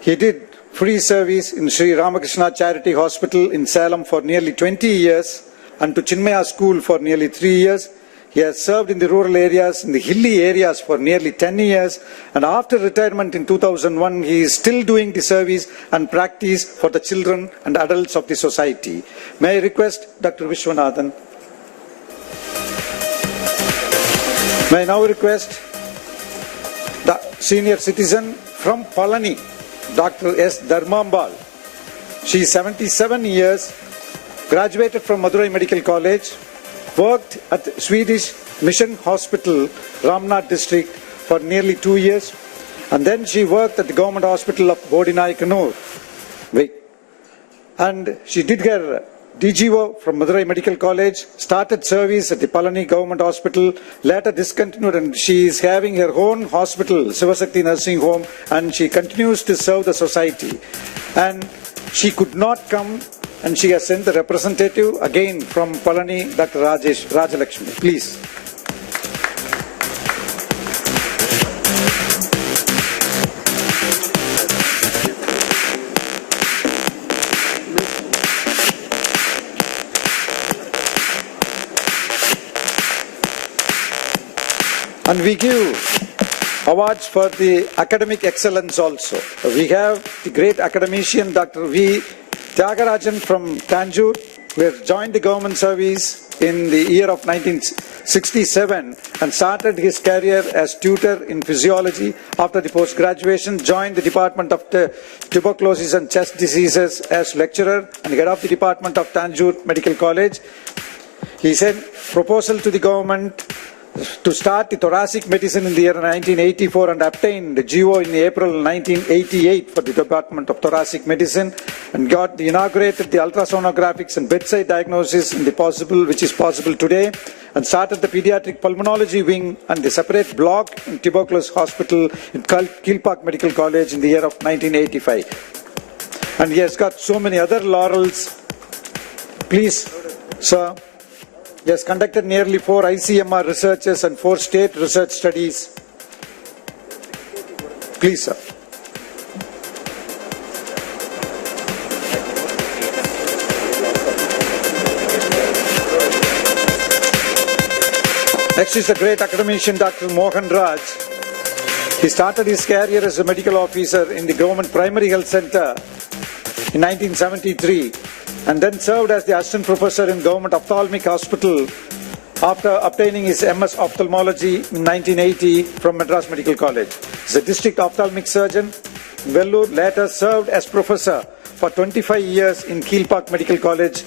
He did free service in Sri Ramakrishna Charity Hospital in Salem for nearly 20 years and to Chinmaya School for nearly 3 years. He has served in the rural areas, in the hilly areas for nearly 10 years, and after retirement in 2001, he is still doing the service and practice for the children and adults of the society. May I request Dr. Vishwanathan? May I now request the senior citizen from Palani, Dr. S. Dharmambal. She is 77 years, graduated from Madurai Medical College, worked at Swedish Mission Hospital, Ramnath district for nearly 2 years, and then she worked at the Government Hospital of Bodinaikanur. And she did her DGO from Madurai Medical College, started service at the Palani Government Hospital, later discontinued, and she is having her own hospital, Sivasakti Nursing Home, and she continues to serve the society. And she could not come, and she has sent the representative again from Palani, Dr. Rajalakshmi. Please. And we give awards for the academic excellence also. We have the great academician Dr. V. Tyagarajan from Tanjore, who has joined the government service in the year of 1967 and started his career as tutor in physiology. After the post-graduation, joined the Department of Tuberculosis and Chest Diseases as lecturer and head of the Department of Tanjore Medical College. He sent proposal to the government to start the thoracic medicine in the year 1984 and obtained the GO in April 1988 for the Department of Thoracic Medicine and inaugurated the ultrasonographics and bedside diagnosis in which is possible today, and started the pediatric pulmonology wing and the separate block in tuberculosis hospital in Kilpak Medical College in the year of 1985. And he has got so many other laurels. Please, sir. He has conducted nearly 4 ICMR researches and 4 state research studies. Please, sir. Next is the great academician Dr. Mohan Raj. He started his career as a medical officer in the Government Primary Health Center in 1973. and then served as the assistant professor in Government Ophthalmic Hospital after obtaining his MS Ophthalmology in 1980 from Madras Medical College. He is a district ophthalmic surgeon in Vellore, later served as professor for 25 years in Keel Park Medical College,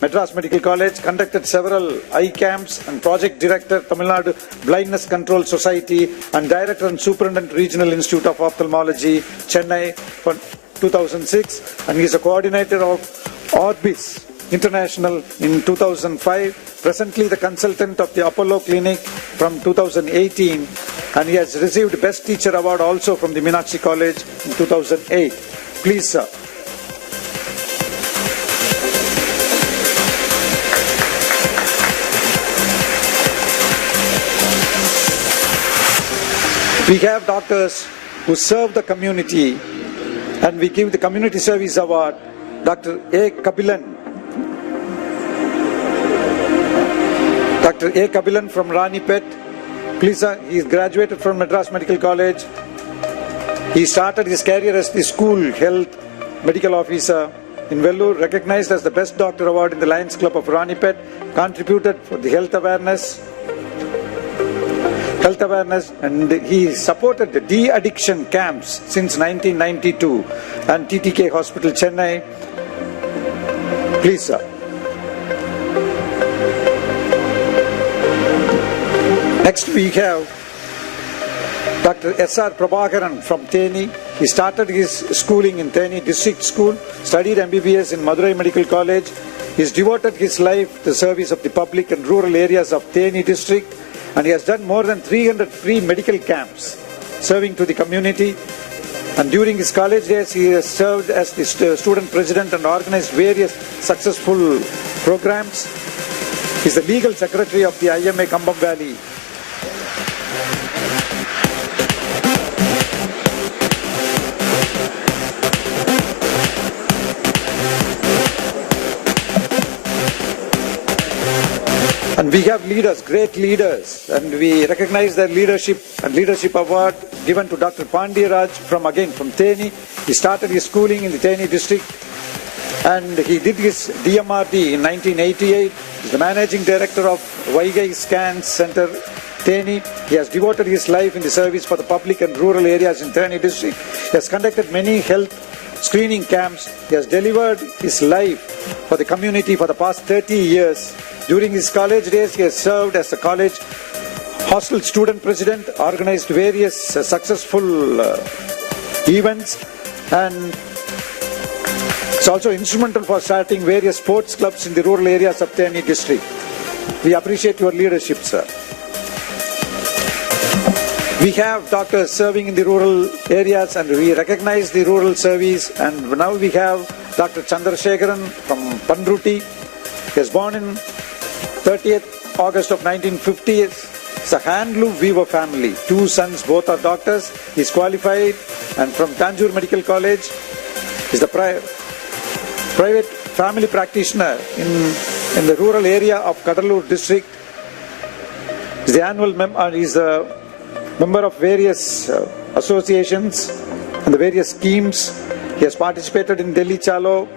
Madras Medical College, conducted several eye camps and project director, Tamil Nadu Blindness Control Society, and director and superintendent Regional Institute of Ophthalmology, Chennai for 2006, and he is a coordinator of Orbis International in 2005, presently the consultant of the Apollo Clinic from 2018, and he has received Best Teacher Award also from the Meenakshi College in 2008. Please, sir. We have doctors who serve the community, and we give the Community Service Award, Dr. A. Kabilan. Dr. A. Kabilan from Ranipet. Please, sir, he is graduated from Madras Medical College. He started his career as the school health medical officer in Vellore, recognized as the Best Doctor Award in the Lions Club of Ranipet, contributed for the health awareness, and he supported the de-addiction camps since 1992 and TTK Hospital, Chennai. Please, sir. Next we have Dr. S.R. Prabhakaran from Theni. He started his schooling in Theni District School, studied MBBS in Madurai Medical College. He has devoted his life to the service of the public and rural areas of Theni district, and he has done more than 300 free medical camps serving to the community. And during his college days, he has served as the student president and organized various successful programs. He is the legal secretary of the IMA Kambam Valley. And we have leaders, great leaders, and we recognize their leadership and leadership award given to Dr. Pandiyaraj from Theni. He started his schooling in the Theni district, and he did his DMRD in 1988. He is the managing director of Vaigai Scan Center, Theni. He has devoted his life in the service for the public and rural areas in Theni district. He has conducted many health screening camps. He has delivered his life for the community for the past 30 years. During his college days, he has served as a college hostel student president, organized various successful events, and is also instrumental for starting various sports clubs in the rural areas of Theni district. We appreciate your leadership, sir. We have doctors serving in the rural areas, and we recognize the rural service. And now we have Dr. Chandrasekharan from Pandruti. He was born in 30th August of 1950. It's a handloom weaver family. 2 sons, both are doctors. He is qualified and from Tanjore Medical College. He is the private family practitioner in the rural area of Kadalur district. He is the annual member. He is a member of various associations and the various schemes. He has participated in Delhi Chalo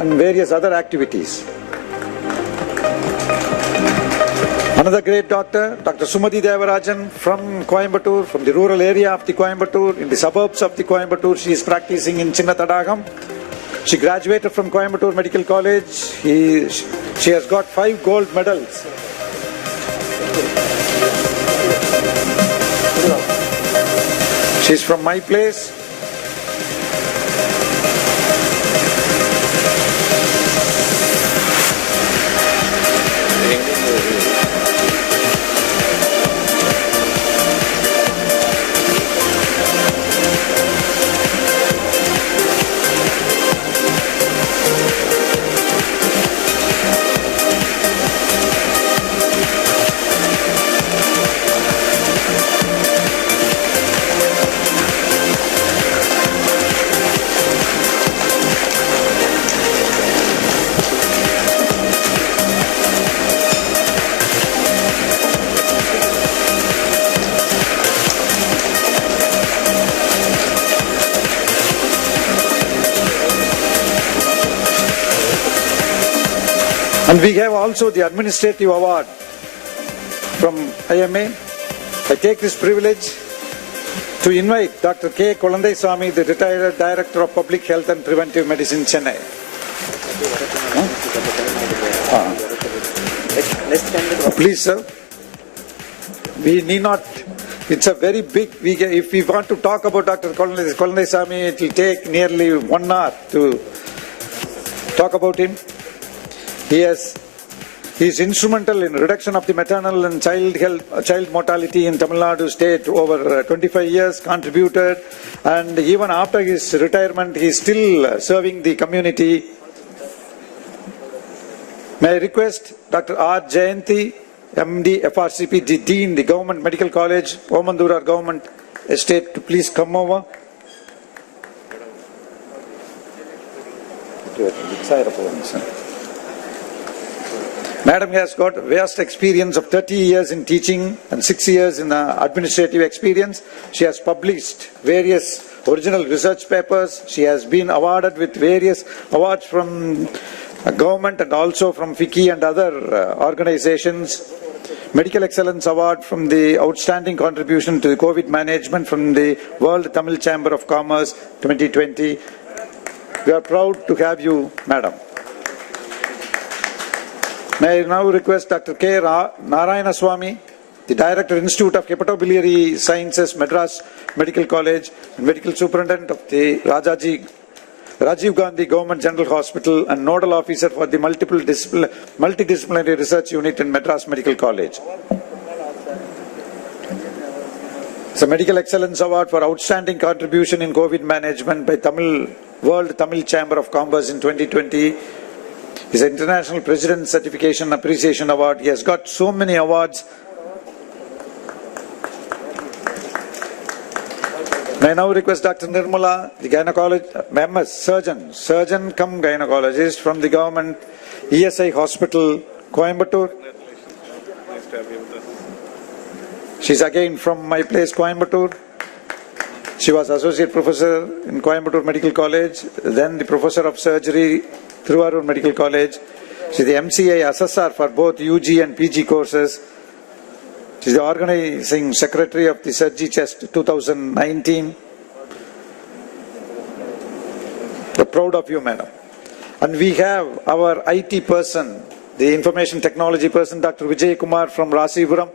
and various other activities. Another great doctor, Dr. Sumati Devarajan from Coimbatore, from the rural area of the Coimbatore, in the suburbs of the Coimbatore. She is practicing in Chinnatadagam. She graduated from Coimbatore Medical College. She has got 5 gold medals. She is from my place. And we have also the administrative award from IMA. I take this privilege to invite Dr. K. Kolandai-Swamy, the retired Director of Public Health and Preventive Medicine, Chennai. Please, sir. We need not. It's a very big. If we want to talk about Dr. Kolandai-Swamy, it will take nearly 1 hour to talk about him. He is instrumental in reduction of the maternal and child mortality in Tamil Nadu state over 25 years, contributed, and even after his retirement, he is still serving the community. May I request Dr. R. Jayanti, MD, FRCP, the Dean, the Government Medical College, Omandura Government Estate, to please come over. Madam has got vast experience of 30 years in teaching and 6 years in administrative experience. She has published various original research papers. She has been awarded with various awards from government and also from FICCI and other organizations. Medical Excellence Award from the Outstanding Contribution to the COVID Management from the World Tamil Chamber of Commerce 2020. We are proud to have you, Madam. May I now request Dr. K. Narayanaswamy, the Director, Institute of Hepatobiliary Sciences, Madras Medical College, and Medical Superintendent of the Rajiv Gandhi Government General Hospital and Nodal Officer for the Multidisciplinary Research Unit in Madras Medical College. It's a Medical Excellence Award for Outstanding Contribution in COVID Management by World Tamil Chamber of Commerce in 2020. His International President Certification Appreciation Award. He has got so many awards. May I now request Dr. Nirmala, the gynecologist, MS surgeon cum gynecologist from the government ESI Hospital, Coimbatore. She's again from my place, Coimbatore. She was Associate Professor in Coimbatore Medical College, then the Professor of Surgery, Thiruvarur Medical College. She is the MCI Assessor for both UG and PG courses. She is the Organizing Secretary of the Surgery Chest 2019. We're proud of you, Madam. And we have our IT person, the Information Technology person, Dr. Vijay Kumar from Rasipuram.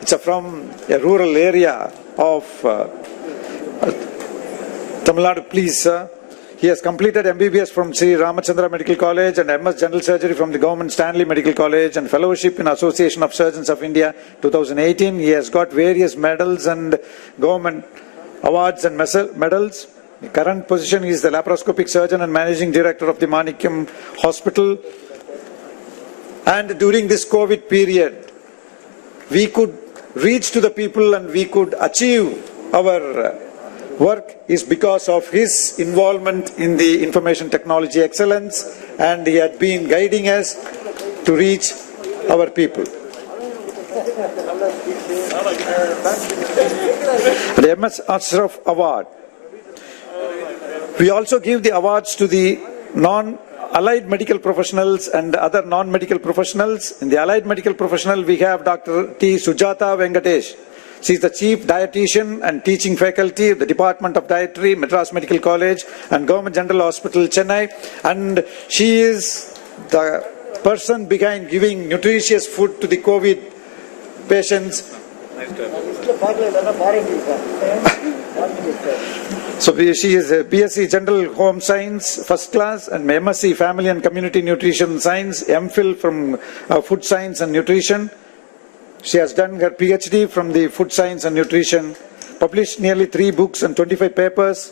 It's from a rural area of Tamil Nadu. Please, sir. He has completed MBBS from Sri Ramachandra Medical College and MS General Surgery from the Government Stanley Medical College and Fellowship in Association of Surgeons of India 2018. He has got various medals and government awards and medals. The current position is the laparoscopic surgeon and managing director of the Manikyam Hospital. And during this COVID period, we could reach to the people and we could achieve our work is because of his involvement in the information technology excellence, and he had been guiding us to reach our people. The MS Ashraf Award. We also give the awards to the non-allied medical professionals and other non-medical professionals. In the allied medical professional, we have Dr. T. Sujata Venkatesh. She is the Chief Dietitian and Teaching Faculty of the Department of Dietary, Madras Medical College and Government General Hospital, Chennai. And she is the person behind giving nutritious food to the COVID patients. So she is a BSc General Home Science, First Class, and MSc Family and Community Nutrition Science, MPhil from Food Science and Nutrition. She has done her PhD from the Food Science and Nutrition, published nearly 3 books and 25 papers.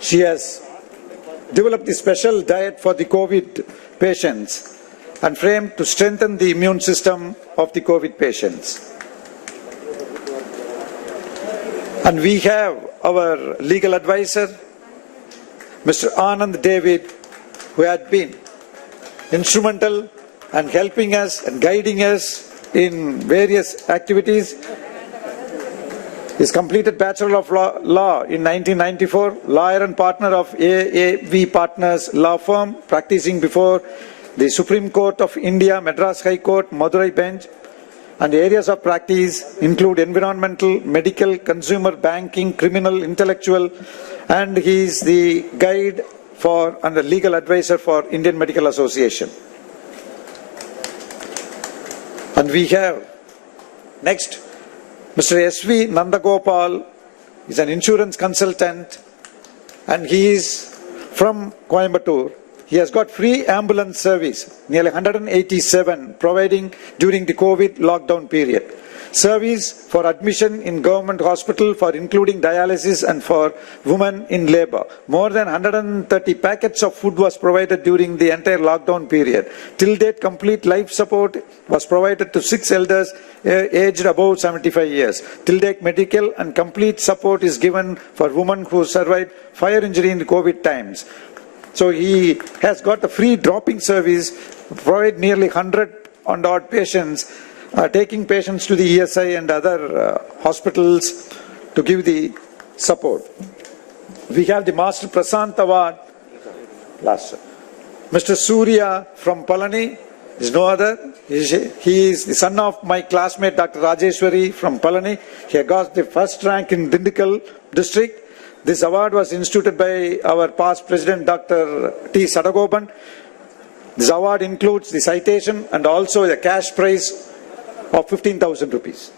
She has developed the special diet for the COVID patients and framed to strengthen the immune system of the COVID patients. And we have our legal advisor, Mr. Anand David, who had been instrumental and helping us and guiding us in various activities. He's completed Bachelor of Law in 1994, lawyer and partner of AAV Partners Law Firm, practicing before the Supreme Court of India, Madras High Court, Madurai Bench, and areas of practice include environmental, medical, consumer, banking, criminal, intellectual, and he is the guide for and the legal advisor for Indian Medical Association. And we have next Mr. S.V. Nandagopal is an insurance consultant and he is from Coimbatore. He has got free ambulance service, nearly 187, providing during the COVID lockdown period. Service for admission in government hospital for including dialysis and for women in labor. More than 130 packets of food was provided during the entire lockdown period. Till date, complete life support was provided to 6 elders aged above 75 years. Till date, medical and complete support is given for women who survived fire injury in the COVID times. So he has got a free dropping service, provide nearly 100 and odd patients, taking patients to the ESI and other hospitals to give the support. We have the Master Prasant Award. Last, Mr. Surya from Palani is no other. He is the son of my classmate Dr. Rajeshwari from Palani. He got the first rank in Dindikal district. This award was instituted by our past president Dr. T. Sadagoban. This award includes the citation and also the cash prize of 15,000 rupees.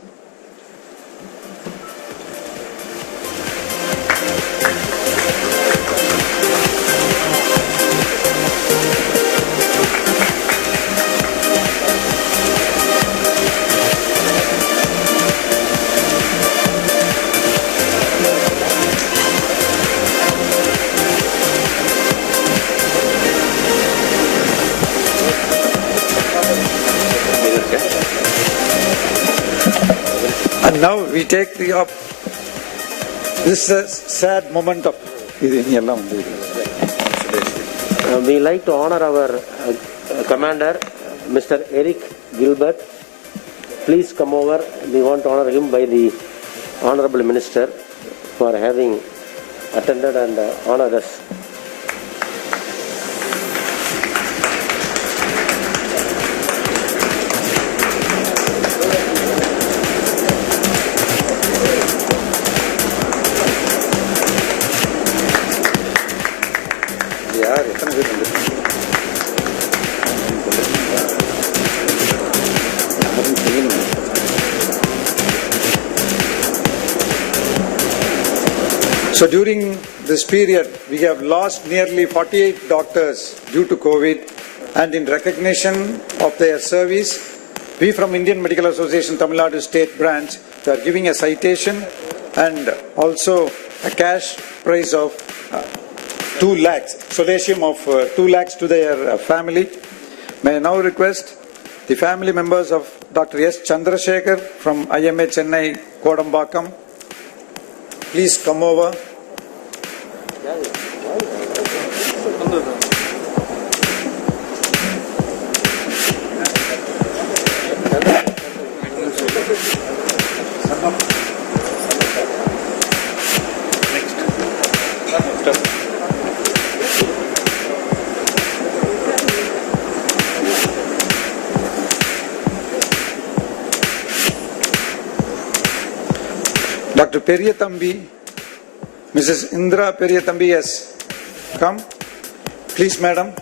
And now we take this sad moment of we like to honor our commander, Mr. Eric Gilbert. Please come over. We want to honor him by the Honorable Minister for having attended and honored us. So during this period, we have lost nearly 48 doctors due to COVID, and in recognition of their service, we from Indian Medical Association Tamil Nadu State Branch are giving a citation and also a cash prize of 2 lakhs, solatium of 2 lakhs to their family. May I now request the family members of Dr. S. Chandrasekhar from IMA Chennai, Kodambakam, please come over. Dr. Periyatambi, Mrs. Indra Periyatambi has come. Please, madam.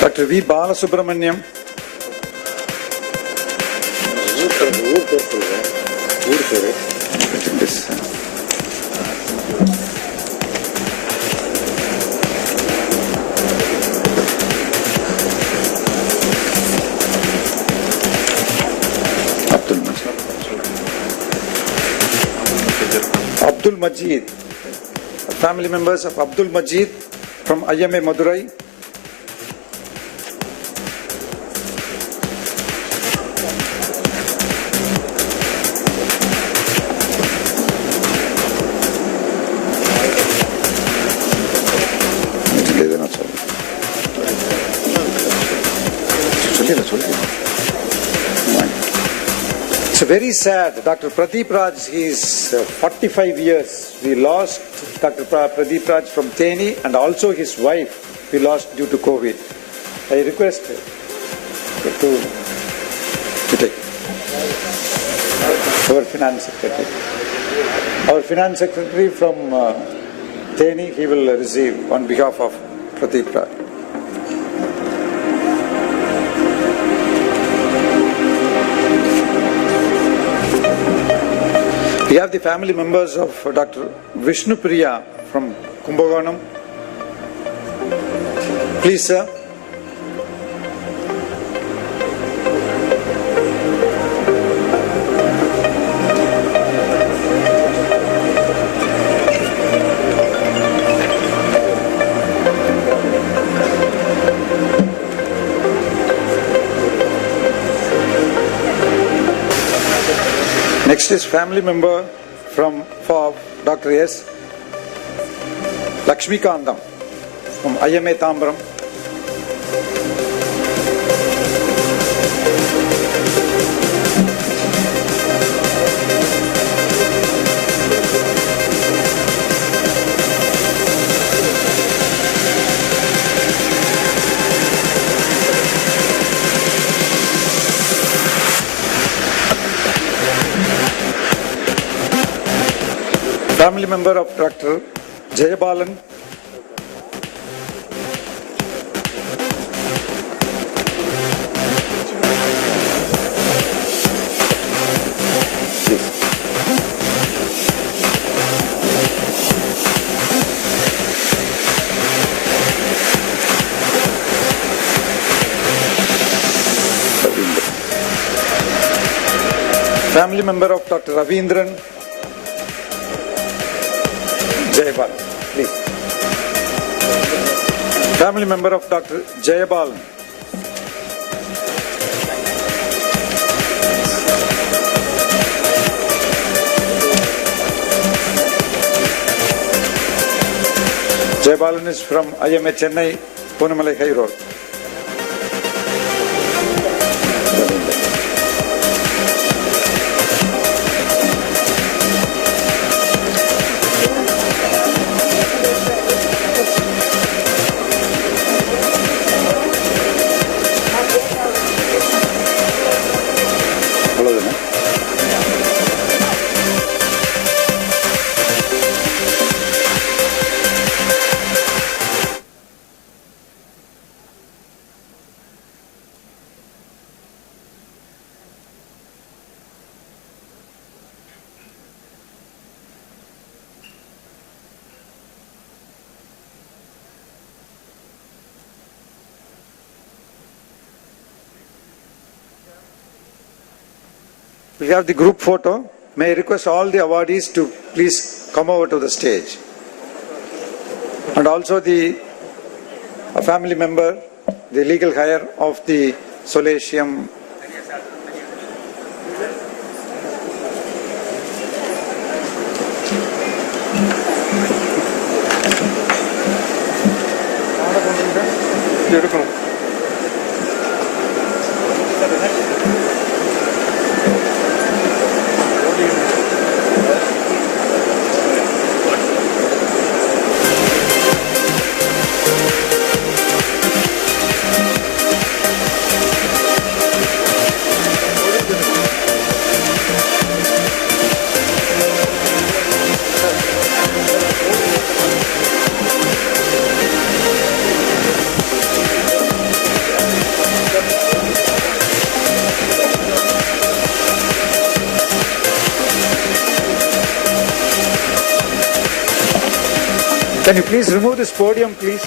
Dr. V. Balasubramaniam. Abdul Majid, family members of Abdul Majid from IMA Madurai. It's very sad. Dr. Pradeep Raj, he's 45 years. We lost Dr. Pradeep Raj from Teni, and also his wife we lost due to COVID. I request to take our finance secretary. Our finance secretary from Teni, he will receive on behalf of Pradeep Raj. We have the family members of Dr. Vishnu Priya from Kumbakonam. Please, sir. Next is family member for Dr. S. Lakshmi Kandam from IMA Tambram. Family member of Dr. Jayabalan. Family member of Dr. Ravindran. Jayabal, please. Family member of Dr. Jayabal. Jayabalan is from IMA Chennai, Punamalai High Road. We have the group photo. May I request all the awardees to please come over to the stage. And also the family member, the legal hire of the Solatium. Can you please remove this podium, please?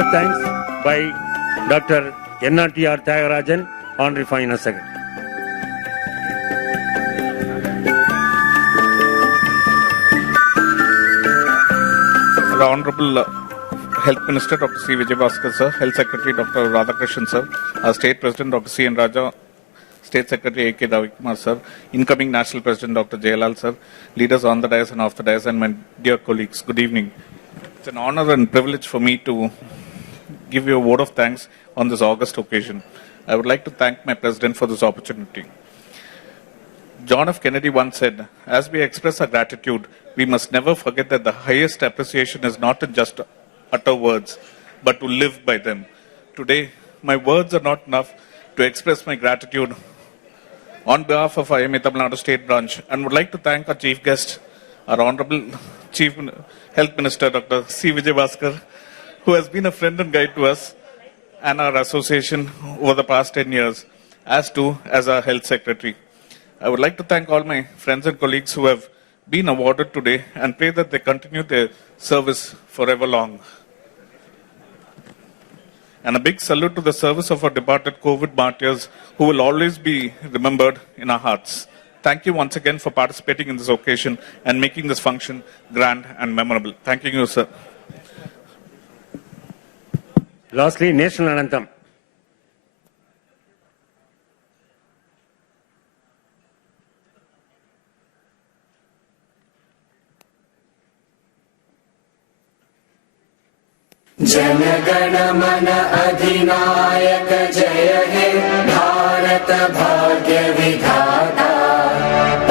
of thanks by Dr. N.R.T.R. Tyagarajan, Honorary Finance Secretary. The Honorable Health Minister Dr. C. Vijayabhaskar sir, Health Secretary Dr. Radhakrishnan sir, our State President Dr. C. N. Raja, State Secretary A.K. Ravikumar sir, incoming National President Dr. Jayalal sir, leaders on the dais and off the dais, and my dear colleagues, good evening. It's an honor and privilege for me to give you a vote of thanks on this August occasion. I would like to thank my President for this opportunity. John F. Kennedy once said, as we express our gratitude, we must never forget that the highest appreciation is not to just utter words, but to live by them. Today, my words are not enough to express my gratitude on behalf of IMA Tamil Nadu State Branch, and would like to thank our chief guest, our Honorable Chief Health Minister Dr. C. Vijayabhaskar, who has been a friend and guide to us and our association over the past 10 years, as our Health Secretary. I would like to thank all my friends and colleagues who have been awarded today and pray that they continue their service forever long. And a big salute to the service of our departed COVID martyrs who will always be remembered in our hearts. Thank you once again for participating in this occasion and making this function grand and memorable. Thank you, sir. Lastly, National Anthem. जनगण मन अधिनायक जय हे भारत भाग्य विधाता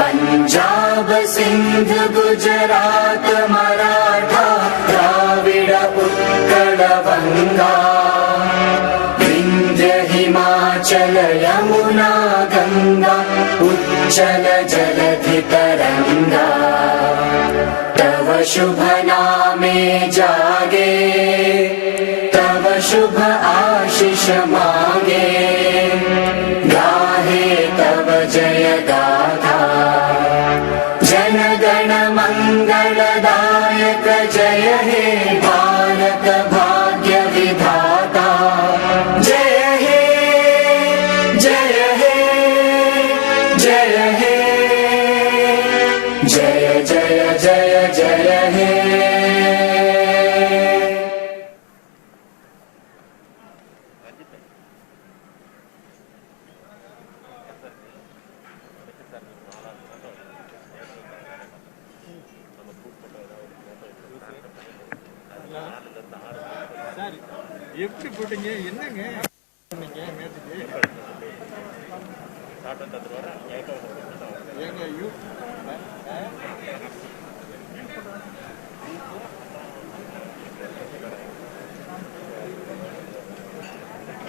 पंजाब सिंध गुजरात मराठा द्राविड उत्कल बंगा विंध्य हिमाचल यमुना गंगा उच्चल जलधि तरंगा तव शुभ नामे जागे शुभ आशीष मांगे गाहे तब जय गाथा जनगण मंगलदायक जय हे भारत भाग्य विधाता जय हे जय हे जय हे जय जय जय जय हे எப்படி போட்டீங்க என்னங்க ஏங்க